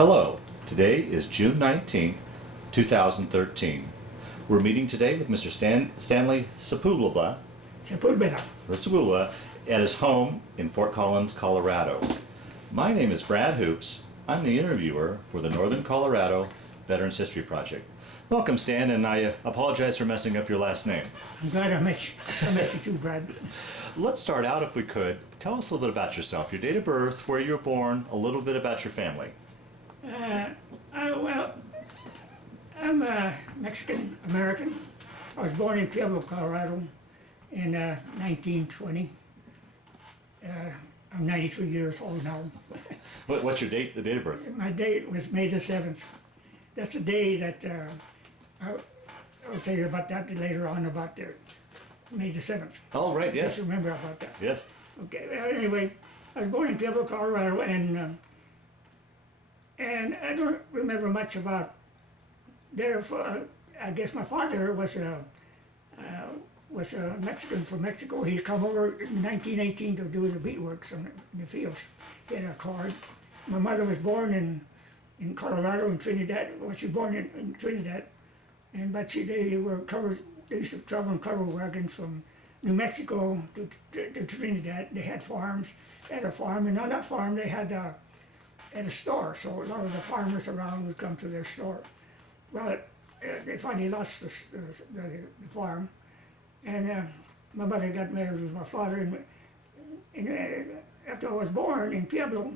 Hello, today is June 19th, 2013. We're meeting today with Mr. Stanley Sepulveda, Sepulveda. at his home in Fort Collins, Colorado. My name is Brad Hoops. I'm the interviewer for the Northern Colorado Veterans History Project. Welcome, Stan, and I apologize for messing up your last name. I'm glad I met you. I met you too, Brad. Let's start out, if we could. Tell us a little bit about yourself, your date of birth, where you were born, a little bit about your family. Well, I'm a Mexican American. I was born in Pueblo, Colorado in 1920. I'm 93 years old now. What's your date, the date of birth? My date was May the 7th. That's the day that I'll tell you about that later on, about the May the 7th. Oh, right, yes. Just remember about that. Yes. Okay, well, anyway, I was born in Pueblo, Colorado, and I don't remember much about there. I guess my father was a Mexican from Mexico. He come over in 1918 to do the beadworks in the fields. He had a card. My mother was born in Colorado, in Trinidad. Well, she was born in Trinidad, but they were covered. They used to travel in cover wagons from New Mexico to Trinidad. They had farms. They had a farm, and on that farm they had a store. So a lot of the farmers around would come to their store. Well, they finally lost the farm, and my mother got married with my father. And after I was born in Pueblo,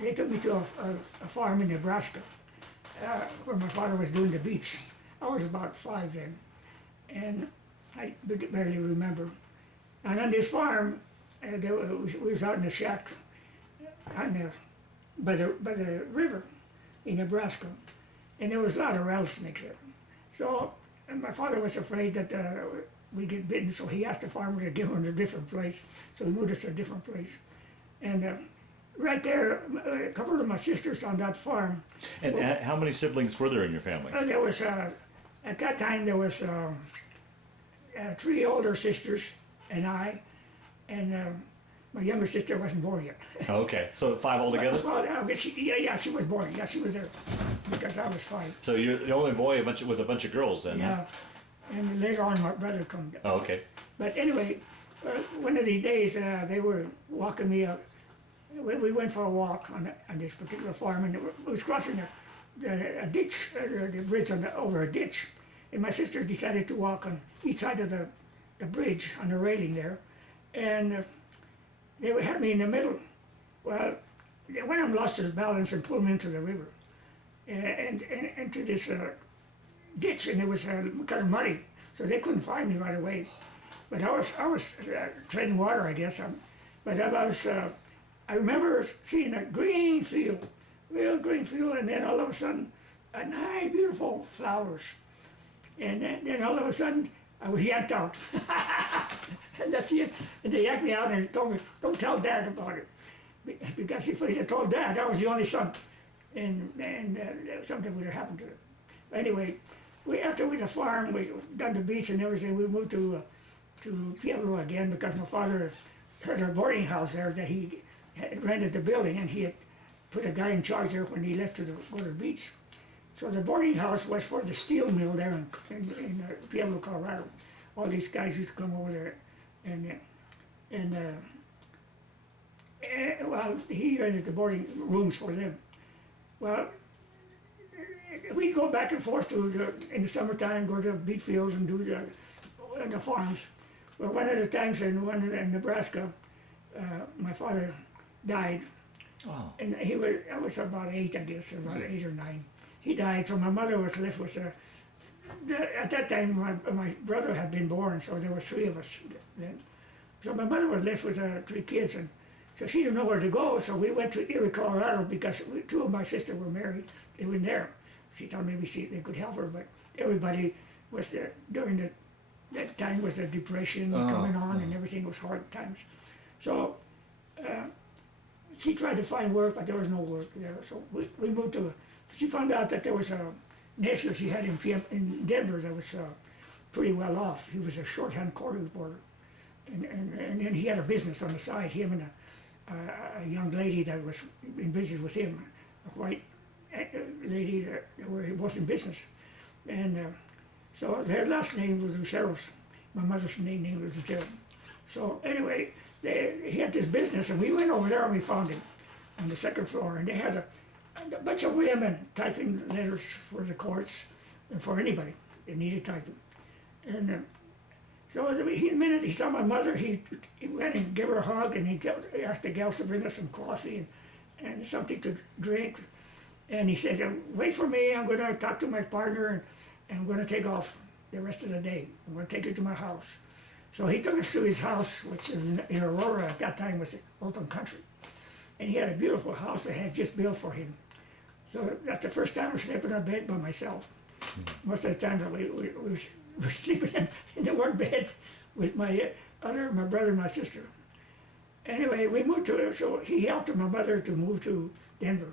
they took me to a farm in Nebraska, where my father was doing the beach. I was about 5 then, and I barely remember. And on this farm, we was out in the shack by the river in Nebraska, and there was a lot of rattlesnakes there. So and my father was afraid that we'd get bitten, so he asked the farmer to give him a different place. So he moved us to a different place, and right there, a couple of my sisters on that farm. And how many siblings were there in your family? There was at that time there was 3 older sisters and I, and my younger sister wasn't born yet. Okay, so 5 altogether? Well, she was born. Yeah, she was there because I was 5. So you're the only boy with a bunch of girls then? Yeah, and later on my brother come. Oh, okay. But anyway, one of these days they were walking me up. We went for a walk on this particular farm, and it was crossing a ditch, the bridge over a ditch. And my sisters decided to walk on each side of the bridge on the railing there, and they had me in the middle. Well, one of them lost his balance and pulled me into the river, and into this ditch, and it was kind of muddy, so they couldn't find me right away. But I was treading water, I guess. I remember seeing a green field, real green field, and then all of a sudden, nice, beautiful flowers. And then all of a sudden, I was yanked out. And that's it. And they yanked me out and told me, don't tell Dad about it. Because if I told Dad, I was the only son. And something would have happened to them. Anyway, after we had a farm, we done the beach and everything, we moved to Pueblo again because my father had a boarding house there that he had rented the building, and he had put a guy in charge there when he left to go to the beach. So the boarding house was for the steel mill there in Pueblo, Colorado. All these guys used to come over there, and well, he rented the boarding rooms for them. Well, we'd go back and forth in the summertime, go to the beet fields and do the farms. Well, one of the times in Nebraska, my father died, and I was about 8, I guess, about 8 or 9. He died, so my mother was left with at that time my brother had been born, so there were 3 of us then. So my mother was left with 3 kids, and so she didn't know where to go. So we went to Erie, Colorado, because 2 of my sisters were married. They were there. She thought maybe they could help her, but everybody was there during that time was the depression coming on, and everything was hard times. So she tried to find work, but there was no work there. So we moved to. She found out that there was a nephew she had in Denver that was pretty well off. He was a shorthand court reporter, and then he had a business on the side. Him and a young lady that was in business with him white lady that was in business. And so their last name was Luceros. My mother's name was Lucero. So anyway, he had this business, and we went over there and we found him on the second floor. And they had a bunch of women typing letters for the courts and for anybody that needed typing. And so the minute he saw my mother, he went and gave her a hug, and he asked the gals to bring us some coffee and something to drink. And he said, wait for me, I'm going to talk to my partner, and I'm going to take off the rest of the day. I'm going to take you to my house. So he took us to his house, which was in Aurora at that time, was open country. And he had a beautiful house that had just built for him. So that's the first time I was sleeping in bed by myself. Most of the time we were sleeping in the one bed with my brother and my sister. Anyway, we moved so he helped my mother to move to Denver.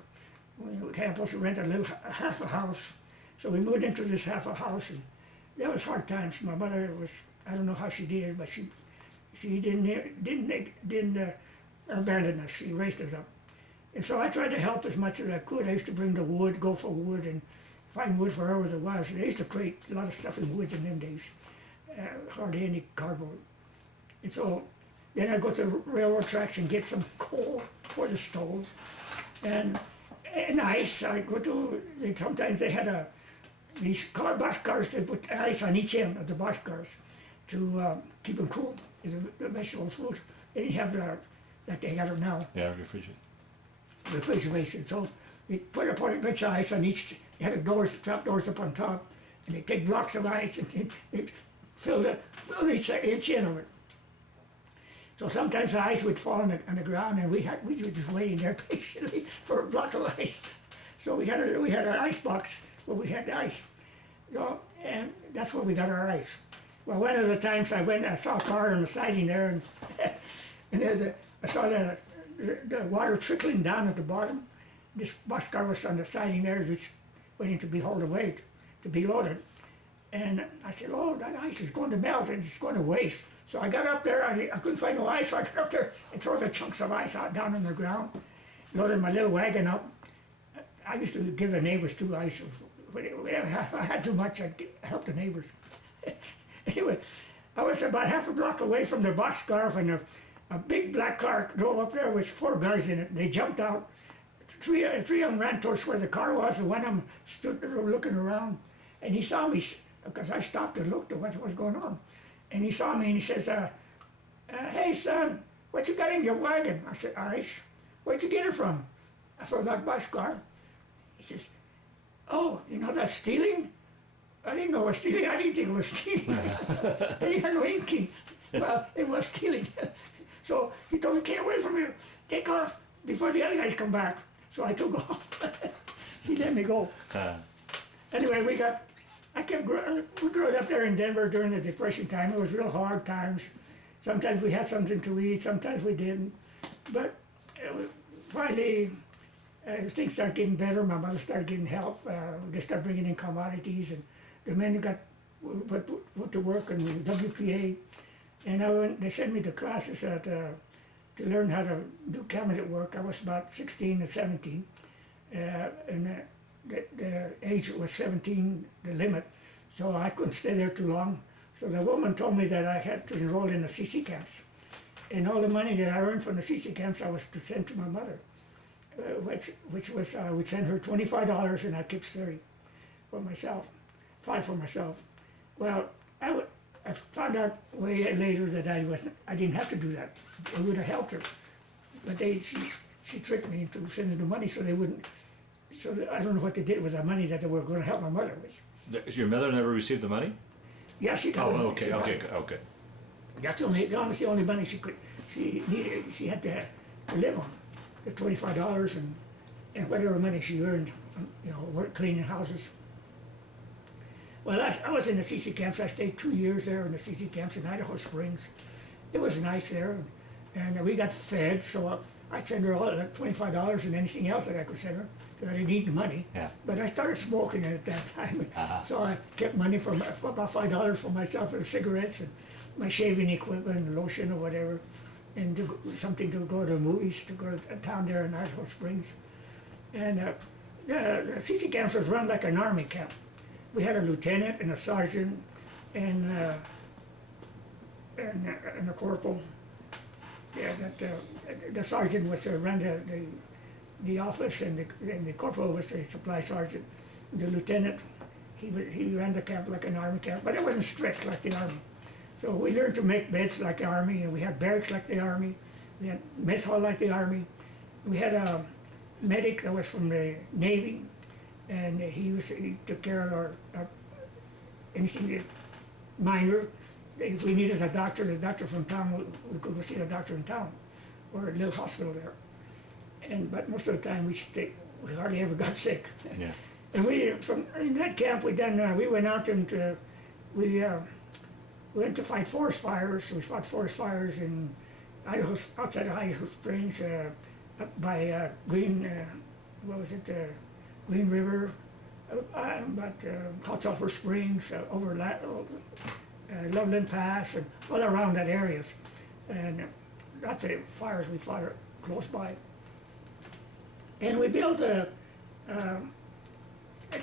We were supposed to rent half a house. So we moved into this half a house, and that was hard times. My mother was, I don't know how she did it, but she didn't abandon us. She raised us up. And so I tried to help as much as I could. I used to bring the wood, go for wood, and find wood wherever there was. They used to create a lot of stuff in woods in them days, hardly any cardboard. And so then I'd go to the railroad tracks and get some coal for the stove. And ice, I'd go to, sometimes they had these boxcars, they put ice on each end of the boxcars to keep them cool, the vegetables food. They didn't have like they have now. Yeah, Refrigeration. So they put a bunch of ice on each. They had trap doors up on top, and they take blocks of ice and they fill each end of it. So sometimes the ice would fall on the ground, and we were just waiting there patiently for a block of ice. So we had an ice box where we had the ice. So, and that's where we got our ice. Well, one of the times I saw a car on the siding there, and I saw the water trickling down at the bottom. This boxcar was on the siding there, just waiting to be hauled away, to be loaded. And I said, oh, that ice is going to melt, and it's going to waste. So I got up there, I couldn't find no ice, so I got up there and threw the chunks of ice out down on the ground, loaded my little wagon up. I used to give the neighbors too ice. If I had too much, I'd help the neighbors. Anyway, I was about half a block away from the boxcar when a big black car drove up there with 4 guys in it. They jumped out. Three of them ran towards where the car was, and one of them stood there looking around. And he saw me, because I stopped and looked at what was going on. And he saw me and he says, hey son, what you got in your wagon? I said, ice. Where'd you get it from? From that boxcar. He says, oh, you know that's stealing? I didn't know it was stealing. I didn't think it was stealing. I didn't have no inking. Well, it was stealing. So he told me, get away from here. Take off before the other guys come back. So I took off. He let me go. Anyway, we grew up there in Denver during the Depression time. It was real hard times. Sometimes we had something to eat, sometimes we didn't. But finally, things started getting better. My mother started getting help. They started bringing in commodities, and the men got put to work in WPA. And they sent me to classes to learn how to do cabinet work. I was about 16 or 17, and the age was 17, the limit, so I couldn't stay there too long. So the woman told me that I had to enroll in the CC camps. And all the money that I earned from the CC camps I was to send to my mother, which was, I would send her $25 and I kept 30 for myself, 5 for myself. Well, I found out way later that I didn't have to do that. It would have helped her. But she tricked me into sending the money so they wouldn't. So I don't know what they did with the money that they were going to help my mother with. Your mother never received the money? Yeah, she got it. Okay. That's the only money she needed. She had to live on, the $25 and whatever money she earned, work cleaning houses. Well, I was in the CC camps. I stayed 2 years there in the CC camps in Idaho Springs. It was nice there, and we got fed. So I'd send her all like $25 and anything else that I could send her, because I didn't need the money. Yeah. But I started smoking at that time, so I kept money for about $5 for myself for the cigarettes and my shaving equipment, and lotion or whatever, and something to go to the movies, to go to town there in Idaho Springs. And the CC camps was run like an army camp. We had a lieutenant and a sergeant and a corporal. Yeah, the sergeant was ran the office, and the corporal was the supply sergeant. The lieutenant, he ran the camp like an army camp, but it wasn't strict like the army. So we learned to make beds like the army, and we had barracks like the army. We had mess hall like the army. We had a medic that was from the Navy, and he took care of our anything minor. If we needed a doctor, the doctor from town, we could go see the doctor in town, or a little hospital there. But most of the time we hardly ever got sick. Yeah. And in that camp we went out and we went to fight forest fires. We fought forest fires in Idaho, outside of Idaho Springs, up by Green River, about Hot Sulphur Springs, over Loveland Pass, and all around that areas. And that's the fires we fought close by. And we built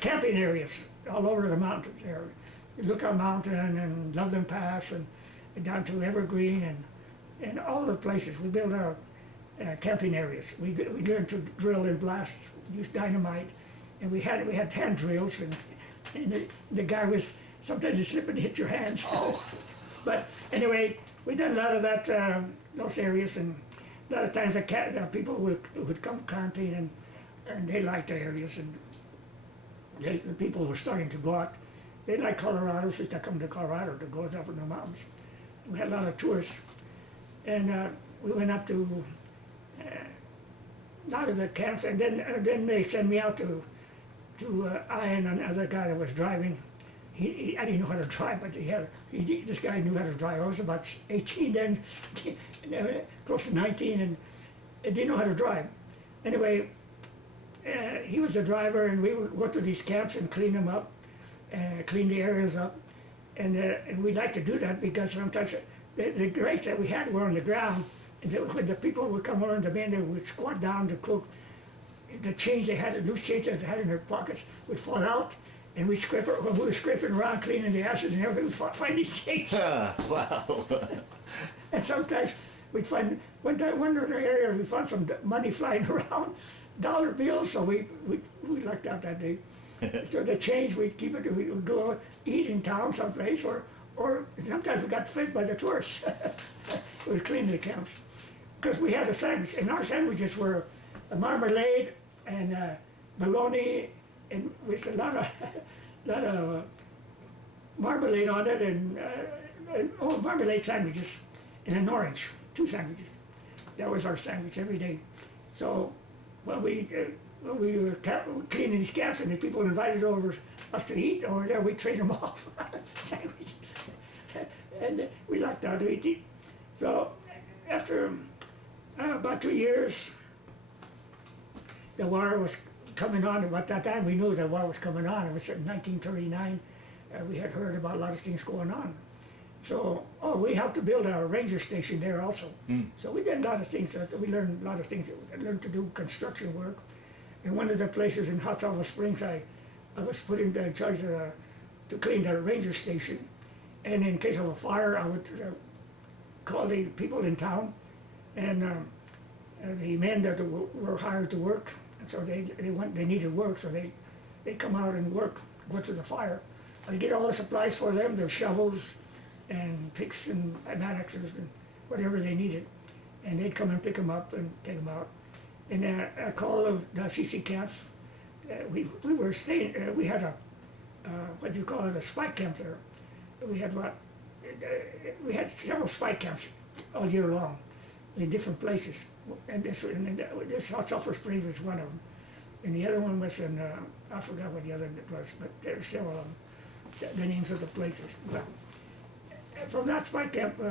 camping areas all over the mountains there. Lookout Mountain and Loveland Pass and down to Evergreen and all the places. We built camping areas. We learned to drill and blast, use dynamite, and we had hand drills, and the guy was sometimes you slip and hit your hands. Oh. But anyway, we done a lot of that those areas, and a lot of times the people would come camping and they liked the areas, and the people who were starting to go out, they like Colorado, so they come to Colorado to go up in the mountains. We had a lot of tourists, and we went up to a lot of the camps, and then they sent me out to I and another guy that was driving. I didn't know how to drive, but this guy knew how to drive. I was about 18 then, close to 19, and I didn't know how to drive. Anyway, he was the driver, and we would go to these camps and clean them up, clean the areas up, and we'd like to do that because sometimes the grates that we had were on the ground, and when the people would come over, the men they would squat down to cook. The change they had, the loose change that they had in their pockets would fall out, and we'd scrape it. When we were scraping around, cleaning the ashes and everything, we'd find these change. Wow. And sometimes we'd find, one of the areas we found some money flying around, dollar bills, so we lucked out that day. So the change, we'd keep it, we'd go eat in town someplace, or sometimes we got fed by the tourists. We'd clean the camps. Because we had a sandwich, and our sandwiches were a marmalade and bologna, and with a lot of marmalade on it, and marmalade sandwiches, and an orange, 2 sandwiches. That was our sandwich every day. So when we were cleaning these camps, and the people invited over us to eat over there, we trade them off sandwich, and we lucked out to eat. So after about 2 years, the war was coming on. At that time, we knew the war was coming on. It was in 1939. We had heard about a lot of things going on. So, we helped to build a ranger station there also. So we did a lot of things. We learned a lot of things. We learned to do construction work. And one of the places in Hot Sulphur Springs, I was put in charge to clean the ranger station. And in case of a fire, I would call the people in town, and the men that were hired to work. And so they needed work, so they come out and work, go to the fire. I'd get all the supplies for them, their shovels and picks and mattresses and whatever they needed. And they'd come and pick them up and take them out. And I called the CC camp. We were staying, we had a spike camp there. We had several spike camps all year long in different places. And this Hot Sulphur Springs was one of them. And the other one was in, I forgot what the other was, but there were several of them, the names of the places. But from that spike camp,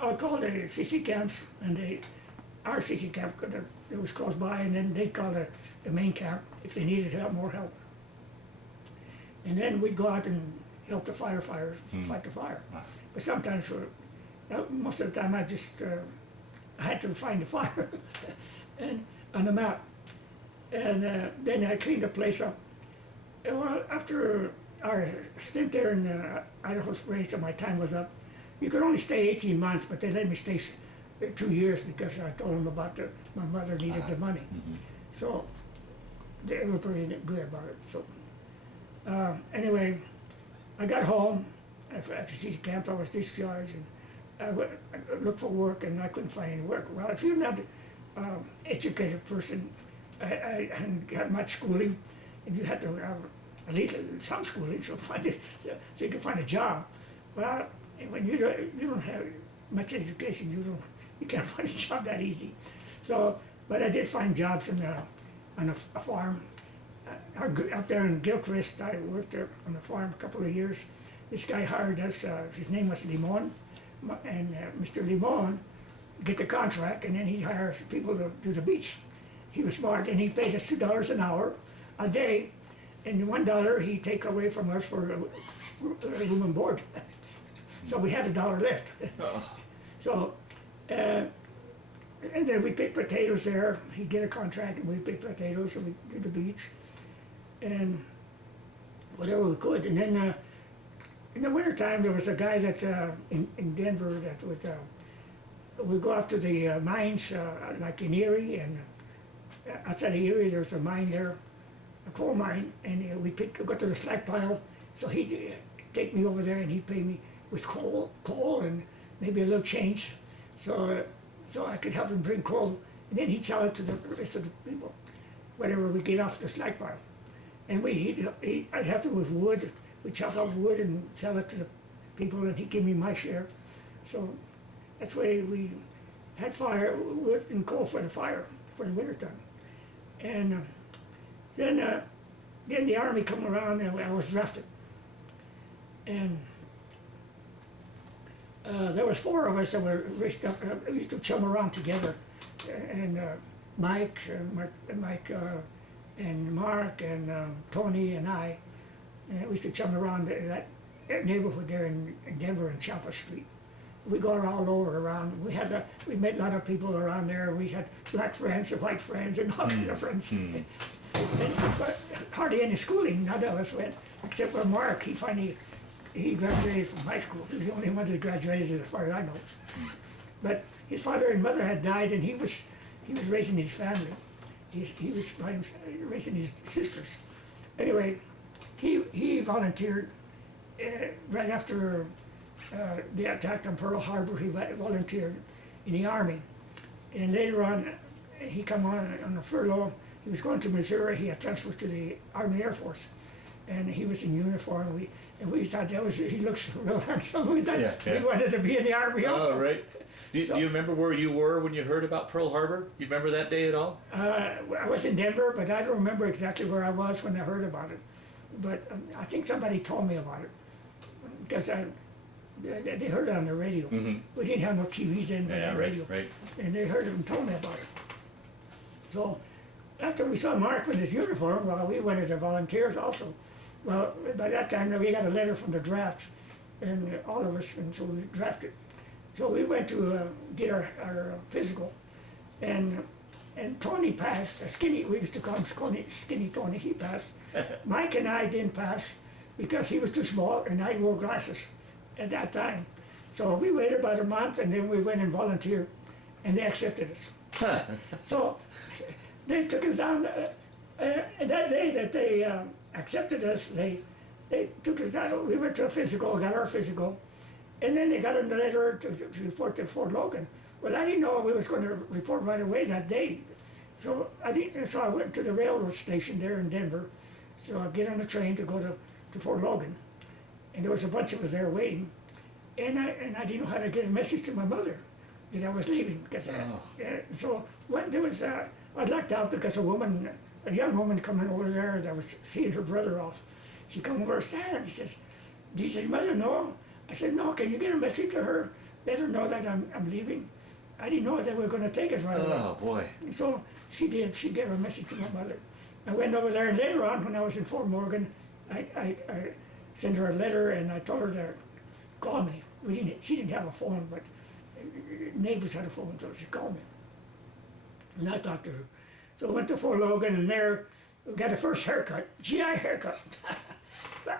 I'll call the CC camps, and our CC camp, it was close by, and then they'd call the main camp if they needed more help. And then we'd go out and help the firefighters fight the fire. But sometimes, most of the time, I had to find the fire and on the map. And then I cleaned the place up. And well, after our stint there in Idaho Springs, and my time was up. You could only stay 18 months, but they let me stay 2 years because I told them about my mother needed the money. So they were pretty good about it. So anyway, I got home after CC camp. I was discharged, and I looked for work, and I couldn't find any work. Well, if you're not an educated person, I hadn't got much schooling, and you had to have at least some schooling, so so you can find a job. Well, when you don't have much education, you can't find a job that easy. So, but I did find jobs on a farm. Up there in Gilchrist, I worked there on the farm a couple of years. This guy hired us, his name was Limon, and Mr. Limon get the contract, and then he hires people to do the beach. He was smart, and he paid us $2 an hour a day, and $1 he take away from us for room and board. So we had $1 left. So, and then we picked potatoes there. He'd get a contract, and we picked potatoes, and we did the beach, and whatever we could. And then in the wintertime, there was a guy that in Denver that would go out to the mines, like in Erie, and outside of Erie, there's a mine there, a coal mine, and we'd go to the slack pile. So he'd take me over there, and he'd pay me with coal, and maybe a little change, so I could help him bring coal, and then he'd sell it to the rest of the people, whatever we get off the slack pile. And I'd help him with wood. We'd chop up wood and sell it to the people, and he'd give me my share. So that's why we had wood and coal for the fire for the wintertime. And then the Army come around, and I was drafted. And there was 4 of us that were raised up. We used to chum around together, and Mike, and Mark, and Tony, and I. And we used to chum around that neighborhood there in Denver and Champa Street. We go all over around. We met a lot of people around there. We had black friends and white friends and all kinds of friends. But hardly any schooling. None of us went, except for Mark. He graduated from high school. He was the only one that graduated as far as I know. But his father and mother had died, and he was raising his family. He was raising his sisters. Anyway, he volunteered right after the attack on Pearl Harbor. He volunteered in the Army, and later on, he come on a furlough. He was going to Missouri. He had transferred to the Army Air Force, and he was in uniform. We thought he looks real handsome. We thought we wanted to be in the Army also. Oh, right. Do you remember where you were when you heard about Pearl Harbor? Do you remember that day at all? I was in Denver, but I don't remember exactly where I was when I heard about it. But I think somebody told me about it, because they heard it on the radio. Mm-hmm. We didn't have no TVs then, but on radio. Right. And they heard it and told me about it. So after we saw Mark in his uniform, well, we went as volunteers also. Well, by that time, we got a letter from the draft, and all of us, and so we drafted. So we went to get our physical, and Tony passed. We used to call him Skinny Tony. He passed. Mike and I didn't pass because he was too small, and I wore glasses at that time. So we waited about a month, and then we went and volunteered, and they accepted us. So they took us down. That day that they accepted us, they took us down. We went to a physical, got our physical, and then they got a letter to report to Fort Logan. Well, I didn't know we was going to report right away that day. So I went to the railroad station there in Denver. So I get on the train to go to Fort Logan, and there was a bunch of us there waiting, and I didn't know how to get a message to my mother that I was leaving, because so when there was I lucked out because a young woman coming over there that was seeing her brother off. She come over and Stan, he says, "Did your mother know?" I said, "No, can you get a message to her? Let her know that I'm leaving." I didn't know they were going to take us right away. Oh, boy. So she did. She gave a message to my mother. I went over there, and later on, when I was in Fort Morgan, I sent her a letter, and I told her to call me. She didn't have a phone, but neighbors had a phone, so she called me. And I talked to her. So I went to Fort Logan, and there we got the first haircut, GI haircut.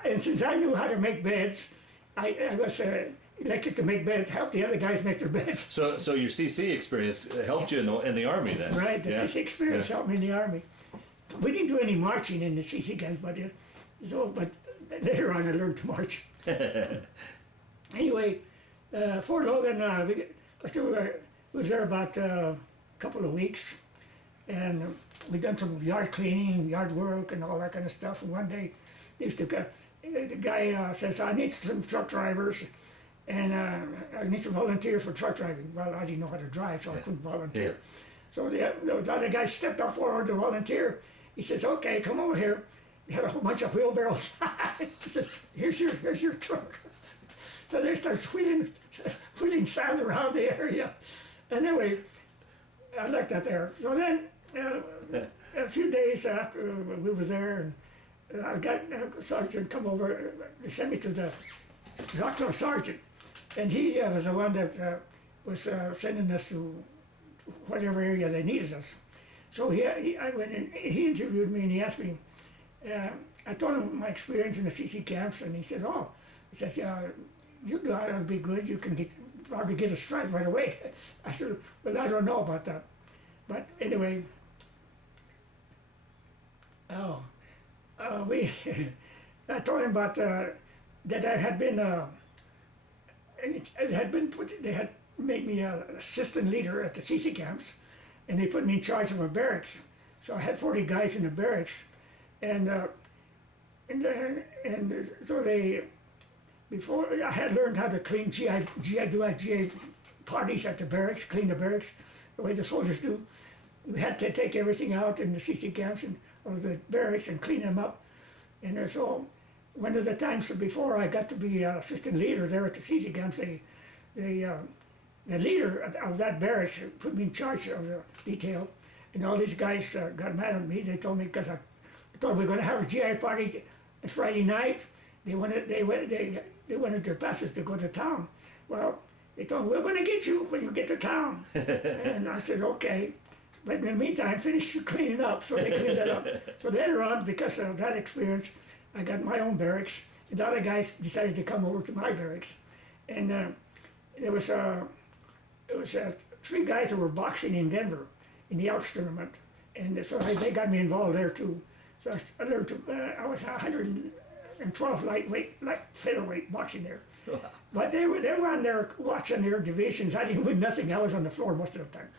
And since I knew how to make beds, I was elected to make beds, help the other guys make their beds. So your CC experience helped you in the Army then? Right, the CC experience helped me in the Army. We didn't do any marching in the CC guys, but later on I learned to march. Anyway, Fort Logan, we was there about a couple of weeks, and we done some yard cleaning, yard work, and all that kind of stuff. And one day, the guy says, "I need some truck drivers, and I need some volunteers for truck driving." Well, I didn't know how to drive, so I couldn't volunteer. Yeah. So the other guy stepped up forward to volunteer. He says, "Okay, come over here." He had a whole bunch of wheelbarrows. He says, "Here's your truck." So they start wheeling sand around the area. Anyway, I liked that there. So then, a few days after we was there, and I got a sergeant come over. They sent me to talk to a sergeant, and he was the one that was sending us to whatever area they needed us. So I went and he interviewed me, and he asked me. I told him my experience in the CC camps, and he said, "Oh," he says, "Yeah, you ought to be good. You can probably get a stripe right away." I said, "Well, I don't know about that." But anyway, I told him about that I had been, they had made me an assistant leader at the CC camps, and they put me in charge of a barracks. So I had 40 guys in the barracks, and so before I had learned how to clean GI parties at the barracks, clean the barracks the way the soldiers do. We had to take everything out in the CC camps or the barracks and clean them up. And so one of the times before I got to be assistant leader there at the CC camps, the leader of that barracks put me in charge of the detail, and all these guys got mad at me. They told me, because I told them we were going to have a GI party Friday night. They wanted their passes to go to town. Well, they told me, "We're going to get you when you get to town." And I said, "Okay." But in the meantime, finish cleaning up. So they cleaned that up. So later on, because of that experience, I got my own barracks, and the other guys decided to come over to my barracks. And there was 3 guys that were boxing in Denver in the Elks tournament, and so they got me involved there too. So I learned to. I was 112 light featherweight boxing there. But they were on there watching their divisions. I didn't win nothing. I was on the floor most of the time.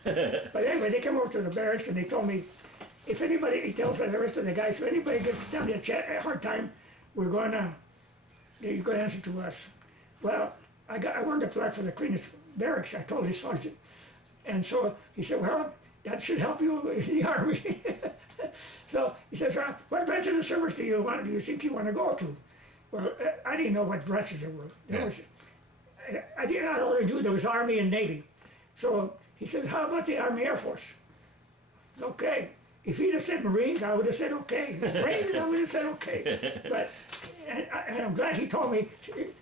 But anyway, they came over to the barracks and they told me, if anybody, he tells the rest of the guys, if anybody gives Stanley a hard time, you're going to answer to us. Well, I wanted to apply for the cleanest barracks, I told the sergeant. And so he said, "Well, that should help you in the Army." So he says, "What branch of the service do you think you want to go to?" Well, I didn't know what branches there were. I only knew there was Army and Navy. So he said, "How about the Army Air Force?" Okay. If he'd have said Marines, I would have said okay. Marines, I would have said okay. But and I'm glad he told me,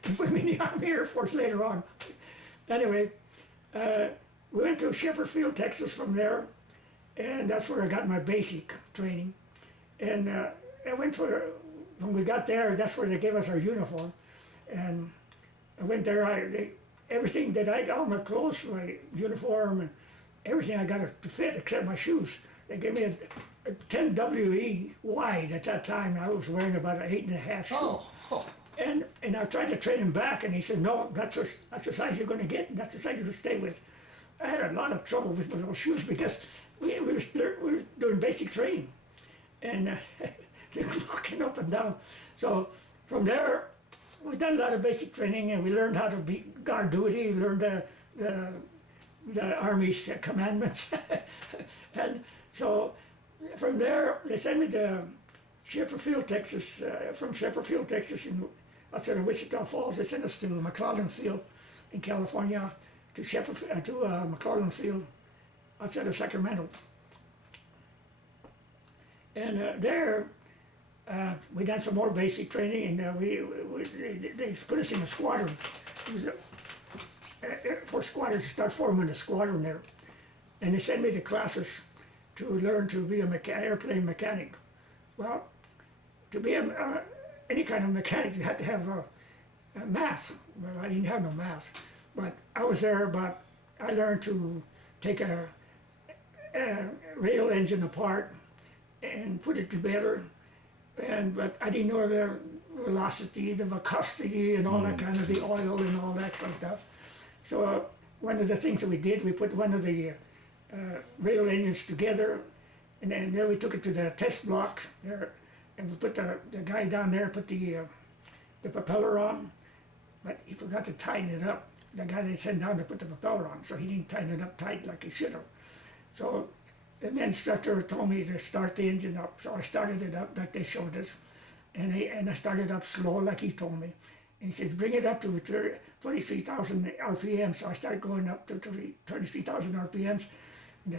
he put me in the Army Air Force later on. Anyway, we went to Shepherd Field, Texas from there, and that's where I got my basic training. And I went when we got there, that's where they gave us our uniform. And I went there, everything that I got, all my clothes, my uniform, and everything I got to fit except my shoes. They gave me a 10 WE wide at that time. I was wearing about an 8.5 shoe. Oh. And I tried to train him back, and he said, "No, that's the size you're going to get, and that's the size you're going to stay with." I had a lot of trouble with my old shoes because we were doing basic training, and walking up and down. So from there, we done a lot of basic training, and we learned how to be guard duty. We learned the Army's commandments, and so from there they sent me to Shepherd Field, Texas. From Shepherd Field, Texas, outside of Wichita Falls, they sent us to McClellan Field in California, to McClellan Field outside of Sacramento. And there we done some more basic training, and they put us in a squadron. It was for squadrons to start forming a squadron there, and they sent me to classes to learn to be an airplane mechanic. Well, to be any kind of mechanic, you had to have a math. Well, I didn't have no math, but I was there. But I learned to take a rail engine apart and put it together, but I didn't know the velocity, the viscosity, and all that kind of the oil and all that kind of stuff. So one of the things that we did, we put one of the rail engines together, and then we took it to the test block there, and we put the guy down there put the propeller on, but he forgot to tighten it up. The guy they sent down to put the propeller on, so he didn't tighten it up tight like he should have. So and the instructor told me to start the engine up, so I started it up like they showed us, and I started up slow like he told me. And he says, bring it up to 23,000 RPM. So I started going up to 23,000 RPMs, and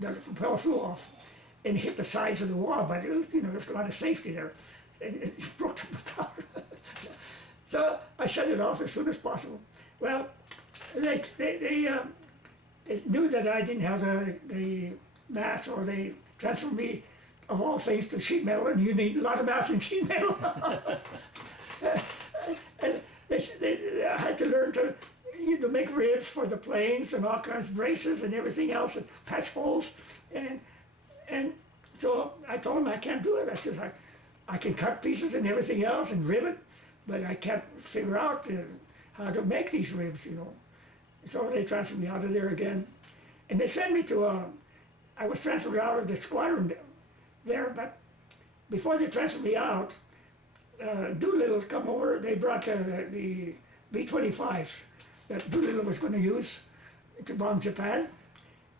the propeller flew off and hit the sides of the wall, but it was, there's a lot of safety there. It broke the propeller. So I shut it off as soon as possible. Well, they knew that I didn't have the mass, or they transferred me, of all things, to sheet metal, and you need a lot of mass in sheet metal. And I had to learn to make ribs for the planes and all kinds of braces and everything else, and patch holes, and so I told him I can't do it. I says I can cut pieces and everything else and rivet, but I can't figure out how to make these ribs, So they transferred me out of there again, and they sent me to I was transferred out of the squadron there, but before they transferred me out, Doolittle come over. They brought the B-25s that Doolittle was going to use to bomb Japan,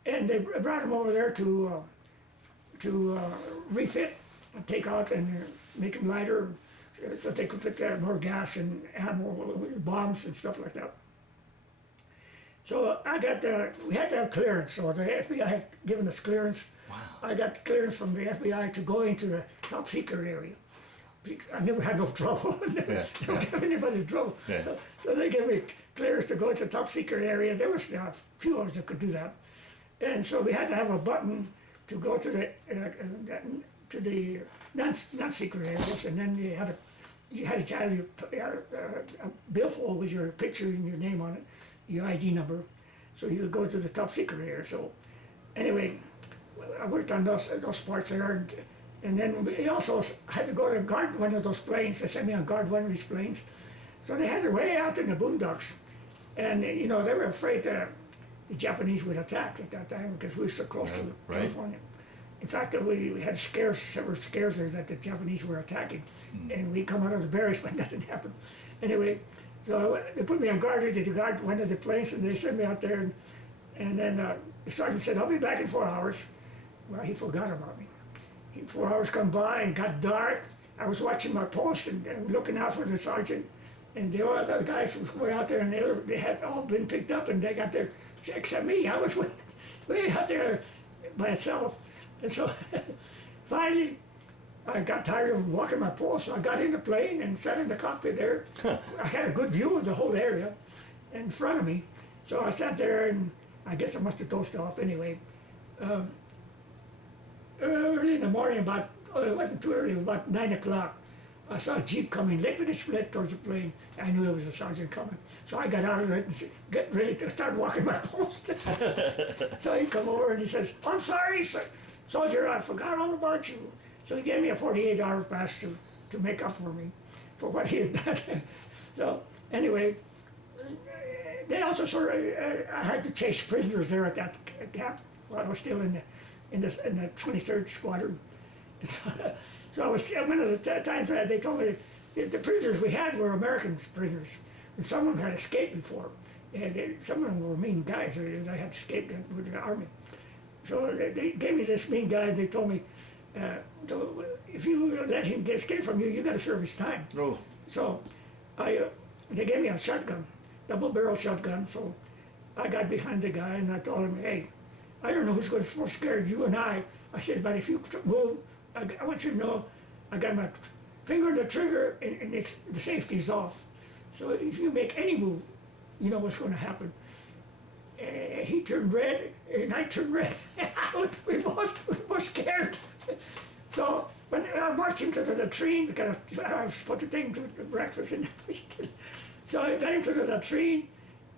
and they brought them over there to refit and take out and make them lighter, so they could put more gas and ammo, bombs and stuff like that. So we had to have clearance, so the FBI had given us clearance. Wow. I got clearance from the FBI to go into the top secret area. I never had no trouble. Yeah. Don't give anybody trouble. Yeah. So they gave me clearance to go into the top secret area. There was a few of us that could do that. And so we had to have a button to go to the non-secret areas, and then you had to have a billfold with your picture and your name on it, your ID number, so you could go to the top secret area. So anyway, I worked on those parts there, and then we also had to go to guard one of those planes. They sent me on guard one of these planes. So they had it way out in the boondocks, and they were afraid that the Japanese would attack at that time because we were so close to California. In fact, we had several scares there that the Japanese were attacking, and we come out of the barracks, but nothing happened. Anyway, so they put me on guard to guard one of the planes, and they sent me out there, and then the sergeant said, "I'll be back in 4 hours." Well, he forgot about me. 4 hours come by and got dark. I was watching my post and looking out for the sergeant, and the other guys were out there, and they had all been picked up, and they got there, except me. I was way out there by myself. And so finally, I got tired of walking my post, so I got in the plane and sat in the cockpit there. I had a good view of the whole area in front of me. So I sat there, and I guess I must have dozed off anyway. Early in the morning, it wasn't too early, it was about 9 o'clock, I saw a Jeep coming, lickety split towards the plane. I knew it was a sergeant coming. So I got out of it and get ready to start walking my post. So he come over and he says, "I'm sorry, soldier, I forgot all about you." So he gave me a 48-hour pass to make up for me, for what he had done. So anyway, they also I had to chase prisoners there at that camp while I was still in the 23rd Squadron. So I was, one of the times they told me the prisoners we had were American prisoners, and some of them had escaped before. Some of them were mean guys. They had escaped with the army. So they gave me this mean guy, and they told me, if you let him escape from you, you got to serve his time. Oh. So they gave me a shotgun, double-barrel shotgun. So I got behind the guy, and I told him, "Hey, I don't know who's going to more scared, you and I." I said, "But if you move, I want you to know I got my finger on the trigger, and the safety's off. So if you make any move, you know what's going to happen." he turned red, and I turned red. we both scared. So when I marched him to the latrine, because I was supposed to take him to breakfast, and so I got him to the latrine,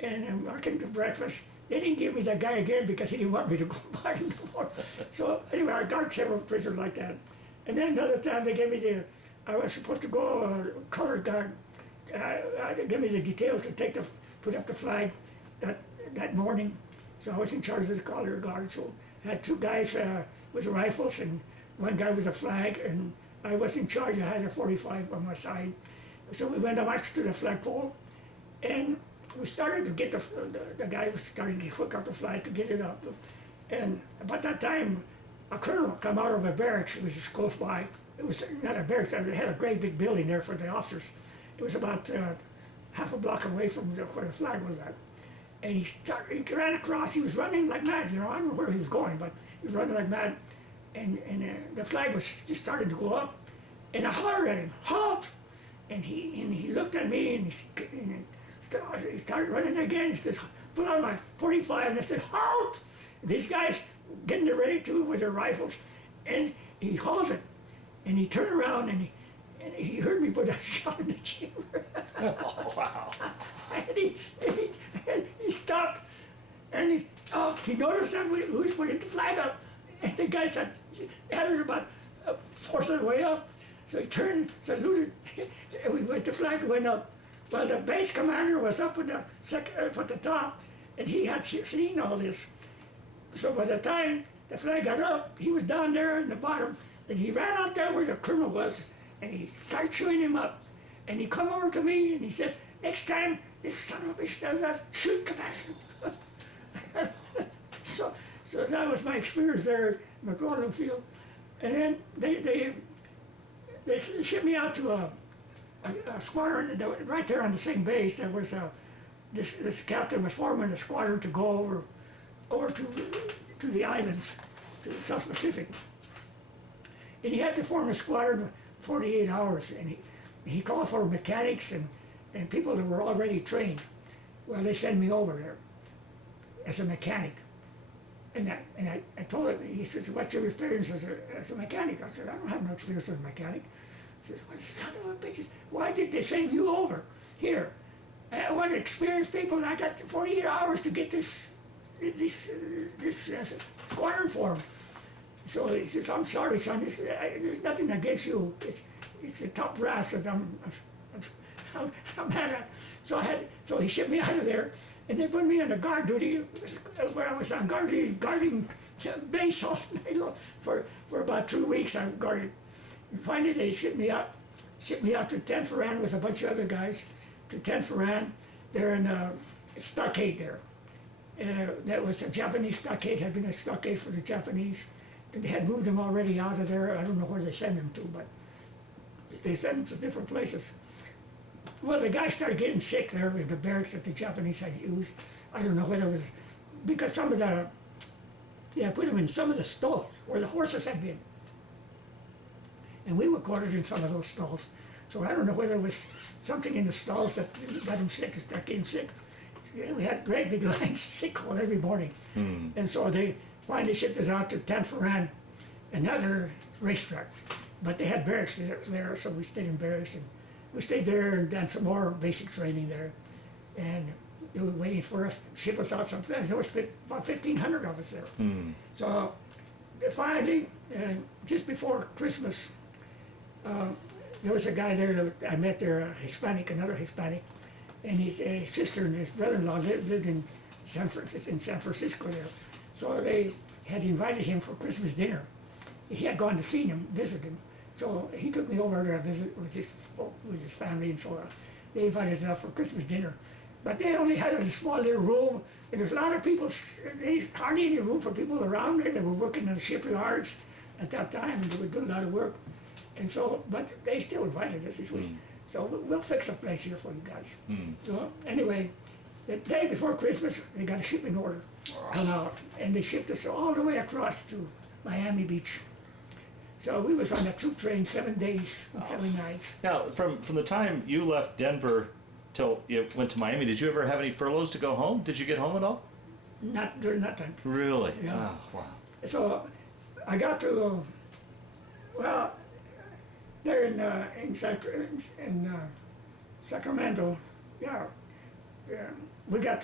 and I marched him to breakfast. They didn't give me that guy again because he didn't want me to go by him anymore. So anyway, I got several prisoners like that. And then another time they gave me I was supposed to go, color guard, gave me the detail to put up the flag that morning. So I was in charge of the color guard. So I had two guys with rifles and one guy with a flag, and I was in charge. I had a 45 on my side. So we went to march to the flagpole, and we started to get the guy was starting to hook up the flag to get it up. And about that time, a colonel come out of a barracks, which is close by. It was not a barracks, they had a great big building there for the officers. It was about half a block away from where the flag was at. And he ran across, he was running like mad, you know, I don't know where he was going, but he was running like mad. And the flag was just starting to go up. And I hollered at him, halt! And he looked at me and he started running again. He says, pull out my 45, and I said, halt! These guys getting ready to with their rifles. And he halted, and he turned around, and he heard me put a shot in the chamber. Oh, wow. And he stopped, and he noticed that we was putting the flag up. And the guy had it about a fourth of the way up. So he turned, saluted, and the flag went up. Well, the base commander was up at the top, and he had seen all this. So by the time the flag got up, he was down there in the bottom, and he ran out there where the colonel was, and he started chewing him up. And he come over to me, and he says, next time this son of a bitch does that, shoot Commander. So that was my experience there at McClellan Field. And then they shipped me out to a squadron right there on the same base. There was this captain was forming a squadron to go over to the islands, to the South Pacific. And he had to form a squadron 48 hours, and he called for mechanics and people that were already trained. Well, they sent me over there as a mechanic. And I told him, he says, what's your experience as a mechanic? I said, I don't have no experience as a mechanic. He says, well, son of a bitch, why did they send you over here? I want experienced people, and I got 48 hours to get this squadron formed. So he says, I'm sorry, son, there's nothing against you. It's the top brass that I'm mad at. So he shipped me out of there, and they put me on the guard duty, where I was on guard duty, guarding base all night long. For about 2 weeks I guarded. And finally they shipped me out to 10 Ferran with a bunch of other guys, to 10 Ferran. They're in a stockade there. That was a Japanese stockade, had been a stockade for the Japanese. And they had moved them already out of there. I don't know where they sent them to, but they sent them to different places. Well, the guy started getting sick there with the barracks that the Japanese had used. I don't know whether it was because put him in some of the stalls where the horses had been. And we were quartered in some of those stalls. So I don't know whether it was something in the stalls that got him sick, to start getting sick. We had great big lines of sick call every morning. And so they finally shipped us out to 10 Ferran, another racetrack. But they had barracks there, so we stayed in barracks. And we stayed there and done some more basic training there. And they were waiting for us to ship us out someplace. There was about 1,500 of us there. So finally, just before Christmas, there was a guy there that I met there, another Hispanic, and his sister and his brother-in-law lived in San Francisco there. So they had invited him for Christmas dinner. He had gone to see him, visit him. So he took me over to visit with his family, and so they invited us out for Christmas dinner. But they only had a small little room, and there's a lot of people, there's hardly any room for people around there. They were working in the shipyards at that time, and they were doing a lot of work. And so, but they still invited us. So we'll fix a place here for you guys. So anyway, the day before Christmas, they got a shipping order come out, and they shipped us all the way across to Miami Beach. So we was on a troop train 7 days and 7 nights. Now, from the time you left Denver till you went to Miami, did you ever have any furloughs to go home? Did you get home at all? Not during that time. Really? Yeah. Oh, wow. So I got to, well, there in Sacramento, yeah, yeah. We had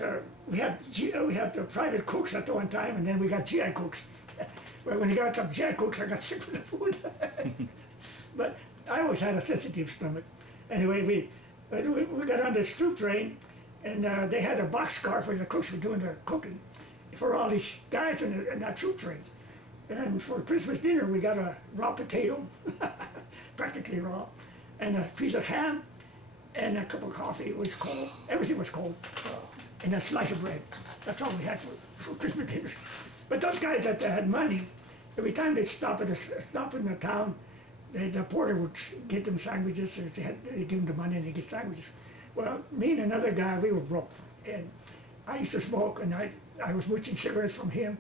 the private cooks at the one time, and then we got GI cooks. Well, when you got the GI cooks, I got sick with the food. But I always had a sensitive stomach. Anyway, we got on this troop train, and they had a boxcar where the cooks were doing the cooking for all these guys in that troop train. And for Christmas dinner, we got a raw potato, practically raw, and a piece of ham, and a cup of coffee. It was cold. Everything was cold. And a slice of bread. That's all we had for Christmas dinner. But those guys that had money, every time they'd stop in the town, the porter would get them sandwiches. They'd give them the money and they'd get sandwiches. Well, me and another guy, we were broke. And I used to smoke, and I was mooching cigarettes from him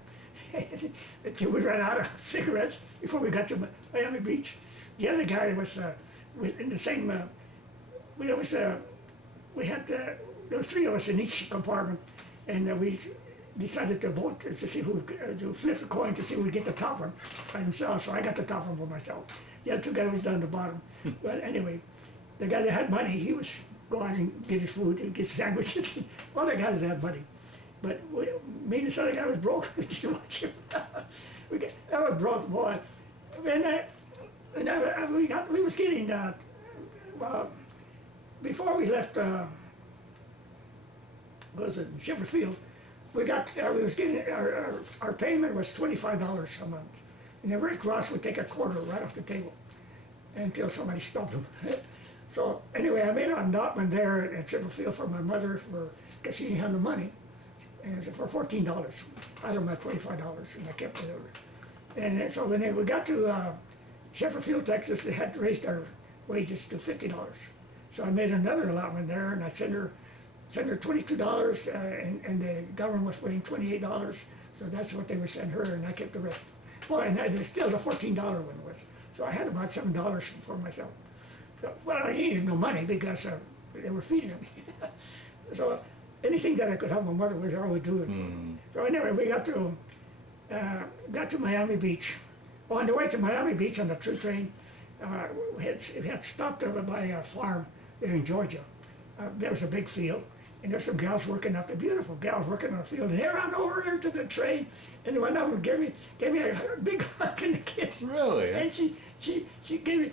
until we ran out of cigarettes before we got to Miami Beach. The other guy was in the same. There was three of us in each compartment, and we decided to vote to see to flip the coin to see who would get the top one by themselves. So I got the top one for myself. The other two guys was down the bottom. But anyway, the guy that had money, he was go out and get his food and get sandwiches. All the guys had money. But me and this other guy was broke. We didn't watch him. I was broke, boy. We was getting before we left. What was it, Shepherd Field? We was getting our payment was $25 a month, and the Red Cross would take a quarter right off the table until somebody stopped them. So anyway, I made an allotment there at Shepherd Field for my mother because she didn't have the money. And it was for $14 out of my $25, and I kept it over. And so when we got to Shepherd Field, Texas, they had raised our wages to $50. So I made another allotment there, and I sent her $22, and the government was putting $28. So that's what they would send her, and I kept the rest. Well, and there's still the $14 one was. So I had about $7 for myself. So, well, I needed no money because they were feeding me. So anything that I could help my mother with, I would do it. So anyway, we got to Miami Beach. Well, on the way to Miami Beach on the troop train, we had stopped over by a farm there in Georgia. There was a big field, and there's some gals working up there, beautiful gals working on the field, and they ran over there to the train, and went over and gave me a big hug and a kiss. Really? And she gave me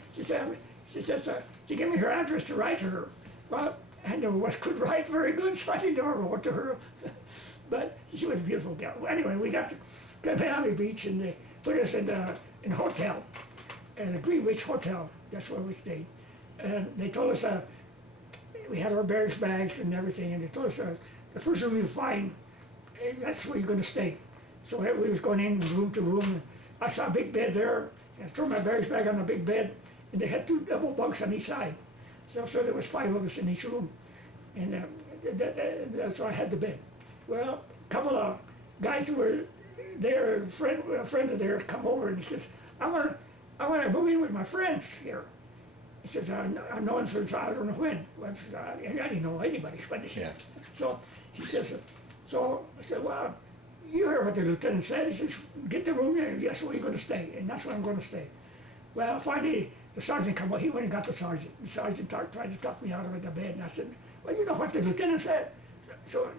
her address to write to her. Well, I never could write very good, so I didn't ever wrote to her. But she was a beautiful gal. Anyway, we got to Miami Beach, and they put us in a hotel, in the Greenwich Hotel. That's where we stayed. And they told us we had our bear's bags and everything, and they told us the first room you find, that's where you're going to stay. So we was going in room to room. And I saw a big bed there, and I threw my bear's bag on the big bed, and they had two double bunks on each side. So there was 5 of us in each room, and so I had the bed. Well, a couple of guys who were there, a friend of theirs, come over, and he says, I want to move in with my friends here. He says, I'm known since I don't know when. Well, I didn't know anybody. But Yeah. So he says, so I said, well, you heard what the lieutenant said. He says, get the room here. That's where you're going to stay, and that's where I'm going to stay. Well, finally, the sergeant come up. He went and got the sergeant. The sergeant tried to talk me out of the bed, and I said, well, you know what the lieutenant said. So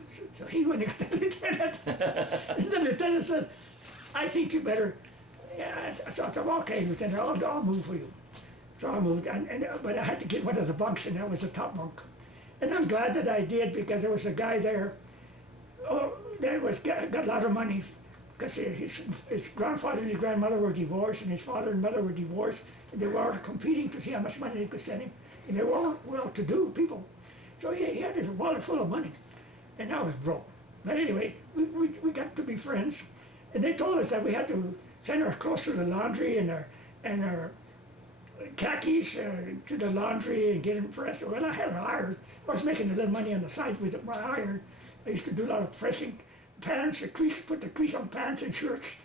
he went and got the lieutenant. And the lieutenant says, I think you better. Yeah, so I thought, okay, lieutenant, I'll move for you. So I moved, but I had to get one of the bunks, and that was the top bunk. And I'm glad that I did, because there was a guy there that got a lot of money, because his grandfather and his grandmother were divorced, and his father and mother were divorced, and they were competing to see how much money they could send him, and they were all well-to-do people. So he had this wallet full of money, and I was broke. But anyway, we got to be friends, and they told us that we had to send our clothes to the laundry and our khakis to the laundry and get them pressed. Well, I had an iron. I was making a little money on the side with my iron. I used to do a lot of pressing pants, put the crease on pants and shirts,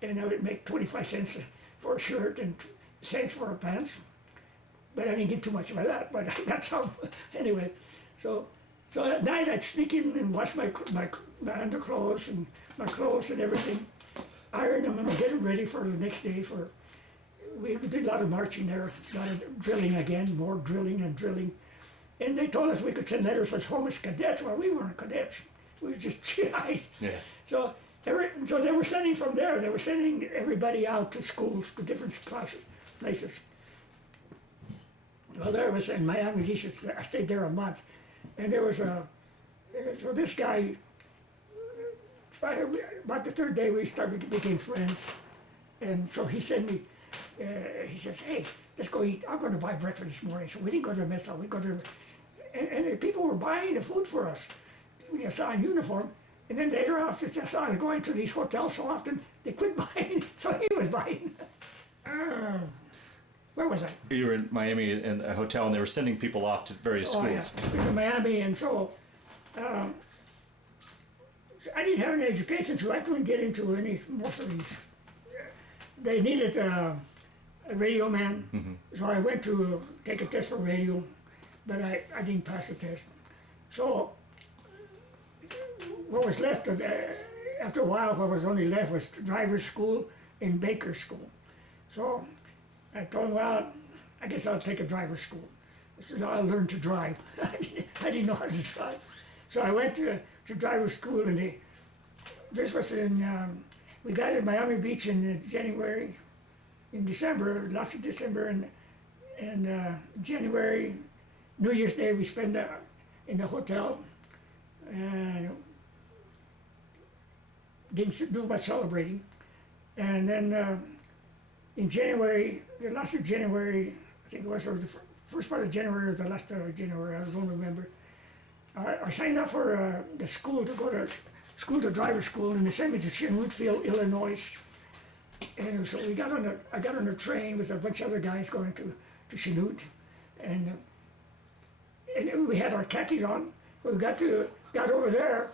and I would make 25 cents for a shirt and cents for a pants. But I didn't get too much of that, but I got some. Anyway, so So at night I'd sneak in and wash my underclothes and my clothes and everything, iron them and get them ready for the next day. We did a lot of marching there, a lot of drilling again, more drilling and drilling. And they told us we could send letters as home as cadets. Well, we weren't cadets. We were just GIs. Yeah. So they were sending from there. They were sending everybody out to schools, to different places. Well, there was in Miami Beach. I stayed there a month, and there was so this guy. About the third day, we became friends, and so he sent me. He says, "Hey, let's go eat. I'm going to buy breakfast this morning." So we didn't go to the mess hall. We go to, and people were buying the food for us. We just saw a uniform, and then later on, since I saw going to these hotels so often, they quit buying. So he was buying. Where was I? You were in Miami in a hotel, and they were sending people off to various schools. Yeah. We was in Miami, and so I didn't have any education, so I couldn't get into most of these. They needed a radio man, so I went to take a test for radio, but I didn't pass the test. So what was left after a while, what was only left was driver's school and baker's school. So I told him, well, I guess I'll take a driver's school. I said, I'll learn to drive. I didn't know how to drive. So I went to driver's school, and this was we got in Miami Beach in December, last of December, and January, New Year's Day, we spent in the hotel, and didn't do much celebrating. And then in January, the last of January, I think it was, or the first part of January or the last part of January, I don't remember. I signed up for the school to go to driver's school, and they sent me to Chanutfield, Illinois. And so I got on a train with a bunch of other guys going to Chanute, and we had our khakis on. We got over there,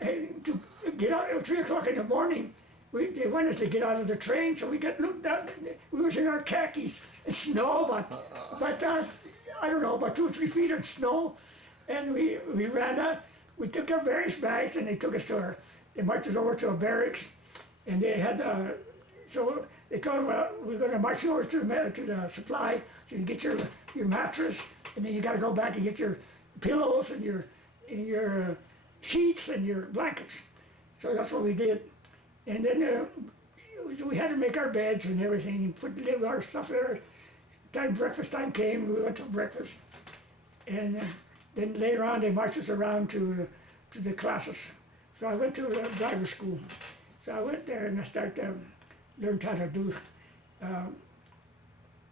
and to get out at 3 o'clock in the morning. They wanted us to get out of the train, so we got looked out. We was in our khakis, and snow, but I don't know, about 2 or 3 feet of snow, and we ran out. We took our various bags, and they took us they marched us over to a barracks, and they had so they told us, well, we're going to march you over to the supply, so you get your mattress, and then you got to go back and get your pillows and your sheets and your blankets. So that's what we did. And then we had to make our beds and everything and leave our stuff there. Breakfast time came, we went to breakfast. And then later on, they marched us around to the classes. So I went to driver's school. So I went there and I started learned how to do,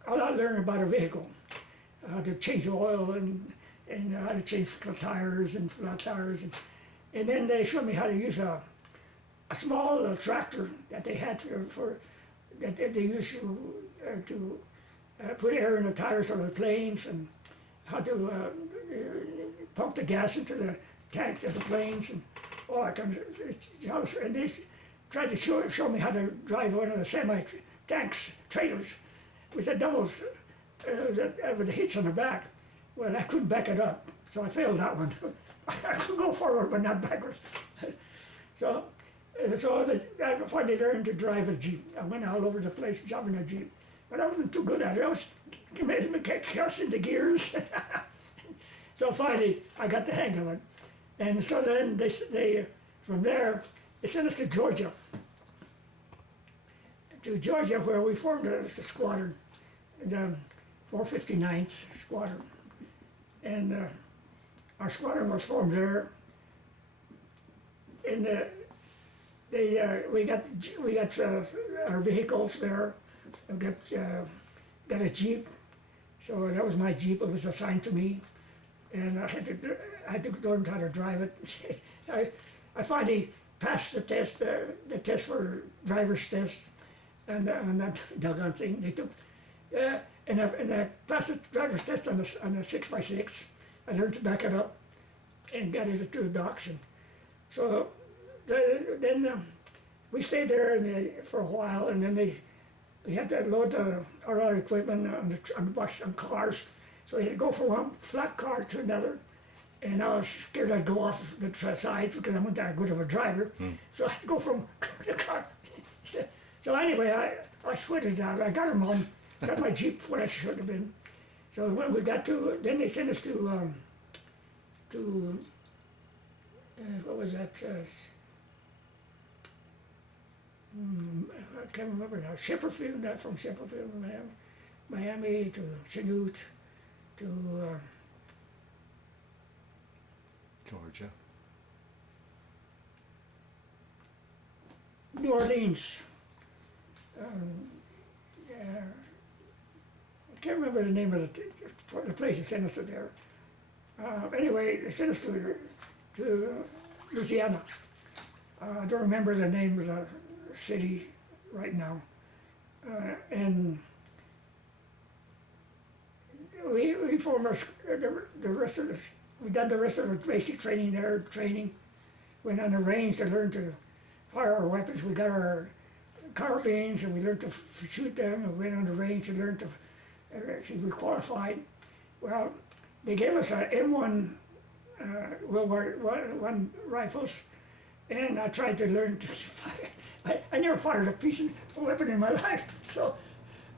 I learned about a vehicle, how to change oil and how to change the tires and flat tires. And then they showed me how to use a small tractor that they had that they used to put air in the tires of the planes, and how to pump the gas into the tanks of the planes, and all that kind of. And they tried to show me how to drive one of the semi-tanks trailers with a doubles with a hitch on the back. Well, I couldn't back it up, so I failed that one. I could go forward, but not backwards. So I finally learned to drive a Jeep. I went all over the place driving a Jeep, but I wasn't too good at it. I was cussing the gears. So finally, I got the hang of it. And so then they from there, they sent us to Georgia. Where we formed the squadron, the 459th Squadron. And our squadron was formed there. And we got our vehicles there. We got a Jeep, so that was my Jeep. It was assigned to me, and I had to learn how to drive it. I finally passed the test for driver's test, and that doggone thing they took. And I passed the driver's test on a 6x6. I learned to back it up, and got it to the docks, and so. Then we stayed there for a while, and then we had to load our other equipment on the bus, on cars. So we had to go from one flat car to another, And I was scared I'd go off the side because I'm not that good of a driver. So I had to go from car to car. So anyway, I sweated out. I got him home, got my Jeep where I should have been. So when we got to, then they sent us to what was that? I can't remember now. Shepperfield, not from Shepperfield, Miami to Chanute to Georgia. New Orleans. Yeah, I can't remember the name of the place that sent us there. Anyway, they sent us to Louisiana. I don't remember the name of the city right now. And we formed the rest of this. We done the rest of the basic training there. Went on the range to learn to fire our weapons. We got our carbines and we learned to shoot them. And went on the range and learned to. See, we qualified. Well, they gave us a M1 World War One rifles, and I tried to learn to fire. I never fired a piece of weapon in my life. So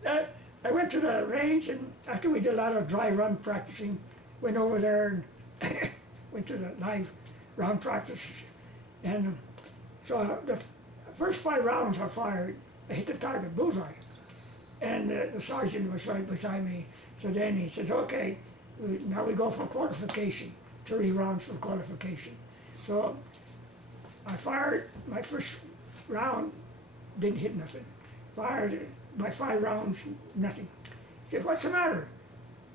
I went to the range, and after we did a lot of dry run practicing, went over there and went to the live round practices. And so the first 5 rounds I fired, I hit the target, bullseye. And the sergeant was right beside me. So then he says, okay, now we go for qualification, 30 rounds for qualification. So I fired my first round, didn't hit nothing. Fired my 5 rounds, nothing. He said, what's the matter?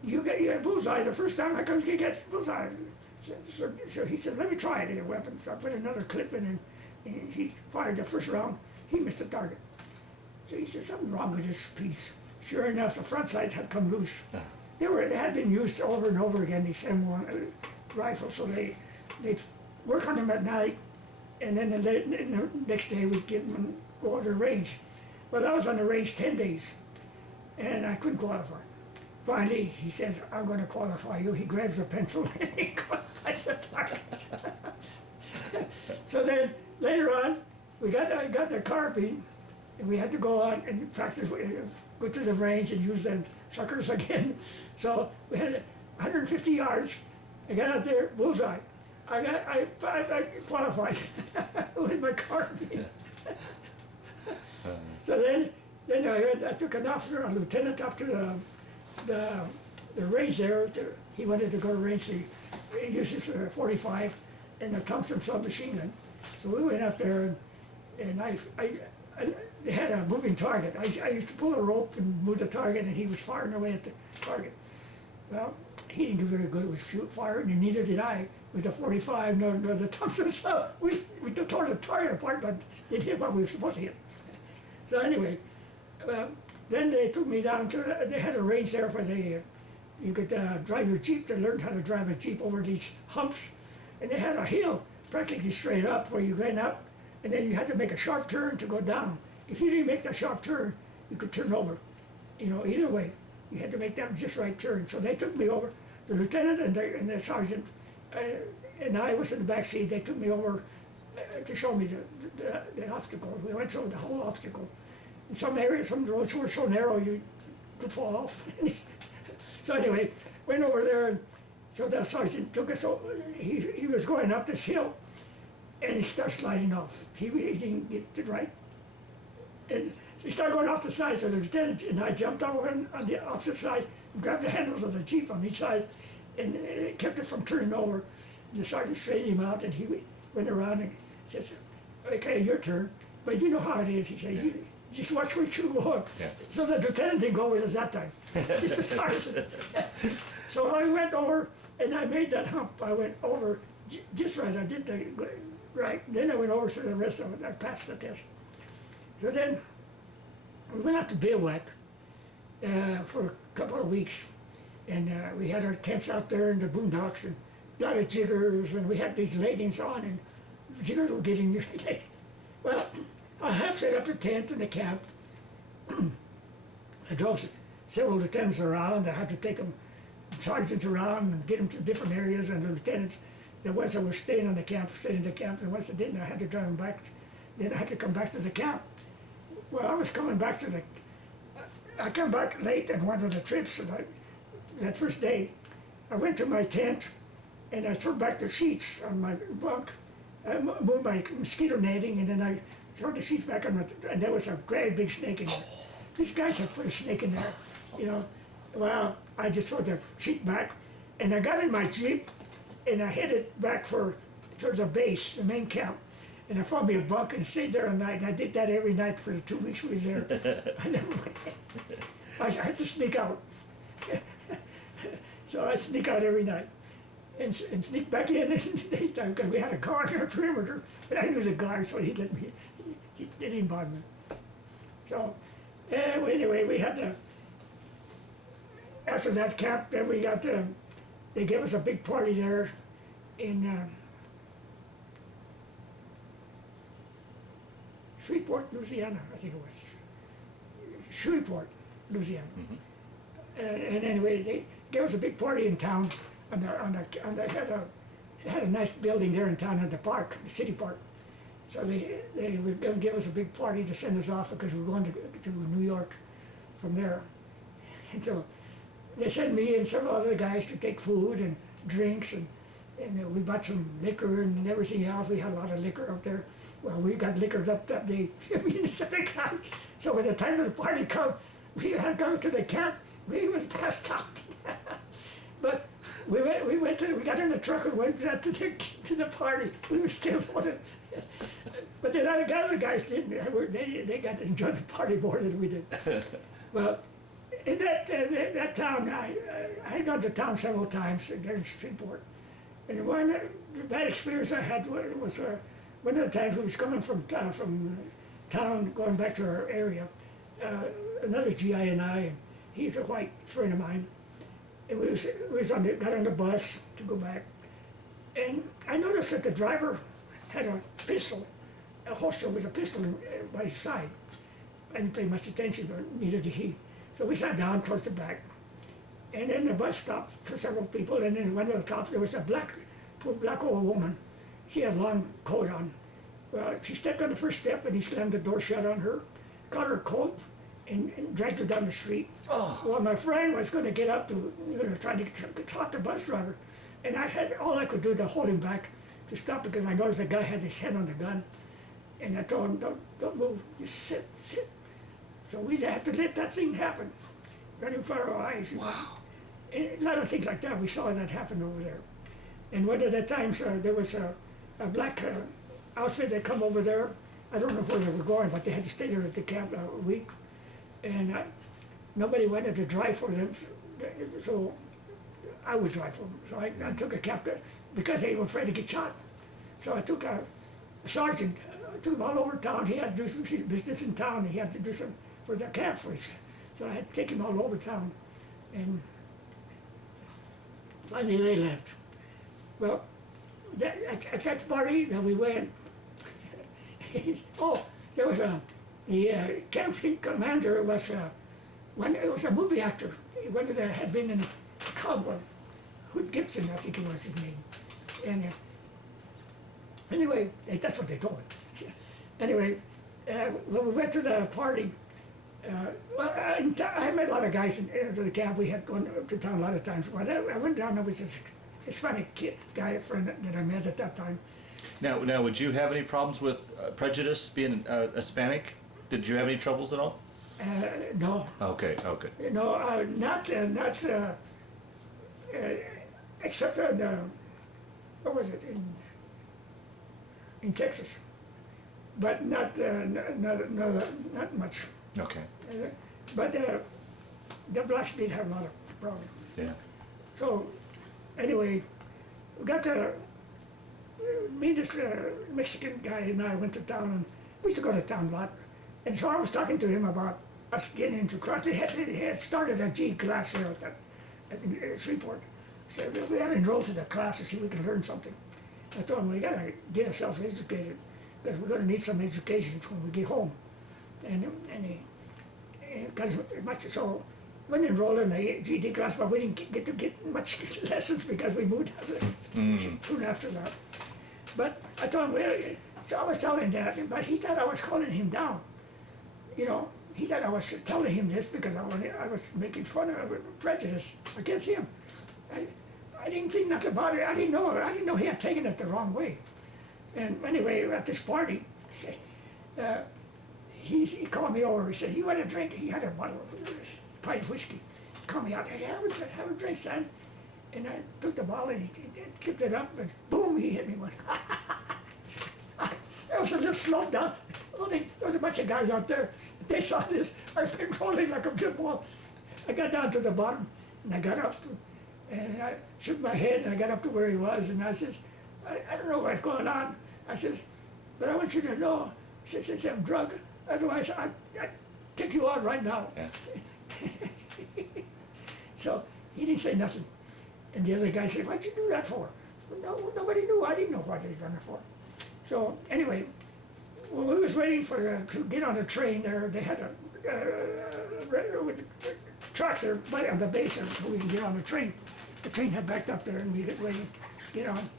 You had bullseye the first time I couldn't get bullseye. So he said, let me try it in a weapon. So I put another clip in and he fired the first round. He missed the target. So he said, something wrong with this piece. Sure enough, the front sight had come loose. They had been used over and over again, these M1 rifles, so they'd work on them at night, and then the next day we'd get them and go to the range. Well, I was on the range 10 days, and I couldn't qualify. Finally, he says, I'm going to qualify you. He grabs a pencil and he qualifies the target. So then, later on, I got the carbine, and we had to go on and practice, go to the range and use them suckers again. So we had 150 yards. I got out there, bullseye. I qualified with my carbine. So then I took an officer, a lieutenant, up to the range there. He wanted to go to range. He uses a 45 and a Thompson submachine gun. So we went up there, and they had a moving target. I used to pull a rope and move the target, and he was firing away at the target. Well, he didn't do very good with firing, and neither did I with the 45 nor the Thompson. So we tore the target apart, but didn't hit what we were supposed to hit. So anyway, then they took me down to, they had a range there where you could drive your Jeep. They learned how to drive a Jeep over these humps, and they had a hill practically straight up where you went up, and then you had to make a sharp turn to go down. If you didn't make that sharp turn, you could turn over. Either way, you had to make that just right turn. So they took me over. The lieutenant and the sergeant and I was in the back seat. They took me over to show me the obstacle. We went through the whole obstacle. In some areas, some roads were so narrow you could fall off. So anyway, went over there, and so the sergeant took us over. He was going up this hill, and he started sliding off. He didn't get it right. And so he started going off the side, so the lieutenant and I jumped over on the opposite side and grabbed the handles of the Jeep on each side, and it kept it from turning over. And the sergeant straightened him out, and he went around and says, okay, your turn. But you know how it is. He said, you just watch where you go. Yeah. So the lieutenant didn't go with us that time, just the sergeant. So I went over, and I made that hump. I went over just right. I did the right. Then I went over to the rest of it. I passed the test. So then we went out to bivouac for a couple of weeks, and we had our tents out there in the boondocks, and a lot of jiggers, and we had these leggings on, and jiggers were getting your leg. Well, I had set up the tent and the camp. I drove several lieutenants around. I had to take them sergeants around and get them to different areas, and the lieutenants, the ones that were staying on the camp, stayed in the camp, the ones that didn't, I had to drive them back. Then I had to come back to the camp. Well, I was coming back to I come back late on one of the trips, and that first day, I went to my tent, and I threw back the sheets on my bunk. I moved my mosquito netting, and then I threw the sheets back on and there was a great big snake in there. These guys had put a snake in there, you know. Well, I just threw the sheet back, and I got in my Jeep, and I headed back towards the base, the main camp. And I found me a bunk and stayed there all night. And I did that every night for the 2 weeks we was there. I had to sneak out. So I sneak out every night and sneak back in the daytime because we had a guard on the perimeter. But I knew the guard, so he let me. He didn't bother me. So anyway, we had after that camp, then we got they gave us a big party there in Shreveport, Louisiana, I think it was. Shreveport, Louisiana. Mm-hmm. And anyway, they gave us a big party in town. They had a nice building there in town at the park, the city park. So they were going to give us a big party to send us off because we were going to New York from there. And so they sent me and several other guys to take food and drinks, and we bought some liquor and everything else. We had a lot of liquor up there. Well, we got liquored up that day. So by the time the party come, we had gone to the camp. We was passed out. But we got in the truck and went to the party. We were still wanted. But the other guys didn't. They got to enjoy the party more than we did. Well, in that town, I had gone to town several times there in Shreveport. And the bad experience I had was one of the times we was coming from town going back to our area. Another GI and I, and he's a white friend of mine. And we got on the bus to go back. And I noticed that the driver had a pistol, a holster with a pistol by his side. I didn't pay much attention, but neither did he. So we sat down towards the back. And then the bus stopped for several people, and then one of the tops there was a poor black old woman. She had a long coat on. Well, she stepped on the first step, and he slammed the door shut on her, got her coat, and dragged her down the street. Oh. Well, my friend was going to get up to try to talk to the bus driver, and all I could do to hold him back to stop because I noticed the guy had his hand on the gun, and I told him, "Don't move, just sit." So we had to let that thing happen, right in front of our eyes. Wow. And a lot of things like that. We saw that happen over there. And one of the times there was a black outfit that come over there. I don't know where they were going, but they had to stay there at the camp a week. And nobody wanted to drive for them, so I would drive for them. So I took a captain because they were afraid to get shot. So I took a sergeant, I took him all over town. He had to do some business in town. He had to do some for the camp for us. So I had to take him all over town. And finally they left. Well, at that party that we went, there was the camp commander was it was a movie actor. One that had been in Cowboy, Hood Gibson, I think it was his name. And anyway, that's what they told me. Anyway, when we went to the party, I met a lot of guys into the camp. We had gone to town a lot of times. Well, I went down there with this Hispanic guy, friend that I met at that time. Now, would you have any problems with prejudice being Hispanic? Did you have any troubles at all? No. Okay. No, not except what was it in Texas, but not much. Okay. But the blacks did have a lot of problems. Yeah. So anyway, we got to me and this Mexican guy and I went to town, and we used to go to town a lot. And so I was talking to him about us getting into class. They had started a G class there at Shreveport. So we had to enroll to the class to see if we could learn something. I told him, we got to get ourselves educated because we're going to need some education when we get home. And went enrolled in the GED class, but we didn't get to get much lessons because we moved out soon after that. But I told him, well, so I was telling him that, but he thought I was calling him down. You know, he thought I was telling him this because I was making fun of prejudice against him. I didn't think nothing about it. I didn't know he had taken it the wrong way. And anyway, at this party, he called me over. He said, "You want a drink?" He had a bottle of pint of whiskey. He called me out. Hey, have a drink, son. And I took the bottle and he tipped it up, and boom, he hit me one. There was a little slope down. There was a bunch of guys out there. They saw this. I was rolling like a good ball. I got down to the bottom, and I got up, and I shook my head, and I got up to where he was, and I says, I don't know what's going on. I says, but I want you to know, since I'm drunk, otherwise I'd take you out right now. Yeah. So he didn't say nothing. And the other guy said, "What'd you do that for?" No, nobody knew. I didn't know what they done it for. So anyway, when we was waiting for to get on the train there, they had with trucks there right on the base so we could get on the train. The train had backed up there, and we get ready to get on.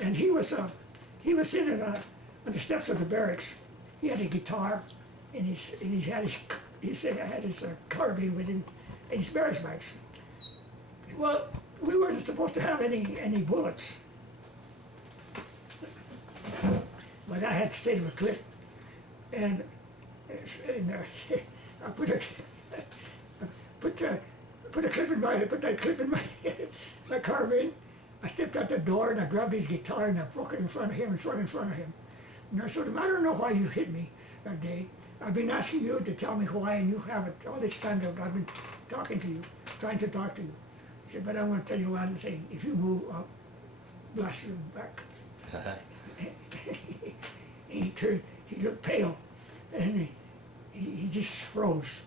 And he was sitting on the steps of the barracks. He had a guitar, and he had his carbine with him, and his barracks bags. Well, we weren't supposed to have any bullets, but I had to stay to a clip, and I put that clip in my carbine. I stepped out the door and I grabbed his guitar and I broke it in front of him and in front of him. And I told him, "I don't know why you hit me that day. I've been asking you to tell me why, and you haven't. All this time that I've been talking to you, trying to talk to you." He said, "But I want to tell you one thing. If you move, I'll blast you back." He looked pale, and he just froze.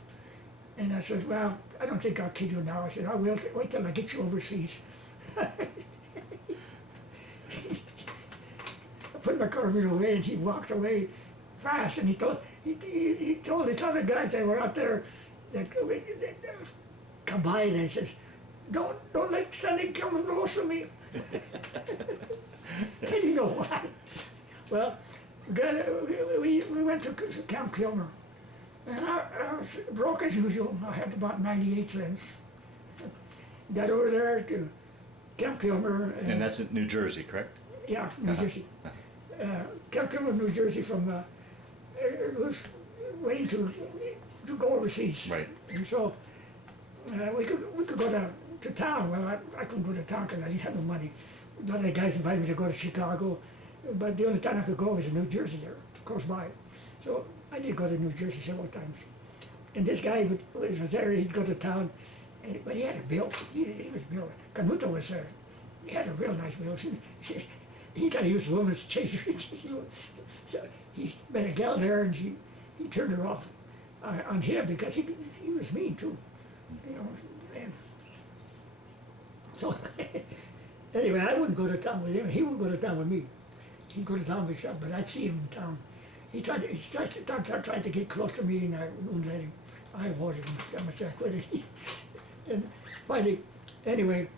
And I said, "Well, I don't think I'll kill you now." I said, "I will. Wait till I get you overseas." I put my carbine away, and he walked away fast. And he told his other guys that were out there that come by, and he says, Don't let Stanley come close to me." They didn't know why. Well, we went to Camp Kilmer, and I was broke as usual. I had about 98 cents. Got over there to Camp Kilmer. And that's in New Jersey, correct? Yeah, New Jersey. Camp Kilmer, New Jersey, from was waiting to go overseas. Right. And so we could go to town. Well, I couldn't go to town because I didn't have no money. A lot of the guys invited me to go to Chicago, but the only town I could go was in New Jersey, there, close by. So I did go to New Jersey several times. And this guy was there. He'd go to town, but he had a build. He was built. Canuto was there. He had a real nice build. He thought he was a woman's chaser. So he met a gal there, and he turned her off on him because he was mean too, you know. And so anyway, I wouldn't go to town with him. He wouldn't go to town with me. He'd go to town with himself, but I'd see him in town. He tried to get close to me, and I wouldn't let him. I avoided him. I must say I quit it. And finally, anyway,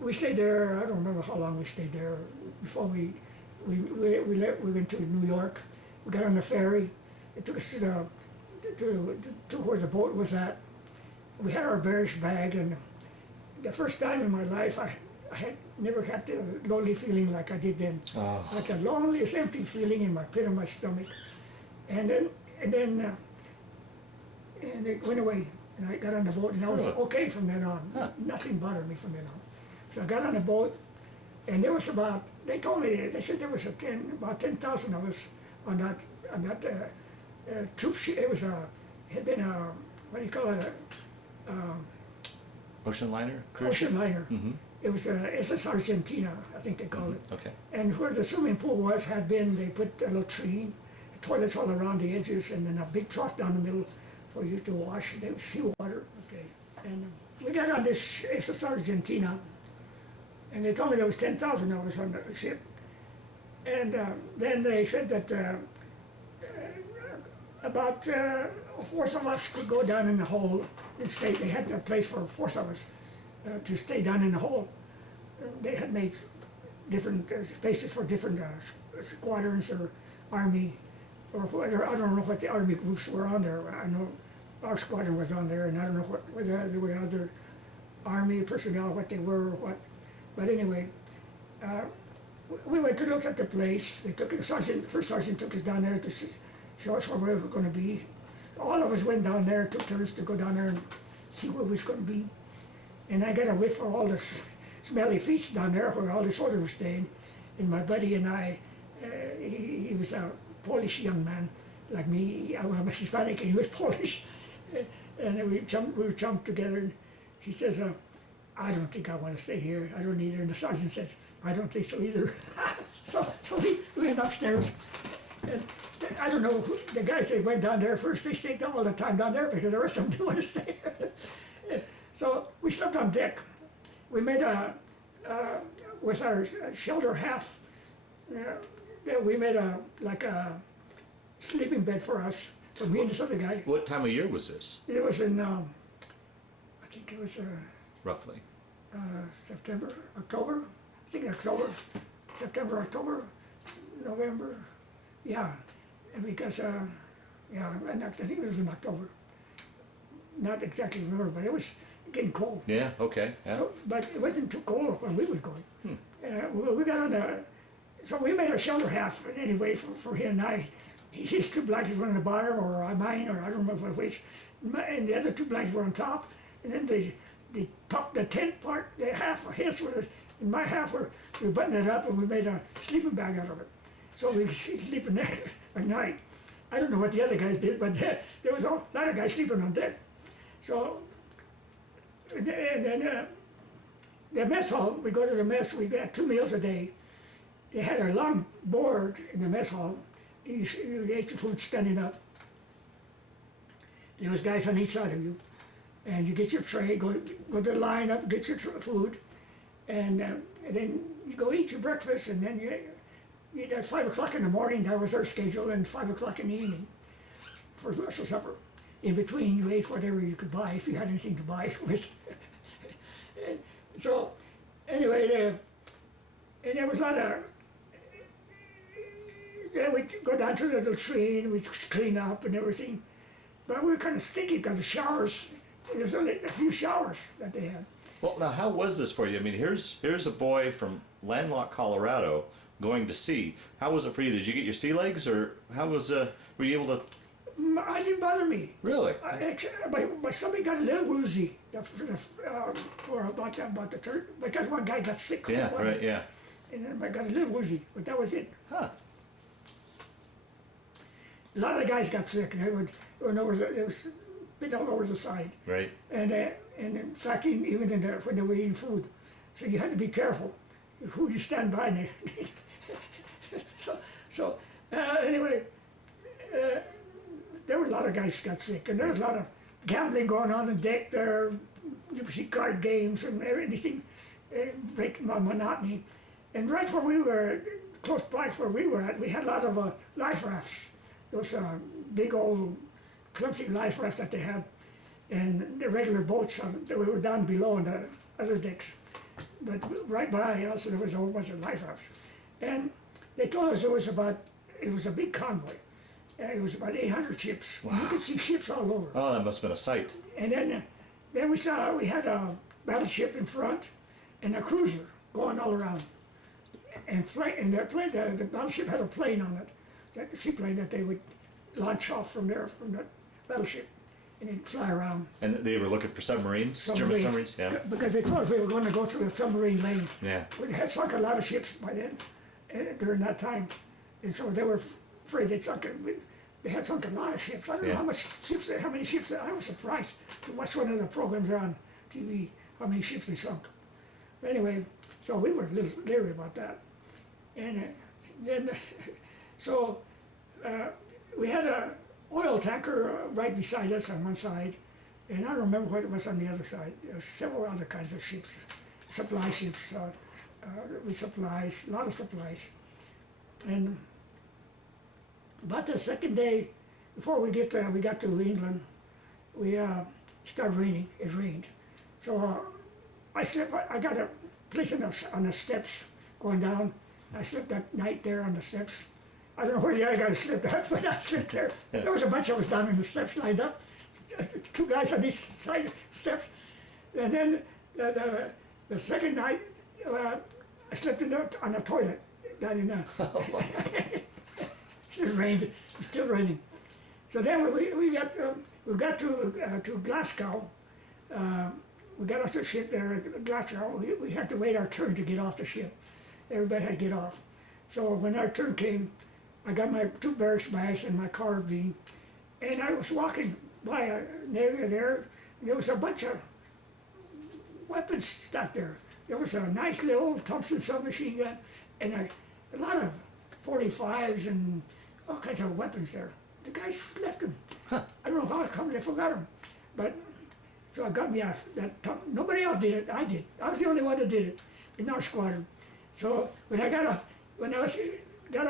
we stayed there. I don't remember how long we stayed there before we went to New York. We got on the ferry. It took us to where the boat was at. We had our bearish bag, and the first time in my life I had never had the lonely feeling like I did then. Oh. Like the loneliest, empty feeling in my pit of my stomach. And then it went away, and I got on the boat, and I was okay from then on. Huh. Nothing bothered me from then on. So I got on the boat, and there was they told me, they said there was about 10,000 of us on that troop ship. It had been what do you call it? Ocean liner? Ocean liner. Mm-hmm. It was SS Argentina, I think they called it. Okay. And where the swimming pool they put a latrine, toilets all around the edges, and then a big trough down the middle for you to wash. There was seawater. Okay. And we got on this SS Argentina, and they told me there was 10,000 of us on the ship. And then they said that about a fourth of us could go down in the hold stay. They had a place for 4 of us to stay down in the hole. They had made different spaces for different squadrons or army, or I don't know what the army groups were on there. I know our squadron was on there, and I don't know whether there were other army personnel, what they were, or what. But anyway, we went to look at the place. They took the first sergeant took us down there to show us where we were going to be. All of us went down there, took turns to go down there and see where we was going to be. And I got a whiff of all the smelly feet down there where all the soldiers were staying. And my buddy and I, he was a Polish young man like me. I'm Hispanic and he was Polish. And we jumped together and he says, I don't think I want to stay here. I don't either. And the sergeant says, I don't think so either. so we went upstairs. And I don't know, the guys that went down there first, they stayed all the time down there because the rest of them didn't want to stay. So we slept on deck. We made with our shelter half, we made a sleeping bed for us, for me and this other guy. What time of year was this? It was in, I think it was Roughly. September, October. I think October, September, October, November. Yeah, and because and I think it was in October. Not exactly remember, but it was getting cold. Yeah. Okay. Yeah. So, but it wasn't too cold when we was going. We got on so we made a shelter half anyway for him and I. His 2 blankets were on the bottom, or mine, or I don't remember which, and the other 2 blankets were on top. And then they popped the tent part, the half of his was in my half, we buttoned it up and we made a sleeping bag out of it. So we could sleep in there at night. I don't know what the other guys did, but there was a lot of guys sleeping on deck. So, and then the mess hall, we go to the mess, we got 2 meals a day. They had a long board in the mess hall. You ate your food standing up. There was guys on each side of you. And you get your tray, go to the line up, get your food, and then you go eat your breakfast, and then you eat at 5 o'clock in the morning. That was our schedule, and 5 o'clock in the evening for supper. In between, you ate whatever you could buy if you had anything to buy. So, anyway, and there was a lot of. We'd go down to the little tree and we'd clean up and everything, but we were kind of stinky because the showers. There was only a few showers that they had. Well, now how was this for you? I mean, here's a boy from landlocked Colorado going to sea. How was it for you? Did you get your sea legs, or how was were you able to? It didn't bother me. Really? My stomach got a little woozy for about the turn, because one guy got sick. Yeah, right. Yeah. And then I got a little woozy, but that was it. Huh. A lot of guys got sick. They was bit all over the side. Right. And in fact, even when they were eating food, so you had to be careful who you stand by. So anyway, there were a lot of guys got sick, and there was a lot of gambling going on deck there. You see card games and anything, breaking my monotony. And right where we were, close by where we were at, we had a lot of life rafts. Those big old clumsy life rafts that they had, and the regular boats that we were down below on the other decks. But right by us there was a whole bunch of life rafts. And they told us it was a big convoy. It was about 800 ships. Wow. You could see ships all over. Oh, that must have been a sight. And then we had a battleship in front and a cruiser going all around. And the battleship had a plane on it, a seaplane that they would launch off from the battleship and then fly around. And they were looking for submarines? German submarines, yeah. Because they told us we were going to go through a submarine lane. Yeah. We had sunk a lot of ships by then, during that time. And so they were afraid they had sunk a lot of ships. I don't know how many ships, I was surprised to watch one of the programs on TV, how many ships they sunk. Anyway, so we were a little leery about that. And then, so we had a oil tanker right beside us on one side, and I don't remember what it was on the other side. There were several other kinds of ships, supply ships, with supplies, a lot of supplies. And about the second day, before we got to England, we started raining. It rained. So I slept. I got a place on the steps going down. I slept that night there on the steps. I don't know where the other guys slept at, but I slept there. There was a bunch of us down in the steps lined up. Two guys on each side steps. And then the second night, I slept on the toilet down in the. It rained. It was still raining. So then we got to Glasgow. We got off the ship there at Glasgow. We had to wait our turn to get off the ship. Everybody had to get off. So when our turn came, I got my 2 barracks bags and my carbine, and I was walking by an area there, and there was a bunch of weapons stuck there. There was a nice little Thompson submachine gun, and a lot of 45s and all kinds of weapons there. The guys left them. Huh. I don't know how it comes they forgot them, but so I got me off. Nobody else did it. I did. I was the only one that did it in our squadron. So when I got off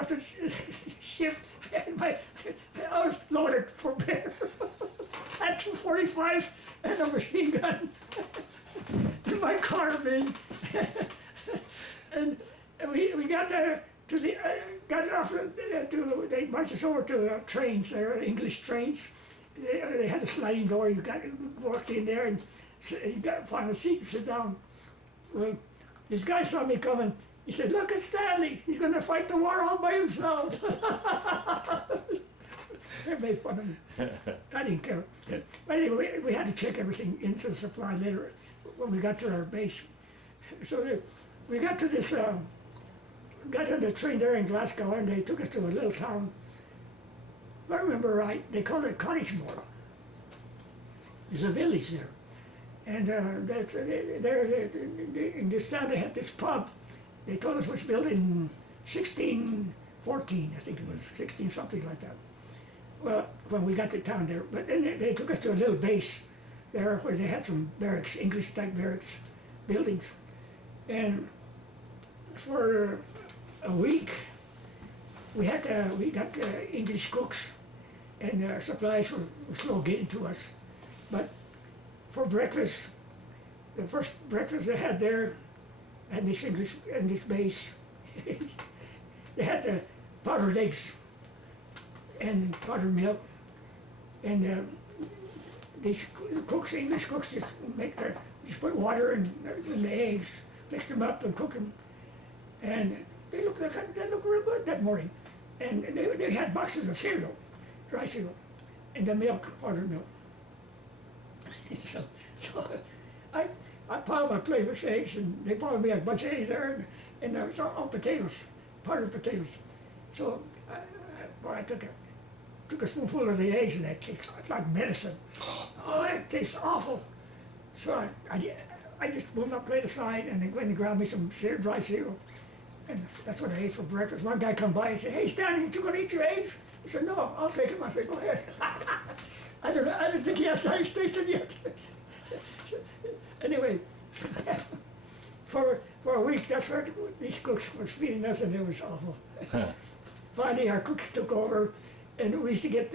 the ship, I was loaded for bear. I had 2 45s and a machine gun in my carbine. And we got there to the got off they marched us over to the trains there, English trains. They had a sliding door. You walked in there and you got find a seat and sit down. Well, this guy saw me coming. He said, "Look at Stanley. He's going to fight the war all by himself." They made fun of me. I didn't care. Yeah. But anyway, we had to check everything into the supply later when we got to our base. So we got to this, got on the train there in Glasgow, and they took us to a little town. If I remember right, they called it Cottagmore. There's a village there. And that's there in this town they had this pub. They told us it was built in 1614, I think it was 16 something like that. Well, when we got to town there, but then they took us to a little base there where they had some barracks, English type barracks buildings, and for a week we got English cooks, and supplies were slow getting to us, but for breakfast, the first breakfast they had there, and this base, they had the powdered eggs and powdered milk, and these cooks, English cooks, just put water in the eggs, mix them up and cook them, and they look real good that morning, and they had boxes of cereal, dry cereal, and the milk, powdered milk. So I piled my plate with eggs, and they piled me a bunch of eggs there, and it was all potatoes, powdered potatoes. So I took a spoonful of the eggs, and that tastes like medicine. Oh, it tastes awful. So I just moved my plate aside, and they went and ground me some dry cereal, and that's what I ate for breakfast. One guy come by and said, "Hey, Stanley, you gonna eat your eggs?" I said, "No, I'll take them." I said, "Go ahead." I didn't think he had tasted yet. Anyway, for a week, that's what these cooks were feeding us, and it was awful. Finally, our cook took over, and we used to get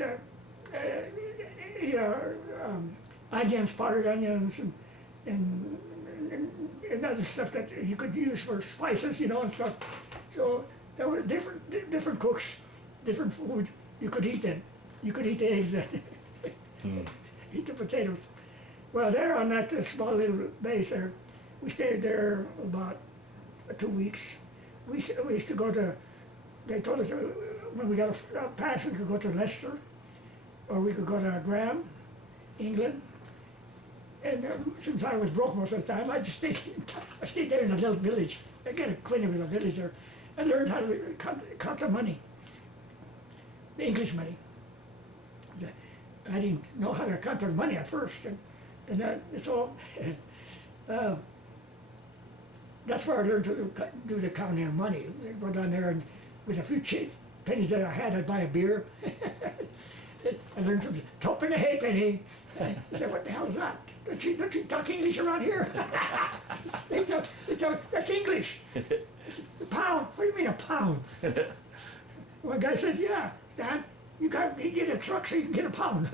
onions, powdered onions, and other stuff that you could use for spices, and stuff. So there were different cooks, different food. You could eat them. You could eat the eggs then. Eat the potatoes. Well, there on that small little base there, we stayed there about 2 weeks. We used to go to, they told us when we got a pass, we could go to Leicester, or we could go to Graham, England. And since I was broke most of the time, I stayed there in a little village. I got acquainted with a village there. I learned how to count the money, the English money. I didn't know how to count the money at first, and so that's where I learned to do the counting of money. I'd go down there, and with a few pennies that I had, I'd buy a beer. I learned from tuppence a halfpenny. I said, "What the hell is that? Don't you talk English around here?" They tell that's English. I said, "A pound? What do you mean a pound?" One guy says, "Yeah, Stan, you get a truck so you can get a pound."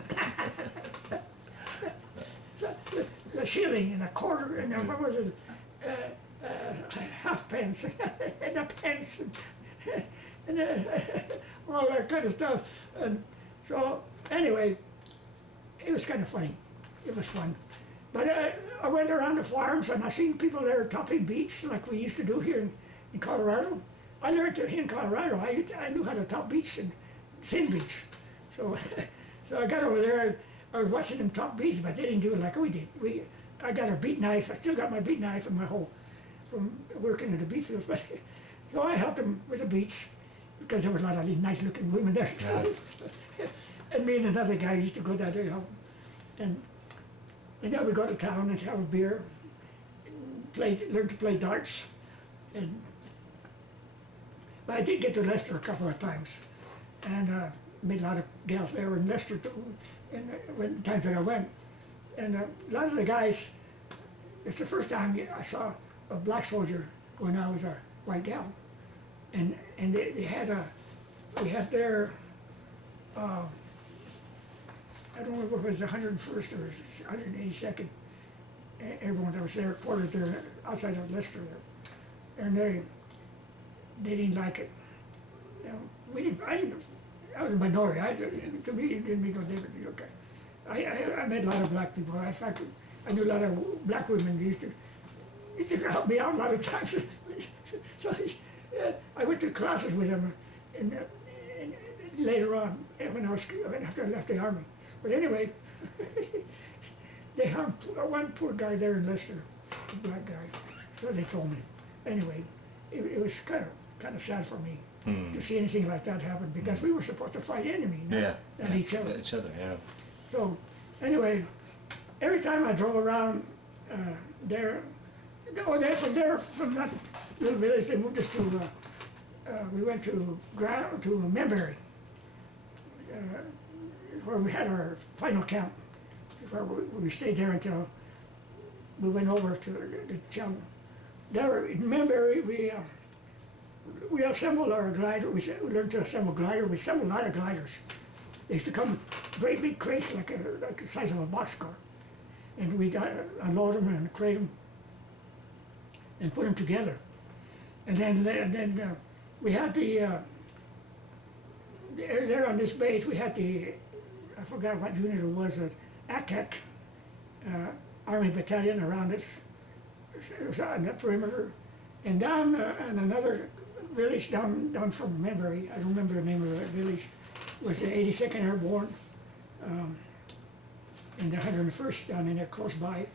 the shilling and a quarter and what was it, half pence and a pence and all that kind of stuff. And so anyway, it was kind of funny. It was fun. But I went around the farms and I seen people there topping beets like we used to do here in Colorado. I learned it here in Colorado. I knew how to top beets and thin beets. So, so I got over there. I was watching them top beets, but they didn't do it like we did. I got a beet knife. I still got my beet knife and my hoe from working in the beet fields. But so I helped them with the beets because there was a lot of these nice-looking women there. Yeah. And me and another guy used to go down there, and then we go to town and have a beer, learn to play darts, but I did get to Leicester a couple of times, and met a lot of gals there in Leicester too, and when times that I went, and a lot of the guys, it's the first time I saw a black soldier going out with a white gal, and they had we had their, I don't know if it was 101st or 182nd Airborne that was there, quartered there outside of Leicester there, and they didn't like it. You know, I was a minority. To me, it didn't make no difference. Okay. I met a lot of black people. In fact, I knew a lot of black women who used to help me out a lot of times. So I went to classes with them, and later on, after I left the army. But anyway, they hung one poor guy there in Leicester, a black guy. So they told me. Anyway, it was kind of sad for me to see anything like that happen because we were supposed to fight enemy, not each other. Each other, yeah. So anyway, every time I drove around there, from that little village, they moved us to. We went to Membury, where we had our final camp. Where we stayed there until we went over to the jungle. There in Membury, we assembled our glider. We learned to assemble glider. We assembled a lot of gliders. They used to come great big crates like the size of a boxcar, and we unload them and crate them and put them together. And then we had there on this base we had I forgot what unit it was, ACAC, Army Battalion around us. It was on the perimeter, and down in another village down from Membury, I don't remember the name of that village, was the 82nd Airborne, and the 101st down in there close by,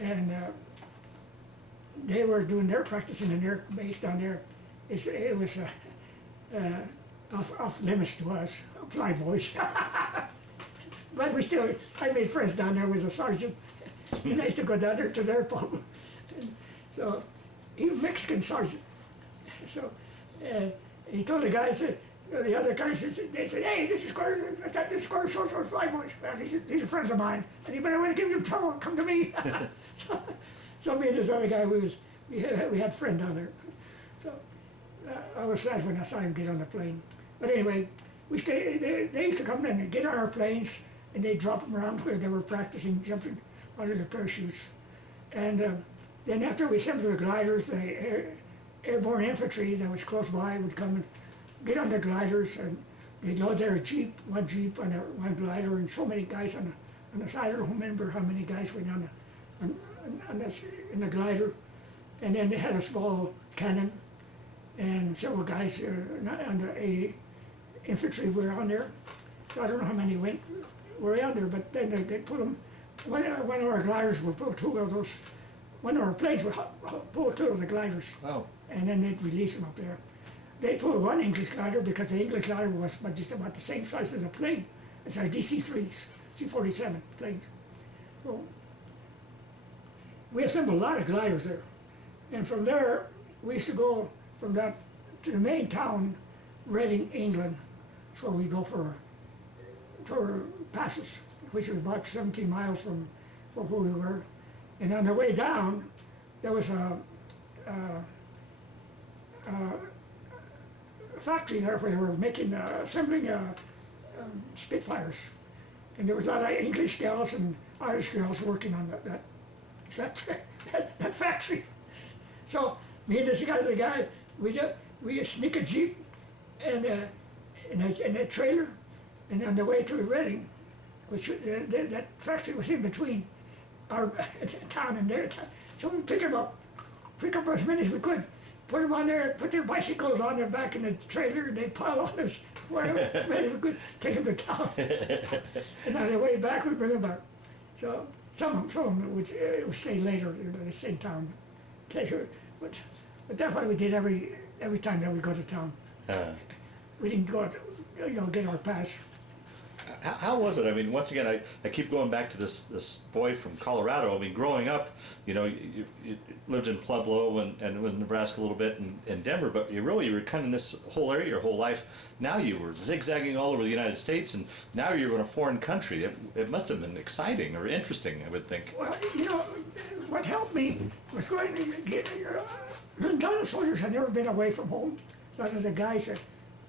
and they were doing their practicing in their base down there. It was off limits to us, flyboys. But I made friends down there with a sergeant, and I used to go down there to their pub. So he was a Mexican sergeant. So he told the guys, the other guys, they said, "Hey, this is Squadron so flyboys. Well, these are friends of mine, and you better want to give them trouble, come to me." So me and this other guy, we had a friend down there. So I was sad when I saw him get on the plane. But anyway, they used to come in and get on our planes, and they'd drop them around where they were practicing jumping out of the parachutes. And then after we assembled the gliders, the airborne infantry that was close by would come and get on the gliders, and they'd load their one jeep on one glider, and so many guys on the side. I don't remember how many guys went in the glider. And then they had a small cannon, and several guys on the infantry were on there. So I don't know how many were on there, but then they put them. One of our gliders would pull two of those. One of our planes would pull two of the gliders. Wow. And then they'd release them up there. They pulled one English glider because the English glider was just about the same size as a plane. It's our DC-3s, C-47 planes. So we assembled a lot of gliders there. And from there, we used to go from that to the main town, Reading, England. So we go for passes, which was about 17 miles from where we were. And on the way down, there was a factory there where they were assembling Spitfires. And there was a lot of English gals and Irish girls working on that factory. So me and this guy, we sneak a jeep and a trailer, and on the way to Reading, which that factory was in between our town and their town. So we pick up as many as we could, put them on there, put their bicycles on their back in the trailer, and they pile on us, whatever, as many as we could, take them to town. And on the way back, we bring them back. So some of them would stay later, they stay in town later. But that's what we did every time that we go to town. We didn't go to, get our pass. How was it? I mean, once again, I keep going back to this boy from Colorado. I mean, growing up, you lived in Pueblo and in Nebraska a little bit and Denver, but you were kind of in this whole area your whole life. Now you were zigzagging all over the United States, and now you're in a foreign country. It must have been exciting or interesting, I would think. Well, what helped me was going to get. A lot of soldiers had never been away from home. A lot of the guys that,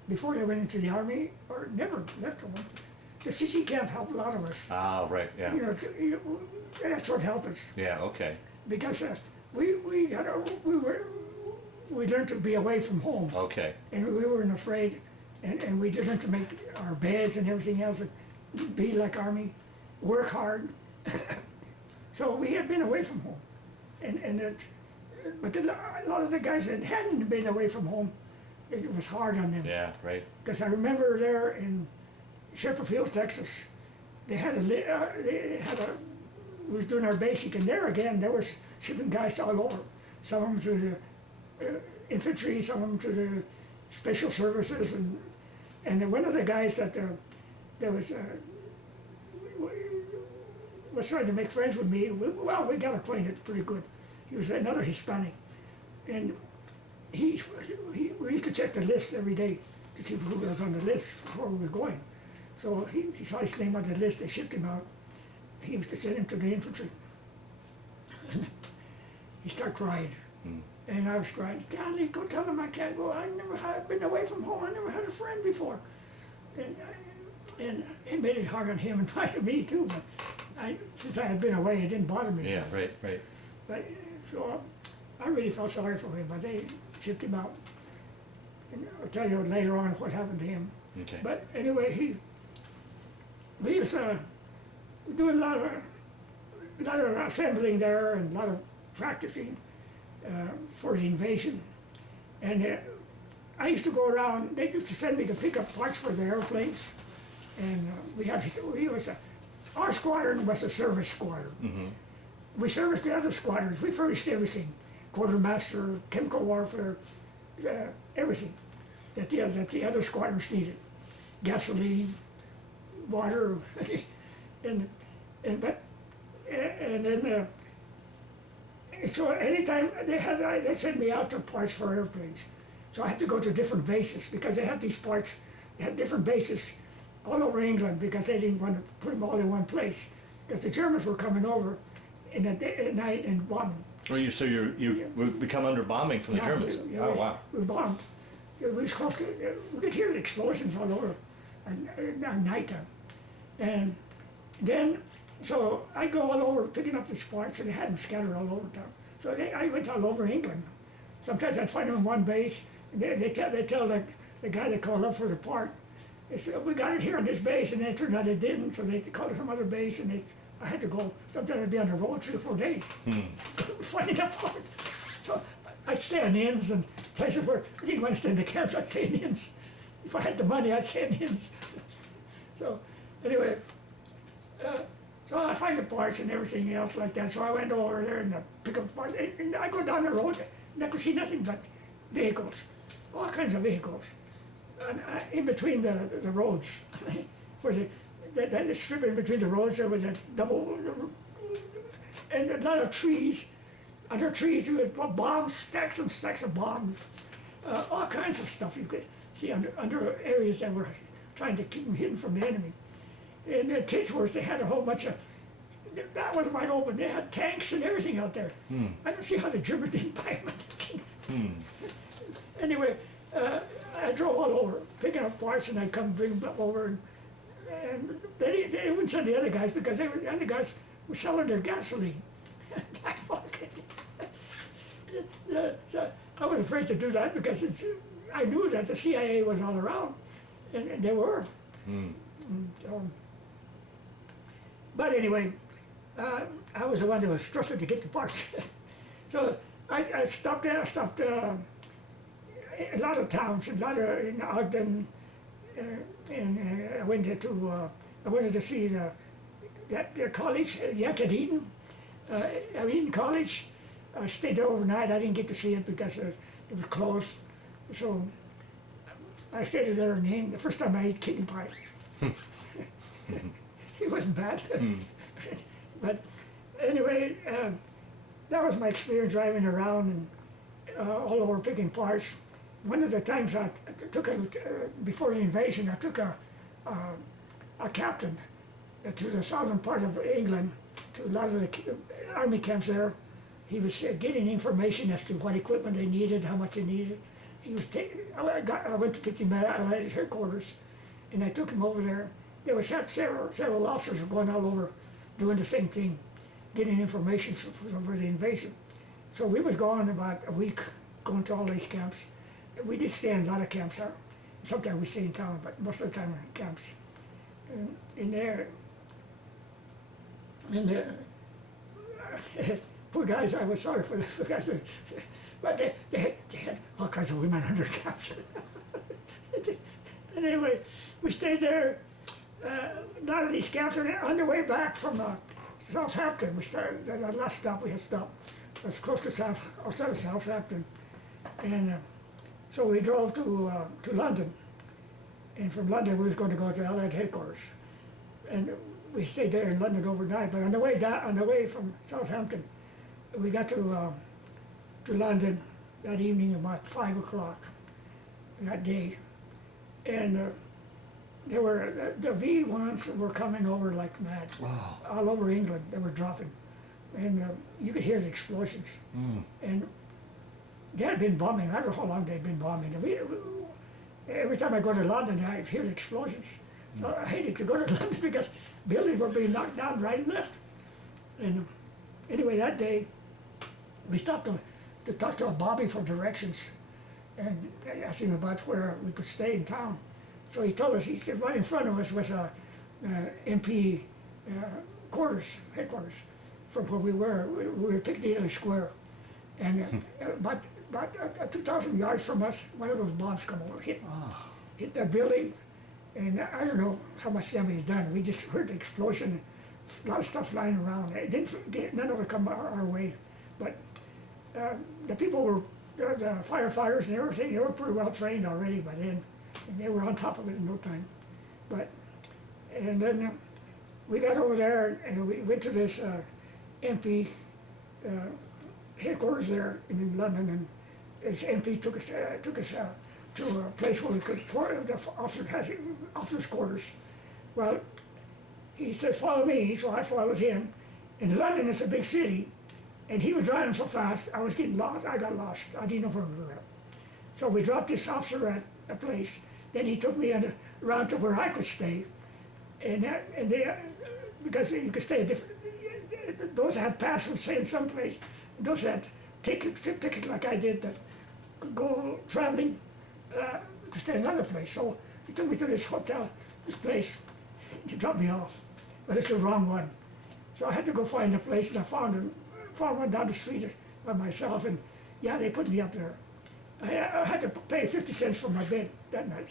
before they went into the army, or never left home. The CC camp helped a lot of us. Ah, right, yeah. That's what helped us. Yeah, okay. Because we learned to be away from home. Okay. And we weren't afraid, and we learned to make our beds and everything else, be like Army, work hard. So we had been away from home, but a lot of the guys that hadn't been away from home, it was hard on them. Yeah, right. Because I remember there in Sherperfield, Texas, we was doing our basic, and there again, there was shipping guys all over. Some of them to the infantry, some of them to the special services, and one of the guys that was trying to make friends with me. We got acquainted pretty good. He was another Hispanic, and we used to check the list every day to see who was on the list before we were going. So he saw his name on the list, they shipped him out. He used to send him to the infantry. He started crying. And I was crying, Stanley, go tell him I can't go. I've been away from home, I never had a friend before. And it made it hard on him and me too, but since I had been away, it didn't bother me. Yeah, right. But so I really felt sorry for him, but they shipped him out. And I'll tell you later on what happened to him. Okay. But anyway, we was doing a lot of assembling there and a lot of practicing for the invasion. And I used to go around. They used to send me to pick up parts for the airplanes, and our squadron was a service squadron. Mm-hmm. We serviced the other squadrons. We furnished everything: quartermaster, chemical warfare, everything that the other squadrons needed, gasoline, water, and then so anytime they sent me out to parts for airplanes, so I had to go to different bases because they had these parts. They had different bases all over England because they didn't want to put them all in one place because the Germans were coming over in the day, at night and bombing. Oh, you would become under bombing from the Germans. Oh, wow. We bombed. We was close to. We could hear the explosions all over at nighttime. And then, so I go all over picking up these parts, and they had them scattered all over town. So I went all over England. Sometimes I'd find them in one base, and they tell the guy that called up for the part, they said, we got it here on this base, and then it turned out they didn't, so they called it some other base, and I had to go. Sometimes I'd be on the road 3 or 4 days, finding a part. So I'd stay in inns and places where I didn't want to stay in the camps, I'd stay in inns. If I had the money, I'd stay in inns. So anyway, so I find the parts and everything else like that. So I went over there and pick up the parts. And I go down the road and I could see nothing but vehicles, all kinds of vehicles, in between the roads. For that strip in between the roads, there was a double, and a lot of trees. Under trees, there was bombs, stacks and stacks of bombs, all kinds of stuff you could see under areas that were trying to keep them hidden from the enemy. In Titsworth, they had a whole bunch of, that was wide open. They had tanks and everything out there. I don't see how the Germans didn't buy them. Anyway, I drove all over, picking up parts, and I'd come bring them over. And they wouldn't send the other guys because the other guys was selling their gasoline. Black market. So I was afraid to do that because I knew that the CIA was all around, and they were. So, but anyway, I was the one that was trusted to get the parts. So I stopped there. I stopped a lot of towns, a lot of in Ogden, and I went to I wanted to see the college, Yakadin, Eden College. I stayed there overnight. I didn't get to see it because it was closed. So I stayed there, and the first time I ate kidney pie. It wasn't bad. But anyway, that was my experience driving around and all over picking parts. One of the times I took before the invasion, I took a captain to the southern part of England, to a lot of the army camps there. He was getting information as to what equipment they needed, how much they needed. He was I went to pick him at his headquarters, and I took him over there. There was several officers going all over doing the same thing, getting information for the invasion. So we was gone about a week, going to all these camps. We did stay in a lot of camps. Sometimes we stay in town, but most of the time in camps. And in there, poor guys, I was sorry for the guys, but they had all kinds of women under camps. And anyway, we stayed there. A lot of these camps are on their way back from Southampton. We started, the last stop we had stopped was close to outside of Southampton. And so we drove to London. And from London, we was going to go to Allied headquarters. And we stayed there in London overnight. But on the way from Southampton, we got to London that evening about 5 o'clock that day. And there were the V1s were coming over like mad. Wow. All over England. They were dropping, and you could hear the explosions. And they had been bombing. I don't know how long they'd been bombing. Every time I go to London, I hear the explosions. So I hated to go to London because buildings were being knocked down right and left. And anyway, that day we stopped to talk to a Bobby for directions, and I asked him about where we could stay in town. So he told us, he said right in front of us was a MP headquarters from where we were. We were at Piccadilly Square. And about 2,000 yards from us, one of those bombs come over, hit that building. And I don't know how much damage it's done. We just heard the explosion, a lot of stuff flying around. It didn't get, none of it come our way. But the people were, the firefighters and everything, they were pretty well trained already by then. And they were on top of it in no time. And then we got over there and we went to this MP headquarters there in London, and this MP took us to a place where we could, the officer has officers' quarters. Well, he said, follow me, so I followed him. And London is a big city, and he was driving so fast, I was getting lost, I got lost. I didn't know where we were at. So we dropped this officer at a place. Then he took me around to where I could stay, and they, because you could stay at different. Those that had passes would stay in some place. Those that had trip tickets like I did that could go traveling could stay in another place. So he took me to this hotel, this place. He dropped me off, but it's the wrong one. So I had to go find a place, and I found one down the street by myself, and yeah, they put me up there. I had to pay 50 cents for my bed that night.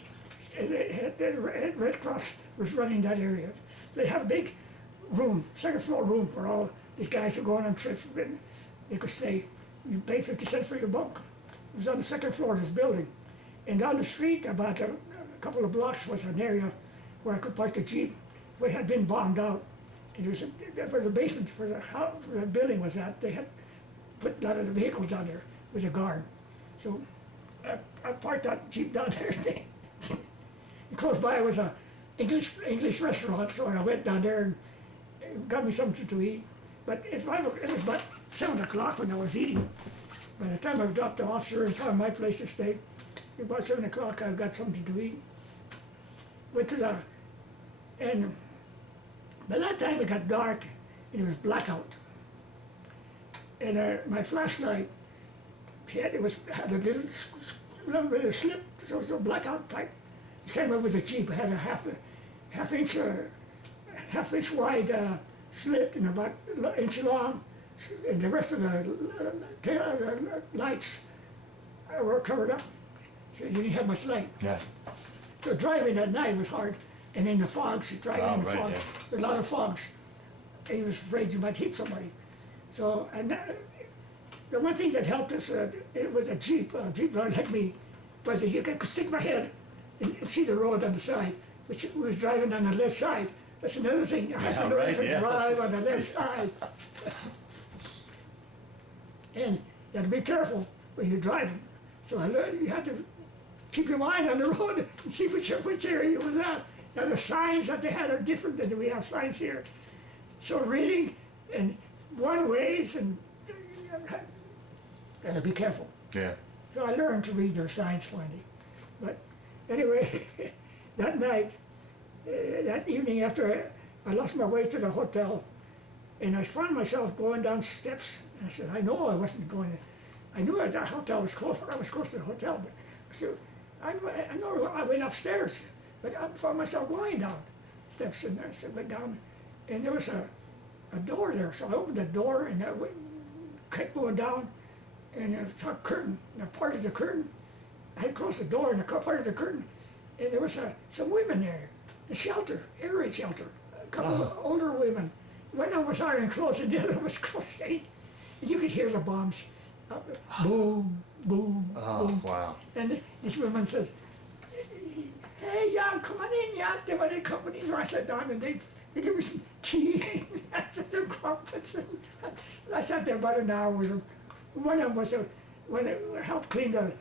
Red Cross was running that area. They had a big room, second floor room for all these guys who go on trips. They could stay. You pay 50 cents for your bunk. It was on the second floor of this building. And down the street, about a couple of blocks, was an area where I could park the Jeep, where it had been bombed out. And it was for the basement, for the house, where the building was at, they had put a lot of the vehicles down there with a guard. So I parked that Jeep down there. And close by was a English restaurant, so I went down there and got me something to eat. But it was about 7 o'clock when I was eating. By the time I dropped the officer and found my place to stay, about 7 o'clock I got something to eat. Went to and by that time it got dark, and it was blackout. And my flashlight had a little bit of slip, so it was a blackout type. The same way with the Jeep, it had a half inch wide slit and about an inch long, and the rest of the lights were covered up, so you didn't have much light. Yeah. So driving at night was hard, and in the fogs, driving in the right, fogs, a lot of fogs. He was afraid you might hit somebody. So, and the one thing that helped us, it was a Jeep. A Jeep driver like me, was that you could stick my head and see the road on the side, which was driving on the left side. That's another thing. I had to learn to drive on the left side. And you had to be careful when you're driving. So I learned you had to keep your mind on the road and see which area you was at. Now the signs that they had are different than we have signs here. So reading and one ways and gotta be careful. Yeah. So I learned to read their signs finally. But anyway, that night, that evening after I lost my way to the hotel, and I found myself going down steps. And I said, I know I wasn't going. I knew the hotel was close. I was close to the hotel, but I said, I know I went upstairs, but I found myself going down steps, and I said, went down, and there was a door there. So I opened the door, and I kept going down, and I saw a curtain. And a part of the curtain, I had closed the door, and a part of the curtain, and there was some women there, a shelter, air raid shelter, a couple of older women. One of them was ironing clothes, and the other was crocheting. And you could hear the bombs, boom, boom, boom. Wow. And this woman says, hey, Jan, come on in, Jan. They were the companies. So I sat down, and they gave me some tea and some crumpets. And I sat there about an hour with them. One of them was when it helped clean the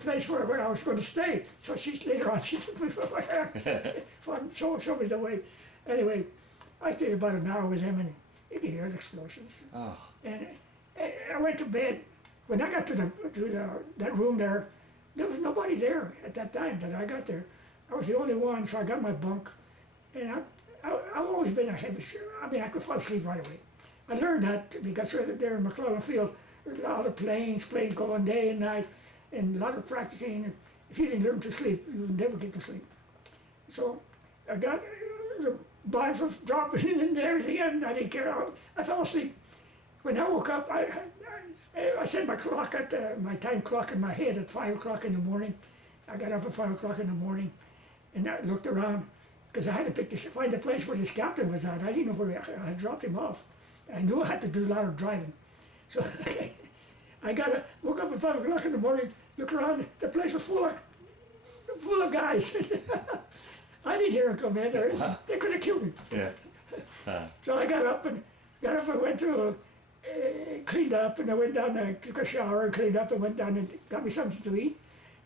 place where I was going to stay. So later on she took me showed me the way. Anyway, I stayed about an hour with him, and you could hear the explosions. Oh. And I went to bed. When I got to that room there was nobody there at that time that I got there. I was the only one, so I got my bunk. And I've always been a heavy sleeper. I mean, I could fall asleep right away. I learned that because there in McClellan Field, there's a lot of planes going day and night, and a lot of practicing. If you didn't learn to sleep, you would never get to sleep. So I got the bombs was dropping in and everything, and I didn't care. I fell asleep. When I woke up, I set my clock my time clock in my head at 5 o'clock in the morning. I got up at 5 o'clock in the morning, and I looked around because I had to find the place where this captain was at. I didn't know where I had dropped him off. I knew I had to do a lot of driving, so I woke up at 5 o'clock in the morning. Looked around, the place was full of guys. I didn't hear them come in. They could have killed me. Yeah. So I got up and went to. Cleaned up, and I went down and took a shower and cleaned up and went down and got me something to eat.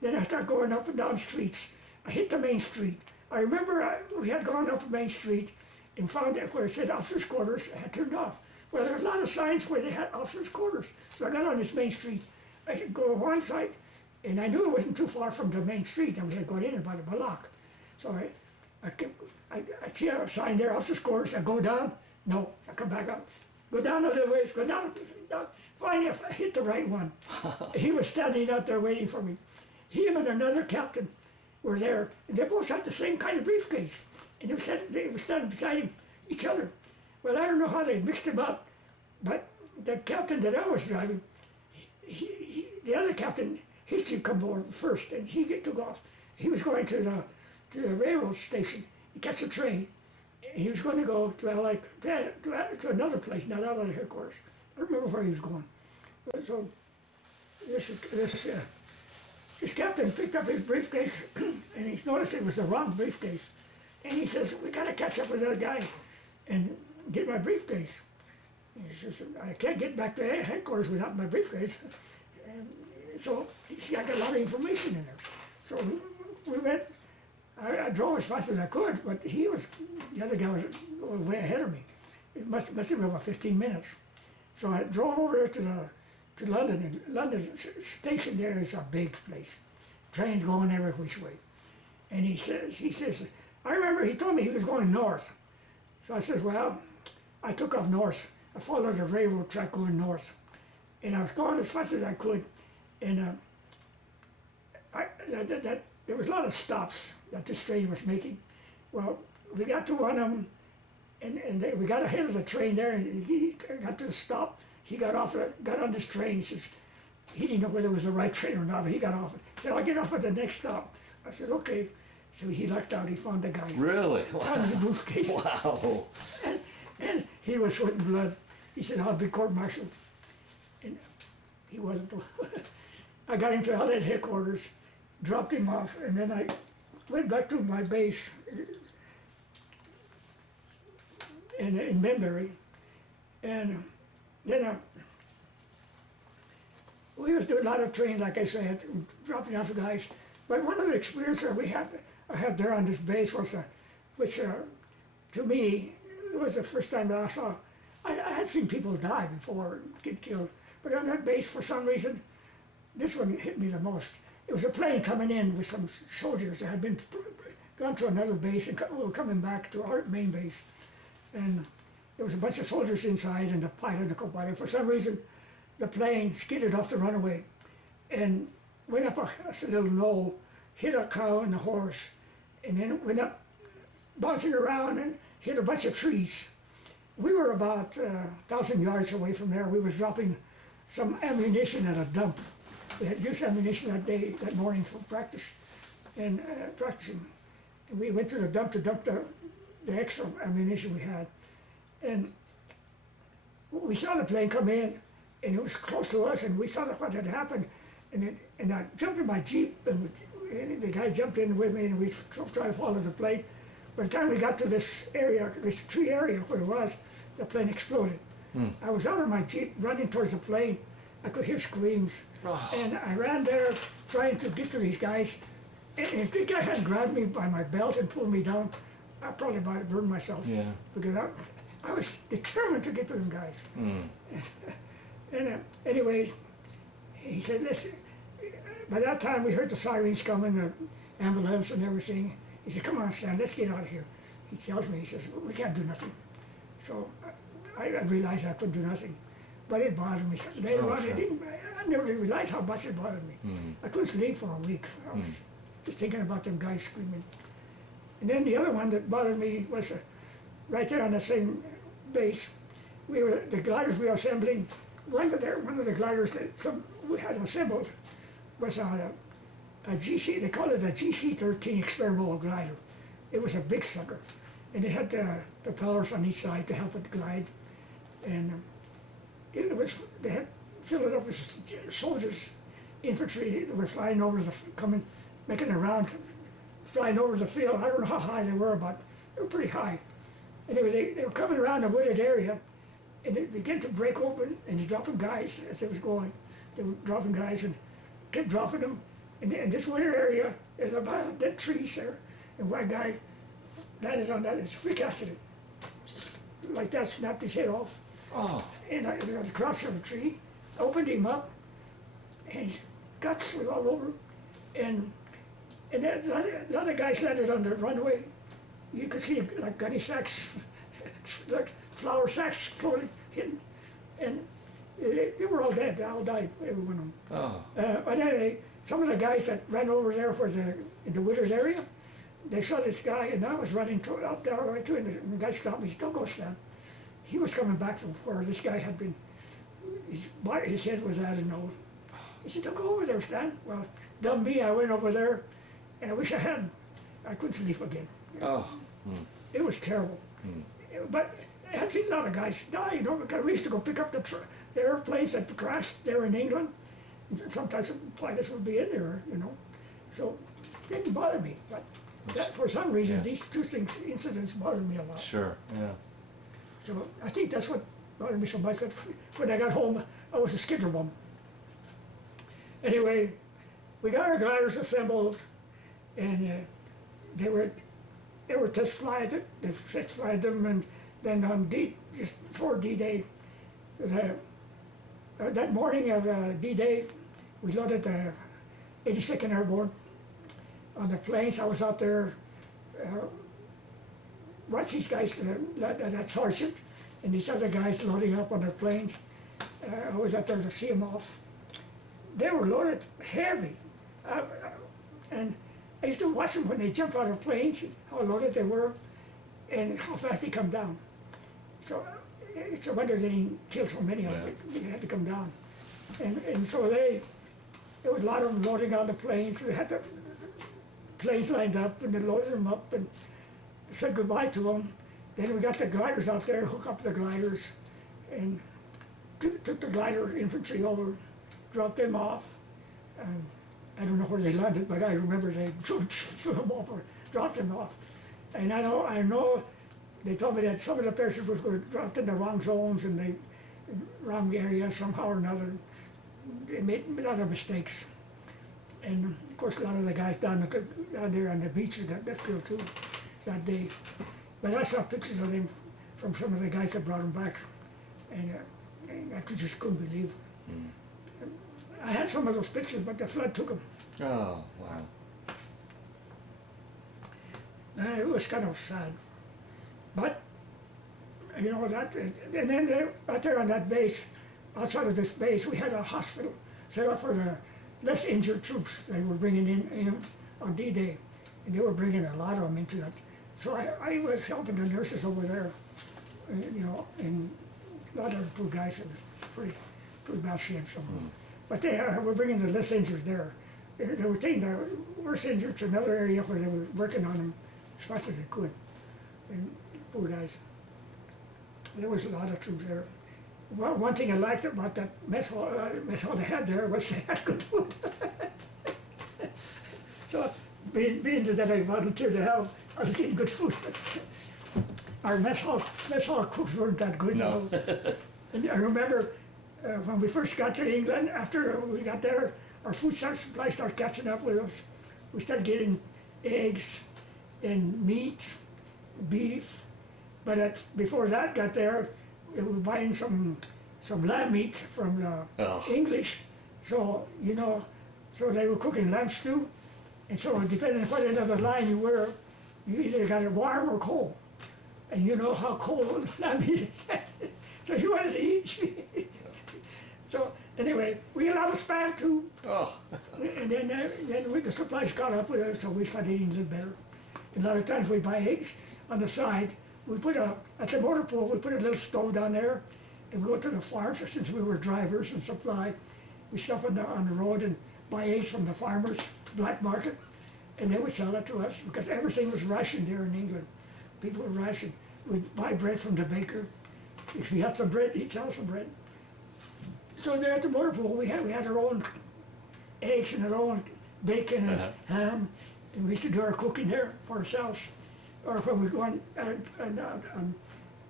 Then I started going up and down streets. I hit the main street. I remember we had gone up Main Street and found that where it said officers' quarters. I had turned off. Well, there were a lot of signs where they had officers' quarters. So I got on this main street. I could go on one side, and I knew it wasn't too far from the main street, and we had gone in about a block. So I see a sign there, officers' quarters. I go down. No, I come back up. Go down a little ways, go down. Finally, I hit the right one. He was standing out there waiting for me. Him and another captain were there, and they both had the same kind of briefcase. And they were standing beside each other. Well, I don't know how they mixed them up, but the captain that I was driving, the other captain, his jeep come over first, and he took off. He was going to the railroad station to catch a train. He was going to go to LA, to another place, not LA headquarters. I don't remember where he was going. So this captain picked up his briefcase, and he noticed it was the wrong briefcase. And he says, we got to catch up with that guy and get my briefcase. And he says, I can't get back to headquarters without my briefcase. And so I got a lot of information in there. So we went. I drove as fast as I could, but the other guy was way ahead of me. It must have been about 15 minutes. So I drove over there to London, and London station there is a big place. Trains going every which way. And he says, I remember he told me he was going north. So I said, well, I took off north. I followed the railroad track going north. And I was going as fast as I could. And there was a lot of stops that this train was making. Well, we got to one of them, and we got ahead of the train there, and he got to the stop. He got on this train. He says, he didn't know whether it was the right train or not, but he got off. He said, I'll get off at the next stop. I said, okay. So he lucked out. He found the guy. Really? Found his briefcase. Wow. And he was sweating blood. He said, I'll be court-martialed. And he wasn't. I got him to Allied headquarters, dropped him off, and then I went back to my base in Benbury. And then we was doing a lot of training, like I said, dropping off the guys. But one of the experiences I had there on this base was, which to me, it was the first time that I saw, I had seen people die before, get killed. But on that base, for some reason, this one hit me the most. It was a plane coming in with some soldiers that had gone to another base and were coming back to our main base. And there was a bunch of soldiers inside and the pilot and the co-pilot. For some reason, the plane skidded off the runway and went up a little knoll, hit a cow and a horse, and then went up, bouncing around and hit a bunch of trees. We were about 1,000 yards away from there. We was dropping some ammunition at a dump. We had used ammunition that morning for practice and practicing. And we went to the dump to dump the extra ammunition we had. And we saw the plane come in, and it was close to us, and we saw what had happened. And I jumped in my Jeep, and the guy jumped in with me, and we tried to follow the plane. By the time we got to this area, this tree area where it was, the plane exploded. I was out of my Jeep running towards the plane. I could hear screams. Oh. And I ran there trying to get to these guys. And if the guy hadn't grabbed me by my belt and pulled me down, I probably might have burned myself. Yeah. Because I was determined to get to them guys. And anyway, he said, listen, by that time we heard the sirens coming, the ambulance and everything. He said, come on, Stan, let's get out of here. He tells me, he says, we can't do nothing. So I realized I couldn't do nothing. But it bothered me. Later on, I never realized how much it bothered me. I couldn't sleep for a week. I was just thinking about them guys screaming. And then the other one that bothered me was right there on the same base. The gliders we were assembling, one of the gliders that we had assembled was a GC, they call it a GC-13 experimental glider. It was a big sucker. And it had the propellers on each side to help it glide. And they had filled it up with soldiers, infantry that were flying over making a round, flying over the field. I don't know how high they were, but they were pretty high. Anyway, they were coming around a wooded area, and it began to break open, and they're dropping guys as they was going. They were dropping guys and kept dropping them. And in this wooded area, there's about dead trees there, and one guy landed on that and freak accident. Like that, snapped his head off. Oh. And I was across from a tree, opened him up, and his guts were all over. And a lot of guys landed on the runway. You could see like gunny sacks, like flour sacks floating, hidden. And they were all dead. They all died, every one of them. Oh. But anyway, some of the guys that ran over there in the wooded area, they saw this guy, and I was running up there right to him, and the guy stopped me. He said, don't go, Stan. He was coming back from where this guy had been, his head was at and all. He said, don't go over there, Stan. Well, dumb me, I went over there, and I wish I hadn't. I couldn't sleep again. Oh. It was terrible. But I had seen a lot of guys die, because we used to go pick up the airplanes that crashed there in England. And sometimes pilots would be in there, So it didn't bother me. But for some reason, these two incidents bothered me a lot. Sure, yeah. So I think that's what bothered me so much. That when I got home, I was a skidder bum. Anyway, we got our gliders assembled, and they were test flied. They test flied them, and then on just before D-Day, that morning of D-Day, we loaded the 82nd Airborne on the planes. I was out there. Watch these guys, that sergeant and these other guys loading up on their planes. I was out there to see them off. They were loaded heavy. And I used to watch them when they jump out of planes, how loaded they were, and how fast they come down. So it's a wonder they didn't kill so many of them. They had to come down. And so there was a lot of them loading on the planes. They had the planes lined up, and they loaded them up and said goodbye to them. Then we got the gliders out there, hook up the gliders, and took the glider infantry over, dropped them off. I don't know where they landed, but I remember they threw them over, dropped them off. And I know they told me that some of the parachutists were dropped in the wrong zones and the wrong area somehow or another. They made a lot of mistakes. And of course, a lot of the guys down there on the beaches got killed too that day. But I saw pictures of them from some of the guys that brought them back, and I just couldn't believe it. I had some of those pictures, but the flood took them. Oh, wow. It was kind of sad. But, you know, that, and then out there on that base, outside of this base, we had a hospital set up for the less injured troops they were bringing in on D-Day. And they were bringing a lot of them into that. So I was helping the nurses over there, you know, and a lot of the poor guys, it was pretty bad shape. So. But they were bringing the less injured there. They were taking the worse injured to another area where they were working on them as fast as they could. And poor guys. There was a lot of troops there. Well, one thing I liked about that mess hall they had there was they had good food. So being that I volunteered to help, I was getting good food. Our mess hall cooks weren't that good. No. You know? And I remember when we first got to England, after we got there, our food supply started catching up with us. We started getting eggs and meat, beef. But before that got there, we were buying some lamb meat from the English. So, you know, so they were cooking lamb stew. And so depending on what end of the line you were, you either got it warm or cold. And you know how cold lamb meat is. So you wanted to eat. So anyway, we allowed a spam too. Oh. And then the supplies caught up with us, so we started eating a little better. And a lot of times we buy eggs on the side. We put at the motor pool, we put a little stove down there, and we go to the farms. Since we were drivers and supply, we stop on the road and buy eggs from the farmers, black market, and they would sell it to us because everything was rationed there in England. People were rationed. We'd buy bread from the baker. If we had some bread, he'd sell some bread. So there at the motor pool, we had our own eggs and our own bacon and ham, and we used to do our cooking there for ourselves. Or when we go on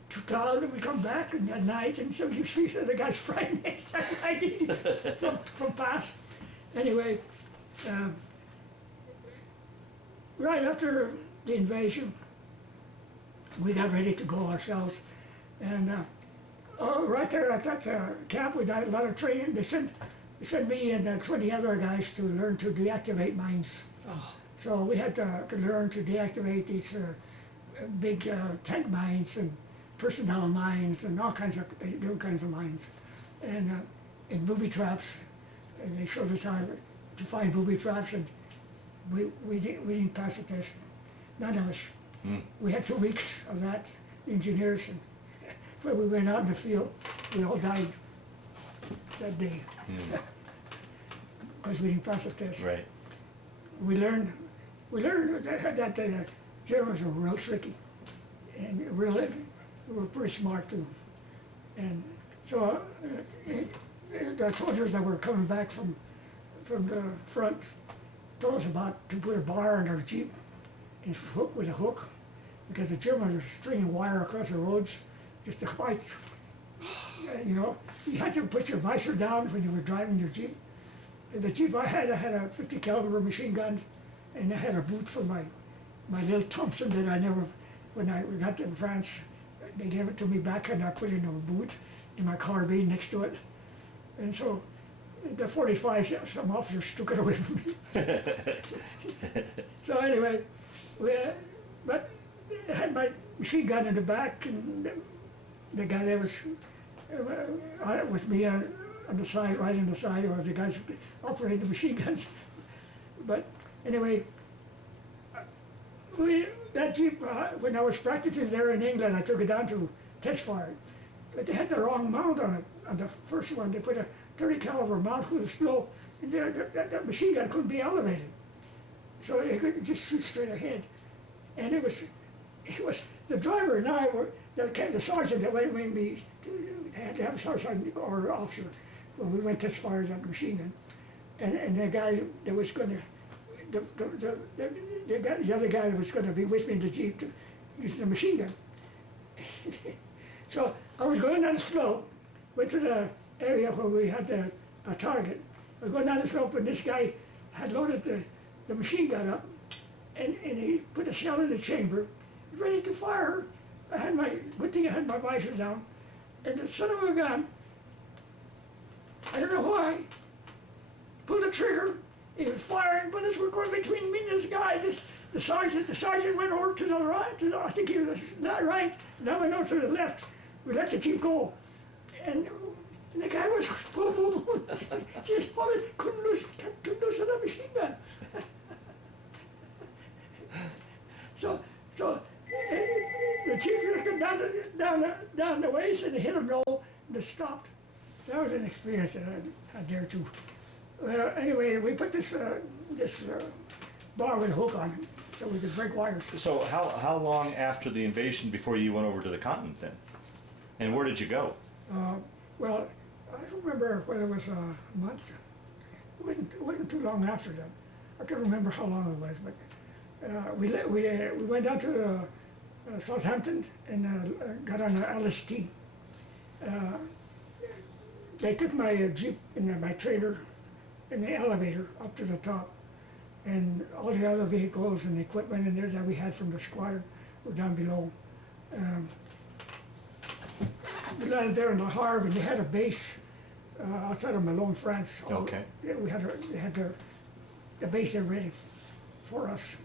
to town, we come back and at night, and so you see the guys frying eggs at night from past. Anyway, right after the invasion, we got ready to go ourselves, and right there at that camp, we got a lot of training. They sent me and 20 other guys to learn to deactivate mines. Oh. So we had to learn to deactivate these big tank mines and personnel mines and all kinds of different kinds of mines, and booby traps. And they showed us how to find booby traps, and we didn't pass the test. None of us. We had 2 weeks of that, engineers, and when we went out in the field, we all died that day because we didn't pass the test. Right. We learned that the Germans were real tricky, and we were pretty smart too. And so the soldiers that were coming back from the front told us about to put a bar on our Jeep and hook with a hook, because the Germans were stringing wire across the roads just to fight. You know, you had to put your visor down when you were driving your Jeep. And the Jeep I had a 50 caliber machine gun, and I had a boot for my little Thompson that I never, when I got to France, they gave it to me back and I put it in a boot in my carbine next to it. And so the 45, some officers took it away from me. So anyway, but I had my machine gun in the back, and the guy that was with me on the side, right on the side, or the guys operating the machine guns. But anyway, that Jeep, when I was practicing there in England, I took it down to test fire. But they had the wrong mount on it. On the first one, they put a 30 caliber mount with a slow, and the machine gun couldn't be elevated. So it could just shoot straight ahead. And it was the driver and I were, the sergeant that went with me, they had to have a sergeant or officer when we went test fires on the machine gun. And the guy that was going to, the other guy that was going to be with me in the Jeep to use the machine gun. So I was going down the slope, went to the area where we had a target. I was going down the slope, and this guy had loaded the machine gun up, and he put a shell in the chamber, ready to fire. Good thing I had my visor down, and the son of a gun, I don't know why, pulled the trigger. He was firing, bullets were going between me and this guy. The sergeant went over to the right. I think he was not right. And I went over to the left. We let the Jeep go, and the guy was boom, boom, boom. Just couldn't lose the machine gun. So the Jeep just got down the waist and hit a roll and it stopped. That was an experience that I had there too. Anyway, we put this bar with a hook on it so we could break wires. So how long after the invasion before you went over to the continent then? And where did you go? Well, I don't remember whether it was a month. It wasn't too long after that. I can't remember how long it was, but we went down to Southampton and got on the LST. They took my Jeep and my trailer in the elevator up to the top, and all the other vehicles and equipment and there that we had from the squadron were down below. We landed there in Le Havre, and they had a base outside of Malone, France. Okay. They had the base there ready for us.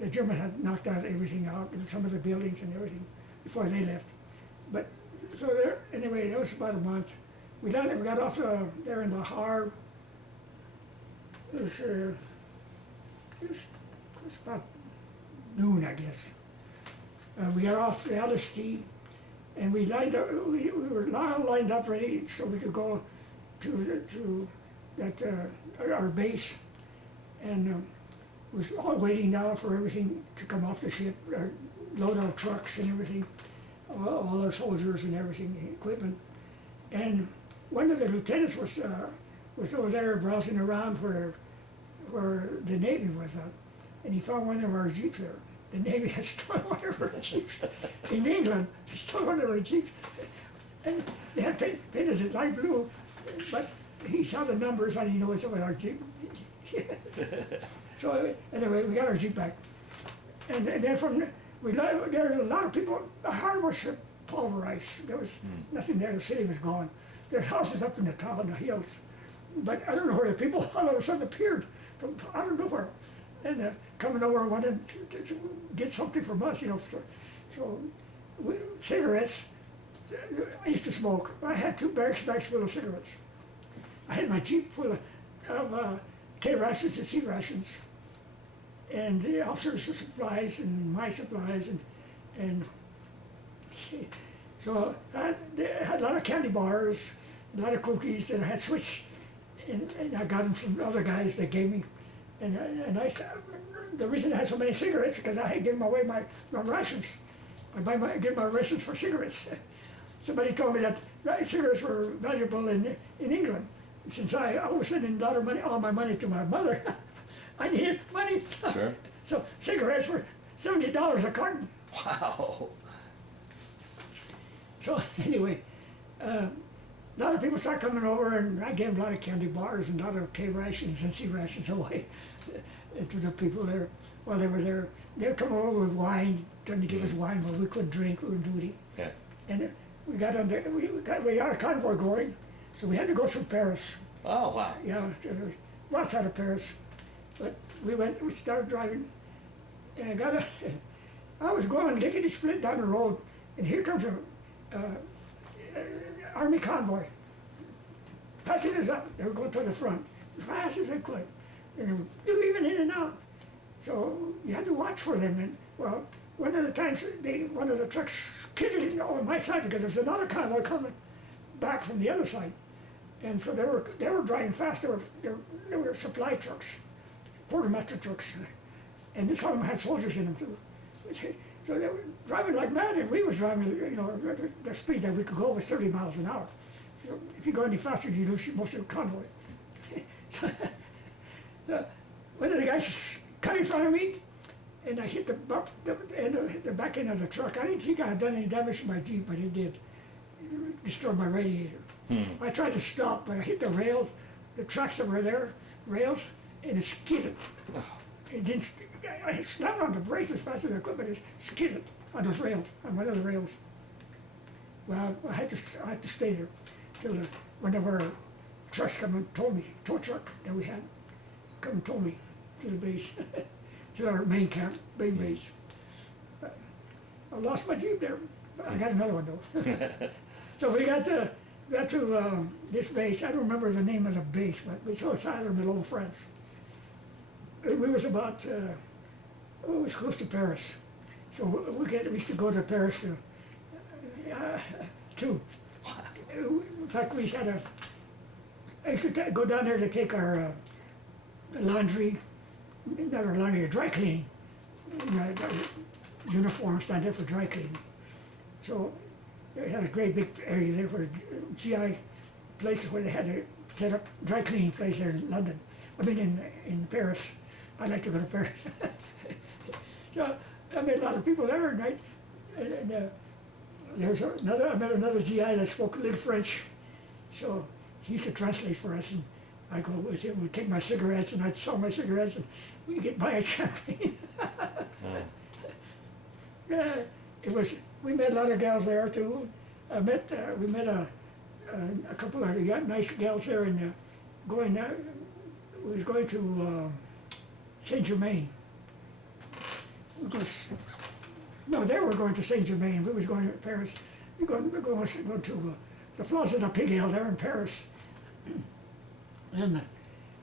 The Germans had knocked out everything out, and some of the buildings and everything before they left. But so there, anyway, that was about a month. We landed. We got off there in Le Havre. It was about noon, I guess. We got off the LST, and we lined up. We were now lined up ready so we could go to our base, and was all waiting now for everything to come off the ship, load our trucks and everything, all our soldiers and everything, equipment. And one of the lieutenants was over there browsing around where the Navy was at, and he found one of our Jeeps there. The Navy had stolen one of our Jeeps in England. They stole one of our Jeeps, and they had painted it light blue, but he saw the numbers and he knew it was our Jeep. So anyway, we got our Jeep back, and then there were a lot of people. The heart was pulverized. There was nothing there. The city was gone. There's houses up in the top of the hills, but I don't know where the people all of a sudden appeared from I don't know where, and coming over wanted to get something from us, you know. So cigarettes. I used to smoke. I had 2 bags full of cigarettes. I had my Jeep full of K rations and C rations, and the officers' supplies and my supplies, and so I had a lot of candy bars, a lot of cookies that I had switched, and I got them from other guys that gave me, and I said the reason I had so many cigarettes is because I had given away my rations. I give my rations for cigarettes. Somebody told me that cigarettes were valuable in England. Since I was sending a lot of money, all my money to my mother, I needed money. Sure. So cigarettes were $70 a carton. Wow. So anyway, a lot of people started coming over, and I gave them a lot of candy bars and a lot of K rations and C rations away to the people there while they were there. They'd come over with wine, trying to give us wine, but we couldn't drink, we couldn't do it. Yeah. And we got a convoy going. So we had to go through Paris. Oh, wow. Yeah, outside of Paris. But we started driving, and I was going lickety split down the road, and here comes army convoy, passing us up. They were going to the front as fast as they could, and they were even in and out. So you had to watch for them. And well, one of the times one of the trucks skidded on my side because there was another convoy coming back from the other side, and so they were driving fast. There were supply trucks, quartermaster trucks, and some of them had soldiers in them too. So they were driving like mad, and we was driving, the speed that we could go was 30 miles an hour. So if you go any faster, you lose most of the convoy. So one of the guys cut in front of me, and I hit the back end of the truck. I didn't think I had done any damage to my Jeep, but it did. It destroyed my radiator. I tried to stop, but I hit the rail, the tracks that were there, rails, and it skidded. It didn't. I slammed on the brakes as fast as I could, but it skidded on those rails, on one of the rails. Well, I had to stay there till one of our trucks come and told me, tow truck that we had, come and told me to the base, to our main base. But I lost my Jeep there, but I got another one though. So we got to this base. I don't remember the name of the base, but we saw asylum with old friends. We was about, it was close to Paris. So we used to go to Paris too. In fact, I used to go down there to take our laundry, not our laundry, our dry cleaning. Our uniforms down there for dry cleaning. So they had a great big area there for GI places where they had to set up dry cleaning place there in London. I mean in Paris. I'd like to go to Paris. So I met a lot of people there, and I met another GI that spoke a little French, so he used to translate for us, and I'd go with him. We'd take my cigarettes, and I'd sell my cigarettes, and we'd get by a champagne. We met a lot of gals there too. We met a couple of nice gals there, and we was going to Saint Germain. They were going to Saint Germain. We was going to Paris. We're going to the Plaza de Pigalle there in Paris. And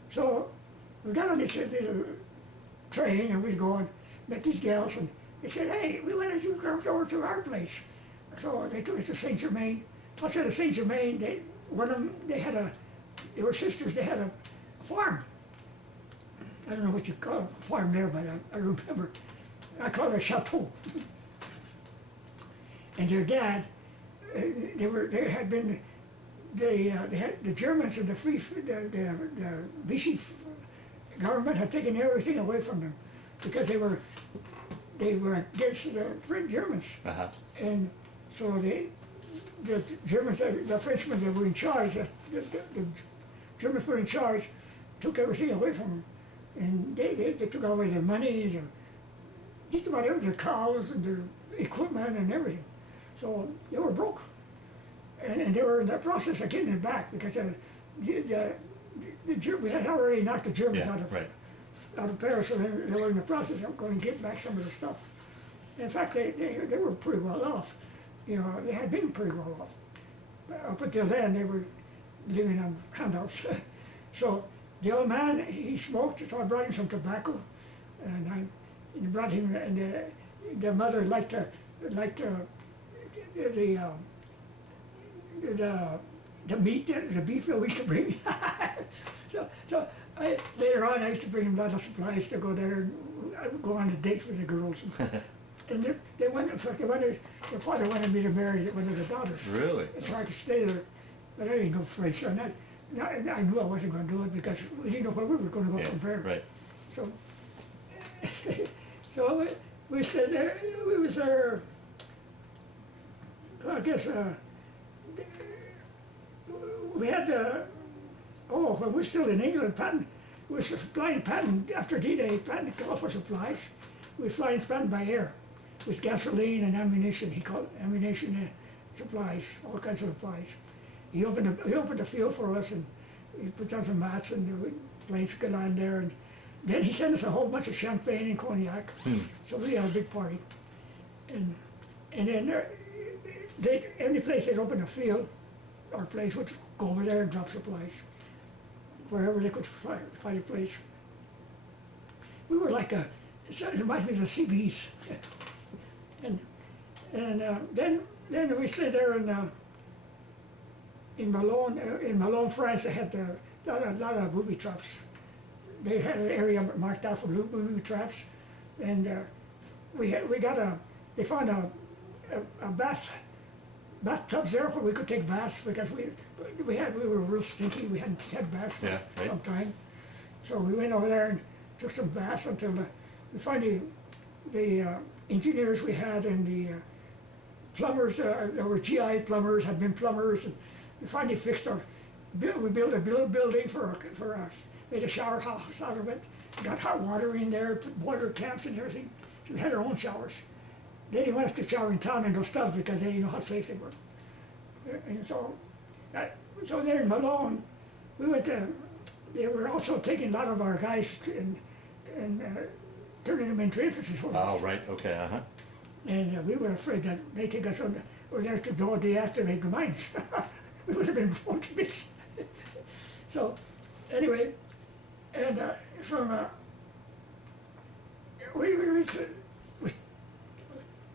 so we got on this train, and we was going, met these gals, and they said, "Hey, we want to come over to our place." So they took us to Saint Germain. Outside of Saint Germain, they were sisters. They had a farm. I don't know what you call a farm there, but I remember. I call it a chateau. And their dad, they had the Germans and the Vichy government had taken everything away from them because they were against the French Germans. Uh-huh. And so the Germans, the Frenchmen that were in charge, the Germans were in charge, took everything away from them. And they took away their money, just about everything, their cows and their equipment and everything. So they were broke. And they were in the process of getting it back because we had already knocked the Germans out of Paris, so they were in the process of going to get back some of the stuff. In fact, they were pretty well off. They had been pretty well off. But up until then, they were living on handouts. So the old man, he smoked, so I brought him some tobacco, and I brought him, and the mother liked the meat, the beef that we used to bring. so later on, I used to bring him a lot of supplies to go there, and I would go on the dates with the girls. And they went, in fact, their father wanted me to marry one of the daughters. Really? So I could stay there, but I didn't go French. So I knew I wasn't going to do it because we didn't know where we were going to go from there. Right. So, so we stayed there. We was there. I guess we had when we were still in England, Patton was flying Patton after D-Day. Patton called for supplies. We were flying Patton by air with gasoline and ammunition. He called ammunition supplies, all kinds of supplies. He opened the field for us, and he put down some mats, and the planes could land there. And then he sent us a whole bunch of champagne and cognac. So we had a big party. And then any place they'd open a field, our place would go over there and drop supplies, wherever they could find a place. We were like it reminds me of the CBs. and then we stayed there in Malone, France. They had a lot of booby traps. They had an area marked out for booby traps, and they found a bathtubs there where we could take baths because we were real stinky. We hadn't had baths for some time, so we went over there and took some baths until we finally the engineers we had and the plumbers. There were GI plumbers, had been plumbers, and we finally fixed we built a building for us. Made a shower house out of it. Got hot water in there, put water camps and everything. So we had our own showers. They didn't want us to shower in town in those tubs because they didn't know how safe they were. And so there in Malone, we went to. They were also taking a lot of our guys and turning them into infantry soldiers. Oh, right. Okay. Uh huh. And we were afraid that they take us over there to go deactivate the mines. We would have been born to mix. So, anyway, and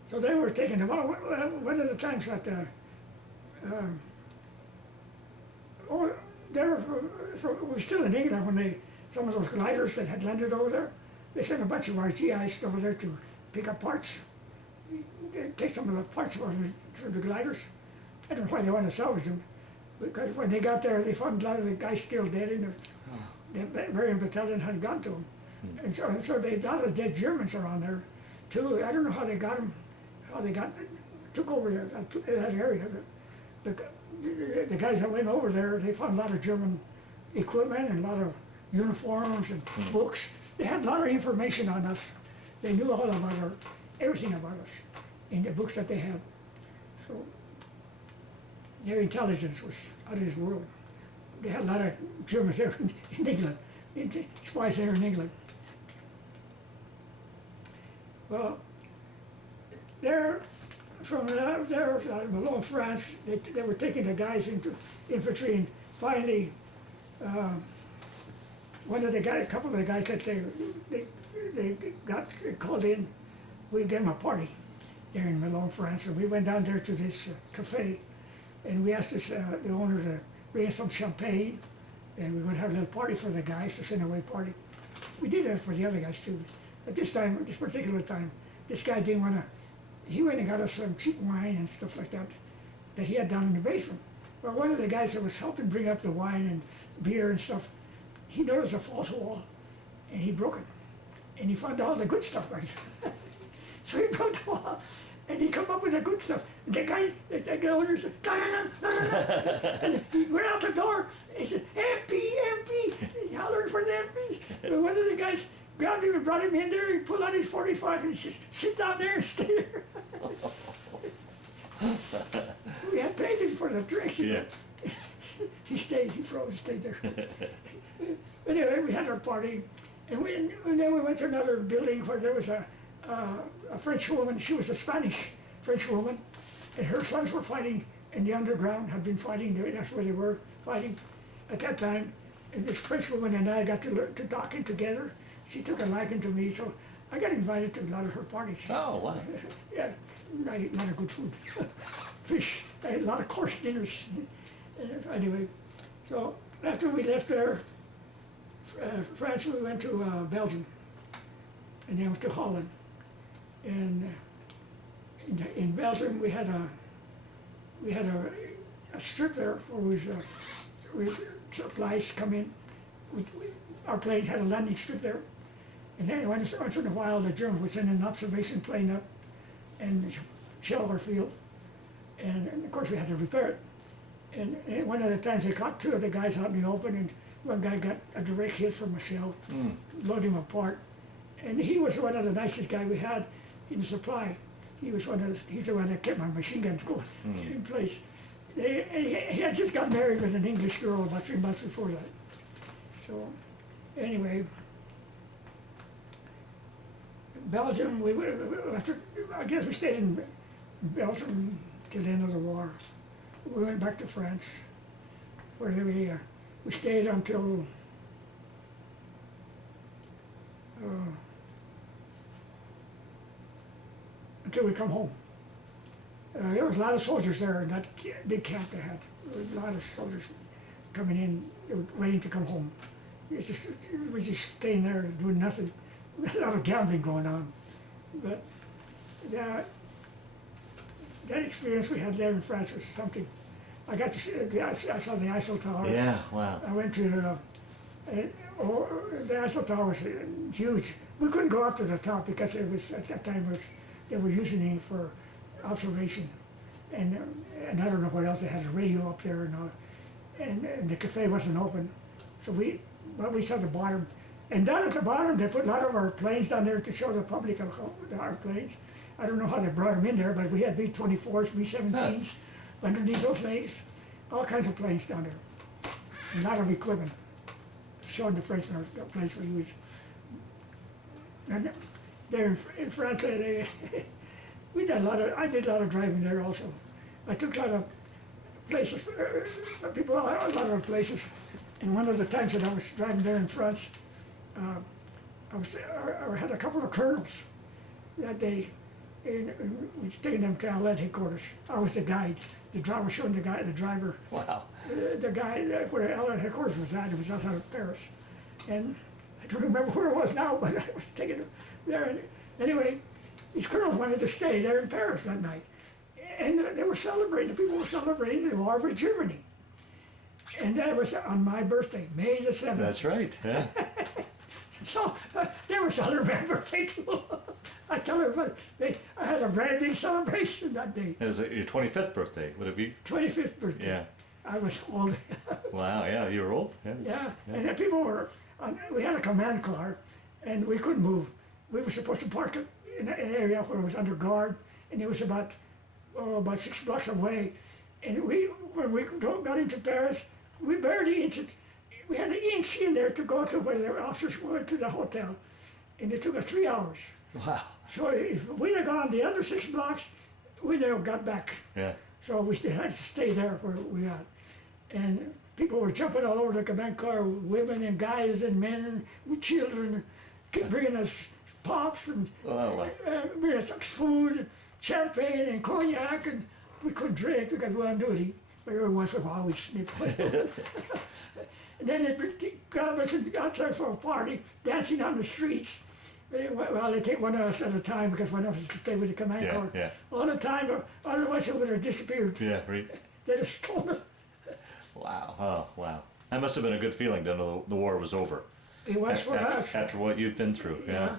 so they were taking them out. One of the times that they were still in England when some of those gliders that had landed over there, they sent a bunch of our GIs over there to pick up parts. They take some of the parts for the gliders. I don't know why they want to salvage them, because when they got there, they found a lot of the guys still dead in the Bavarian battalion had gone to them. And so a lot of dead Germans are on there too. I don't know how they got them, took over that area. The guys that went over there, they found a lot of German equipment and a lot of uniforms and books. They had a lot of information on us. They knew all about everything about us in the books that they had. So their intelligence was out of this world. They had a lot of Germans there in England, spies there in England. Well, from Malone, France, they were taking the guys into infantry, and finally, a couple of the guys that they got called in, we gave them a party there in Malone, France, and we went down there to this cafe, and we asked the owner to bring us some champagne, and we were going to have a little party for the guys, to send away party. We did that for the other guys too. At this particular time, this guy didn't want to. He went and got us some cheap wine and stuff like that he had down in the basement. Well, one of the guys that was helping bring up the wine and beer and stuff, he noticed a false wall, and he broke it, and he found all the good stuff back there. So he broke the wall, and he come up with the good stuff. And the owner said, no. And he went out the door, and he said, MP. He hollered for the MPs. And one of the guys grabbed him and brought him in there. He pulled out his 45 and he says, sit down there and stay there. We had paid him for the drinks. Yeah. He stayed there. Anyway, we had our party, and then we went to another building where there was a French woman. She was a Spanish French woman, and her sons were fighting in the underground, had been fighting. That's where they were fighting at that time. And this French woman and I got to talking together. She took a liking to me, so I got invited to a lot of her parties. Oh, wow. Yeah, I ate a lot of good food. Fish, I ate a lot of course dinners. Anyway, so after we left there, France, we went to Belgium, and then to Holland. And in Belgium, we had a strip there where supplies come in. Our planes had a landing strip there, and then once in a while the Germans would send an observation plane up and shell our field, and of course we had to repair it. And one of the times they caught two of the guys out in the open, and one guy got a direct hit from a shell, blowed him apart. And he was one of the nicest guys we had in the supply. He's the one that kept my machine guns going in place. He had just got married with an English girl about 3 months before that. So, anyway, Belgium, I guess we stayed in Belgium till the end of the war. We went back to France, where we stayed until we come home. There was a lot of soldiers there in that big camp they had. There was a lot of soldiers coming in, they were waiting to come home. We just staying there doing nothing. A lot of gambling going on. But that experience we had there in France was something. I got to see, I saw the Eiffel Tower. Yeah, wow. I went to the Eiffel Tower was huge. We couldn't go up to the top because it was at that time they were using it for observation, and I don't know what else. They had a radio up there and all, and the cafe wasn't open, so we saw the bottom, and down at the bottom they put a lot of our planes down there to show the public of our planes. I don't know how they brought them in there, but we had B-24s, B-17s underneath those planes, all kinds of planes down there, a lot of equipment showing the Frenchmen the planes we used. And there in France, I did a lot of driving there also. I took a lot of places, people, a lot of places. And one of the times that I was driving there in France, I had a couple of colonels that day, and we stayed in them to Allied headquarters. I was the guide. The driver showing the driver. Wow. The guy where Allied headquarters was at. It was outside of Paris, and I don't remember where it was now, but I was taking it there. And anyway, these colonels wanted to stay there in Paris that night, and they were celebrating. The people were celebrating the war with Germany, and that was on my birthday, May the 7th. That's right. Yeah. So they were celebrating my birthday too. I tell everybody, I had a very big celebration that day. It was your 25th birthday, would it be? 25th birthday. Yeah. I was old. Wow, yeah, you were old. Yeah. Yeah, and the people were, we had a command car, and we couldn't move. We were supposed to park it in an area where it was under guard, and it was about 6 blocks away. And when we got into Paris, we barely inched it. We had to inch in there to go to where the officers went to the hotel, and it took us 3 hours. Wow. So if we'd have gone the other 6 blocks, we never got back. Yeah. So we still had to stay there where we got. And people were jumping all over the command car, women and guys and men and children, bringing us pops and bringing us food, and champagne and cognac, and we couldn't drink because we were on duty. But every once in a while we snipped one. And then they got us outside for a party, dancing on the streets. Well, they take one of us at a time because one of us stayed with the command corps. Yeah. All the time, otherwise it would have disappeared. Yeah, right. They'd have stolen it. Wow. Oh, wow. That must have been a good feeling to know the war was over. It was for us. After what you've been through. Yeah.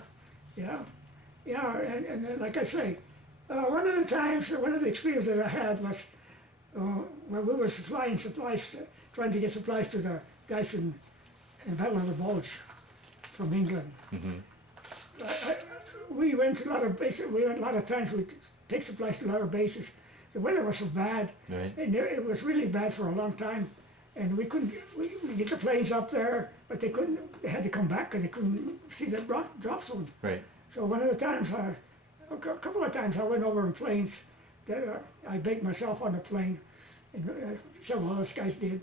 And like I say, one of the experiences that I had was when we were supplying supplies, trying to get supplies to the guys in Battle of the Bulge from England. Mm-hmm. We went a lot of bases. We went a lot of times. We take supplies to a lot of bases. The weather was so bad, right. And it was really bad for a long time. And we couldn't. We get the planes up there, but they couldn't. They had to come back because they couldn't see the drop zone. Right. So one of the times, a couple of times, I went over in planes. That I baked myself on the plane, and several of us guys did.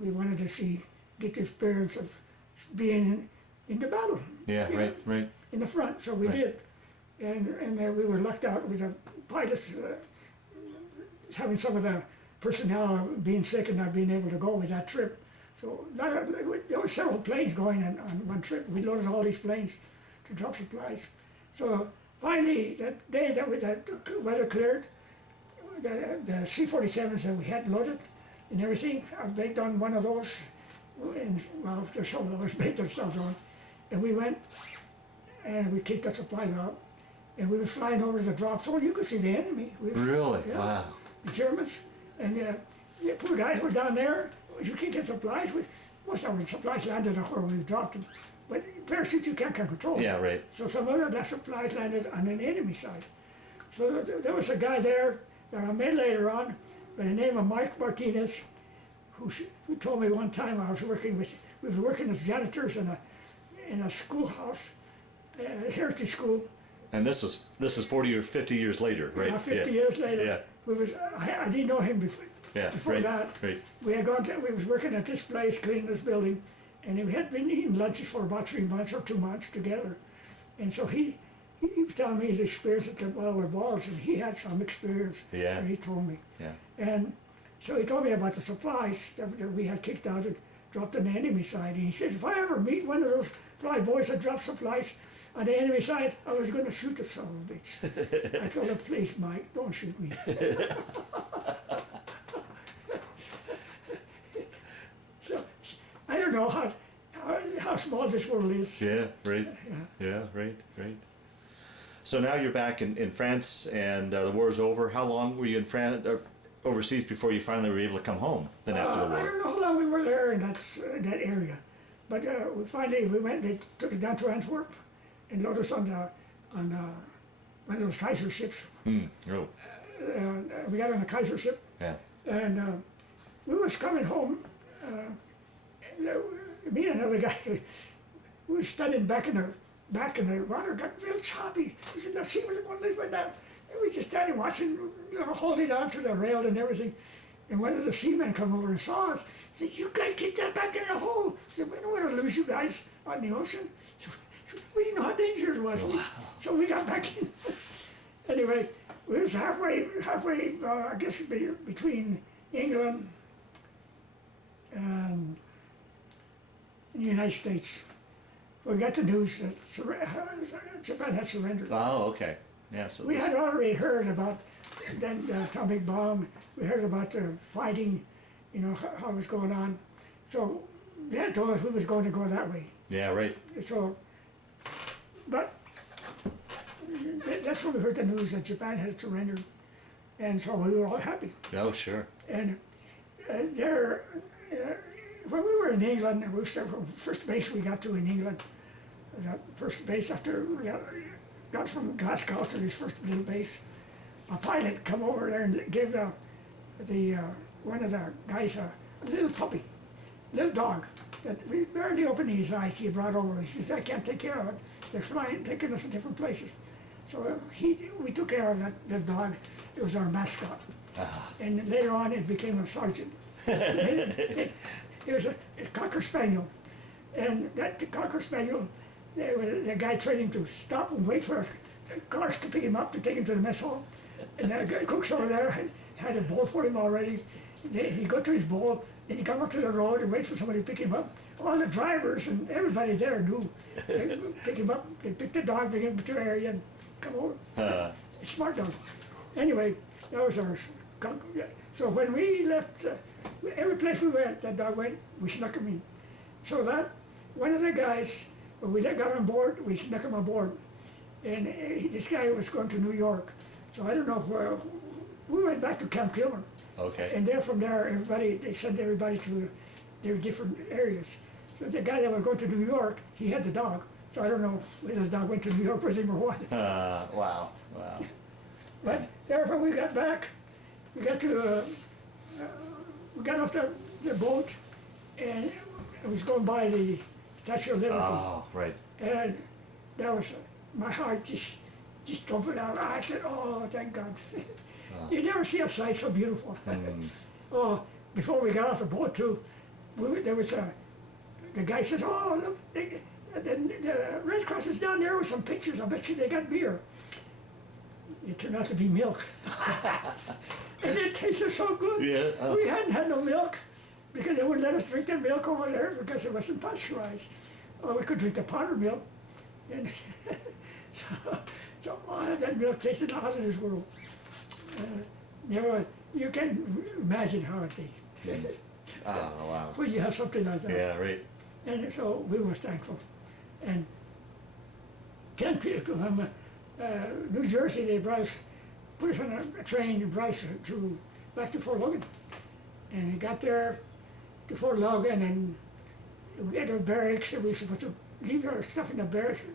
We wanted to get the experience of being in the battle. Yeah. Right. In the front, so we did, and we were lucked out with the pilots having some of the personnel being sick and not being able to go with that trip. So there were several planes going on one trip. We loaded all these planes to drop supplies. So finally, that day that the weather cleared, the C-47s that we had loaded and everything, I baked on one of those, and well, there's several of us baked ourselves on, and we went. And we kicked the supplies out, and we were flying over the drop zone. You could see the enemy. Really? Yeah, wow. The Germans. And the poor guys were down there. You can't get supplies. Most of our supplies landed where we dropped them. But parachutes you can't control. Yeah, right. So some of the supplies landed on an enemy side. So there was a guy there that I met later on by the name of Mike Martinez, who told me one time we were working as janitors in a schoolhouse. Heritage school. And this is 40 or 50 years later, right? 50 years later. Yeah. I didn't know him before. Yeah, Before great, that, great. we was working at this place, cleaning this building, and we had been eating lunches for about 3 months or 2 months together. And so he was telling me his experience at the Bulge, and he had some experience. Yeah. And he told me. Yeah. And so he told me about the supplies that we had kicked out and dropped on the enemy side. And he says, if I ever meet one of those fly boys that drop supplies on the enemy side, I was going to shoot the son of a bitch. I told him, please, Mike, don't shoot me. So I don't know how small this world is. Yeah, right. Yeah. Yeah, right, right. So now you're back in France, and the war's over. How long were you in France, overseas, before you finally were able to come home? Then after the war. I don't know how long we were there in that area, but we went. They took us down to Antwerp, and loaded us on one of those Kaiser ships. Oh, We got on the Kaiser ship, yeah. and we was coming home. Me and another guy, we was standing back in the water, got real choppy. We said, "The sea wasn't going to leave right now." And we just standing watching, holding on to the rail and everything. And one of the seamen come over and saw us. He said, "You guys keep that back there in the hole." I said, "We don't want to lose you guys on the ocean." So we didn't know how dangerous it was. So we got back in. Anyway, we was halfway, I guess, between England and the United States. We got the news that Japan had surrendered. Oh, okay. Yeah. So We had already heard about the atomic bomb. We heard about the fighting, how it was going on. So they had told us we was going to go that way. Yeah, right. So, but that's when we heard the news that Japan had surrendered, and so we were all happy. Oh, sure. And when we were in England, we started from first base we got to in England. That first base after we got from Glasgow to this first little base, a pilot come over there and gave one of the guys a little puppy, little dog that we barely opened his eyes. He brought over. He says, "I can't take care of it. They're taking us to different places." So we took care of that dog. It was our mascot. And later on, it became a sergeant. It was a Cocker Spaniel, and that Cocker Spaniel, the guy trained him to stop and wait for the cars to pick him up to take him to the mess hall. And the cooks over there had a bowl for him already. He'd go to his bowl, and he'd come up to the road and wait for somebody to pick him up. All the drivers and everybody there knew. They'd pick him up, they'd pick the dog, bring him to the area, and come over. Smart dog. Anyway, that was our. So when we left, every place we went, that dog went, we snuck him in. So that, one of the guys, when we got on board, we snuck him on board. And this guy was going to New York. So I don't know where, we went back to Camp Kilmer. Okay. And then from there, they sent everybody to their different areas. So the guy that was going to New York, he had the dog. So I don't know whether the dog went to New York with him or what. Wow. But there, when we got back, we got off the boat, and I was going by the Statue of Liberty. Oh, right. And that was, my heart just opened out. I said, "Oh, thank God." You never see a sight so beautiful. Oh, before we got off the boat too, there was the guy says, "Oh, look, the Red Cross is down there with some pictures. I bet you they got beer." It turned out to be milk. And it tasted so good. Yeah. We hadn't had no milk because they wouldn't let us drink the milk over there because it wasn't pasteurized. Oh, we could drink the powder milk. And so that milk tasted out of this world. You can imagine how it tasted. Oh, wow. When you have something like that. Yeah, right. And so we were thankful. And New Jersey, they put us on a train and brought us back to Fort Logan. And we got there to Fort Logan, and we had our barracks, and we were supposed to leave our stuff in the barracks.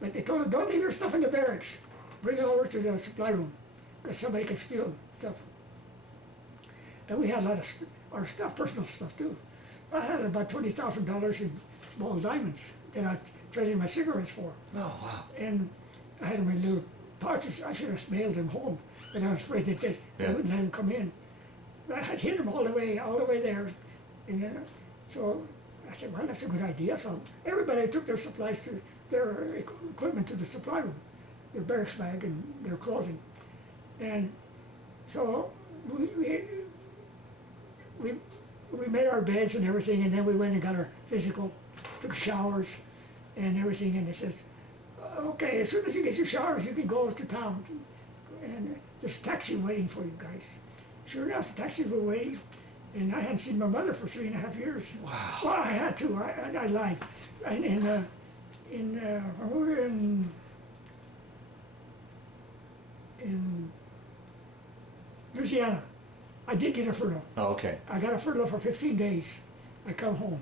But they told us, "Don't leave your stuff in the barracks. Bring it over to the supply room, because somebody can steal stuff." And we had a lot of our stuff, personal stuff too. I had about $20,000 in small diamonds that I traded my cigarettes for. Oh, wow. And I had them in little parts, I should have mailed them home, but I was afraid that they wouldn't let them come in. But I had hid them all the way there. And then, so I said, well, that's a good idea. So everybody took their supplies to their equipment to the supply room, their barracks bag and their clothing. And so we made our beds and everything, and then we went and got our physical, took showers and everything, and it says, okay, as soon as you get your showers, you can go to town. And there's a taxi waiting for you guys. Sure enough, the taxis were waiting, and I hadn't seen my mother for 3.5 years. Wow. Well, I had to, I lied. And when we were in Louisiana, I did get a furlough. Oh, okay. I got a furlough for 15 days. I come home.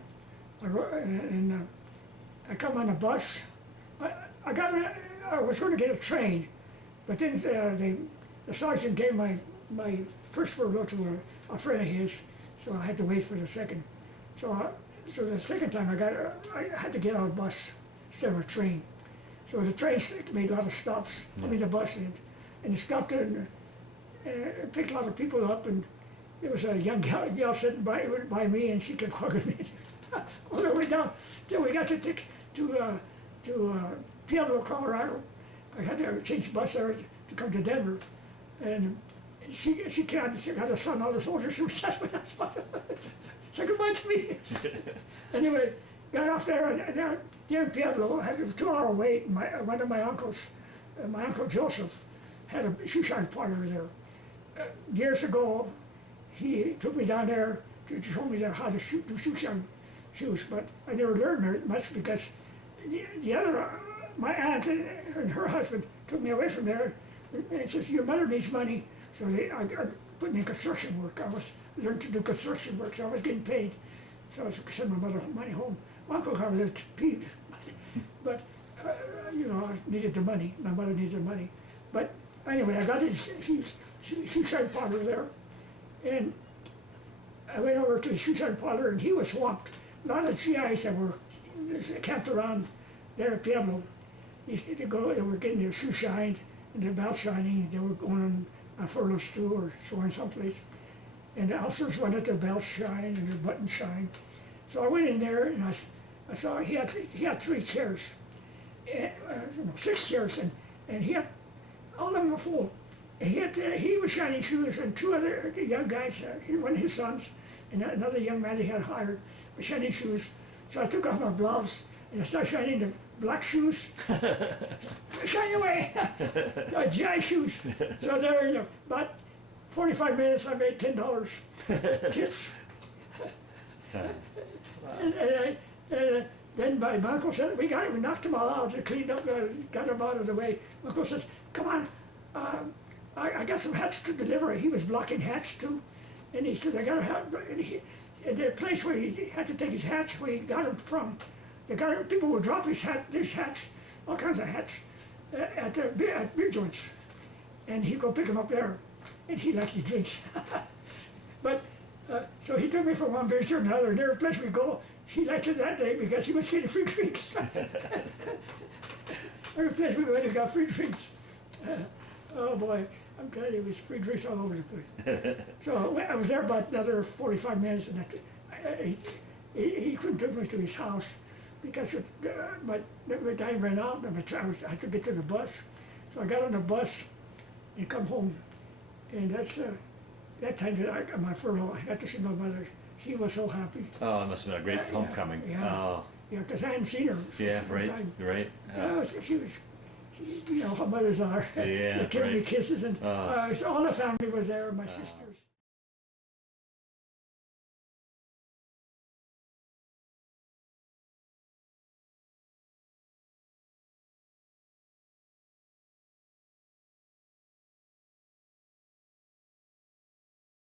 I come on a bus. I was going to get a train, but then the sergeant gave my first furlough to a friend of his, so I had to wait for the second. So the second time I had to get on a bus instead of a train. So the train made a lot of stops. I mean the bus did, and it stopped and picked a lot of people up, and there was a young gal sitting by me, and she kept hugging me all the way down till we got to Pueblo, Colorado. I had to change the bus there to come to Denver, and she had a son, all the soldiers who said goodbye to me. Anyway, got off there, and there in Pueblo, I had a 2-hour wait, and one of my uncles, my Uncle Joseph, had a shoe shine parlor there. Years ago, he took me down there to show me how to do shoe shine shoes, but I never learned very much because my aunt and her husband took me away from there and says, your mother needs money. So I put me in construction work. I learned to do construction work, so I was getting paid. So I sent my mother money home. My uncle got a little peeved, but I needed the money. My mother needed the money. But anyway, I got his shoe shine parlor there, and I went over to the shoe shine parlor, and he was swamped. A lot of GIs that were camped around there at Pueblo, they were getting their shoes shined and their belts shining. They were going on furloughs too, or sworn someplace. And the officers wanted their belts shined and their buttons shined. So I went in there, and I saw he had 3 chairs, 6 chairs, and he had all of them were full. And he was shining shoes, and 2 other young guys, one of his sons, and another young man they had hired, were shining shoes. So I took off my gloves and I started shining the black shoes. Shine away! GI shoes. So there, about 45 minutes, I made $10 tips. And then my uncle said, we knocked them all out, and cleaned up, got them out of the way. My uncle says, come on, I got some hats to deliver. He was blocking hats too. And he said, I got a hat. And the place where he had to take his hats, where he got them from, people would drop these hats, all kinds of hats, at beer joints. And he'd go pick them up there. And he liked his drinks. But, so he took me from one beer to another, and every place we go, he liked it that day because he was getting free drinks. Every place we went, he got free drinks. Oh boy, I'm telling you, it was free drinks all over the place. So I was there about another 45 minutes, and he couldn't take me to his house because the time ran out, and I had to get to the bus. So I got on the bus and come home, and that's that time that my furlough, I got to see my mother. She was so happy. Oh, it must have been a great homecoming. Yeah. Oh. Yeah, because I hadn't seen her for Yeah, some right, time. right. She was, you know how mothers are. Yeah, They give me right. kisses, and so all the family was there, my sisters.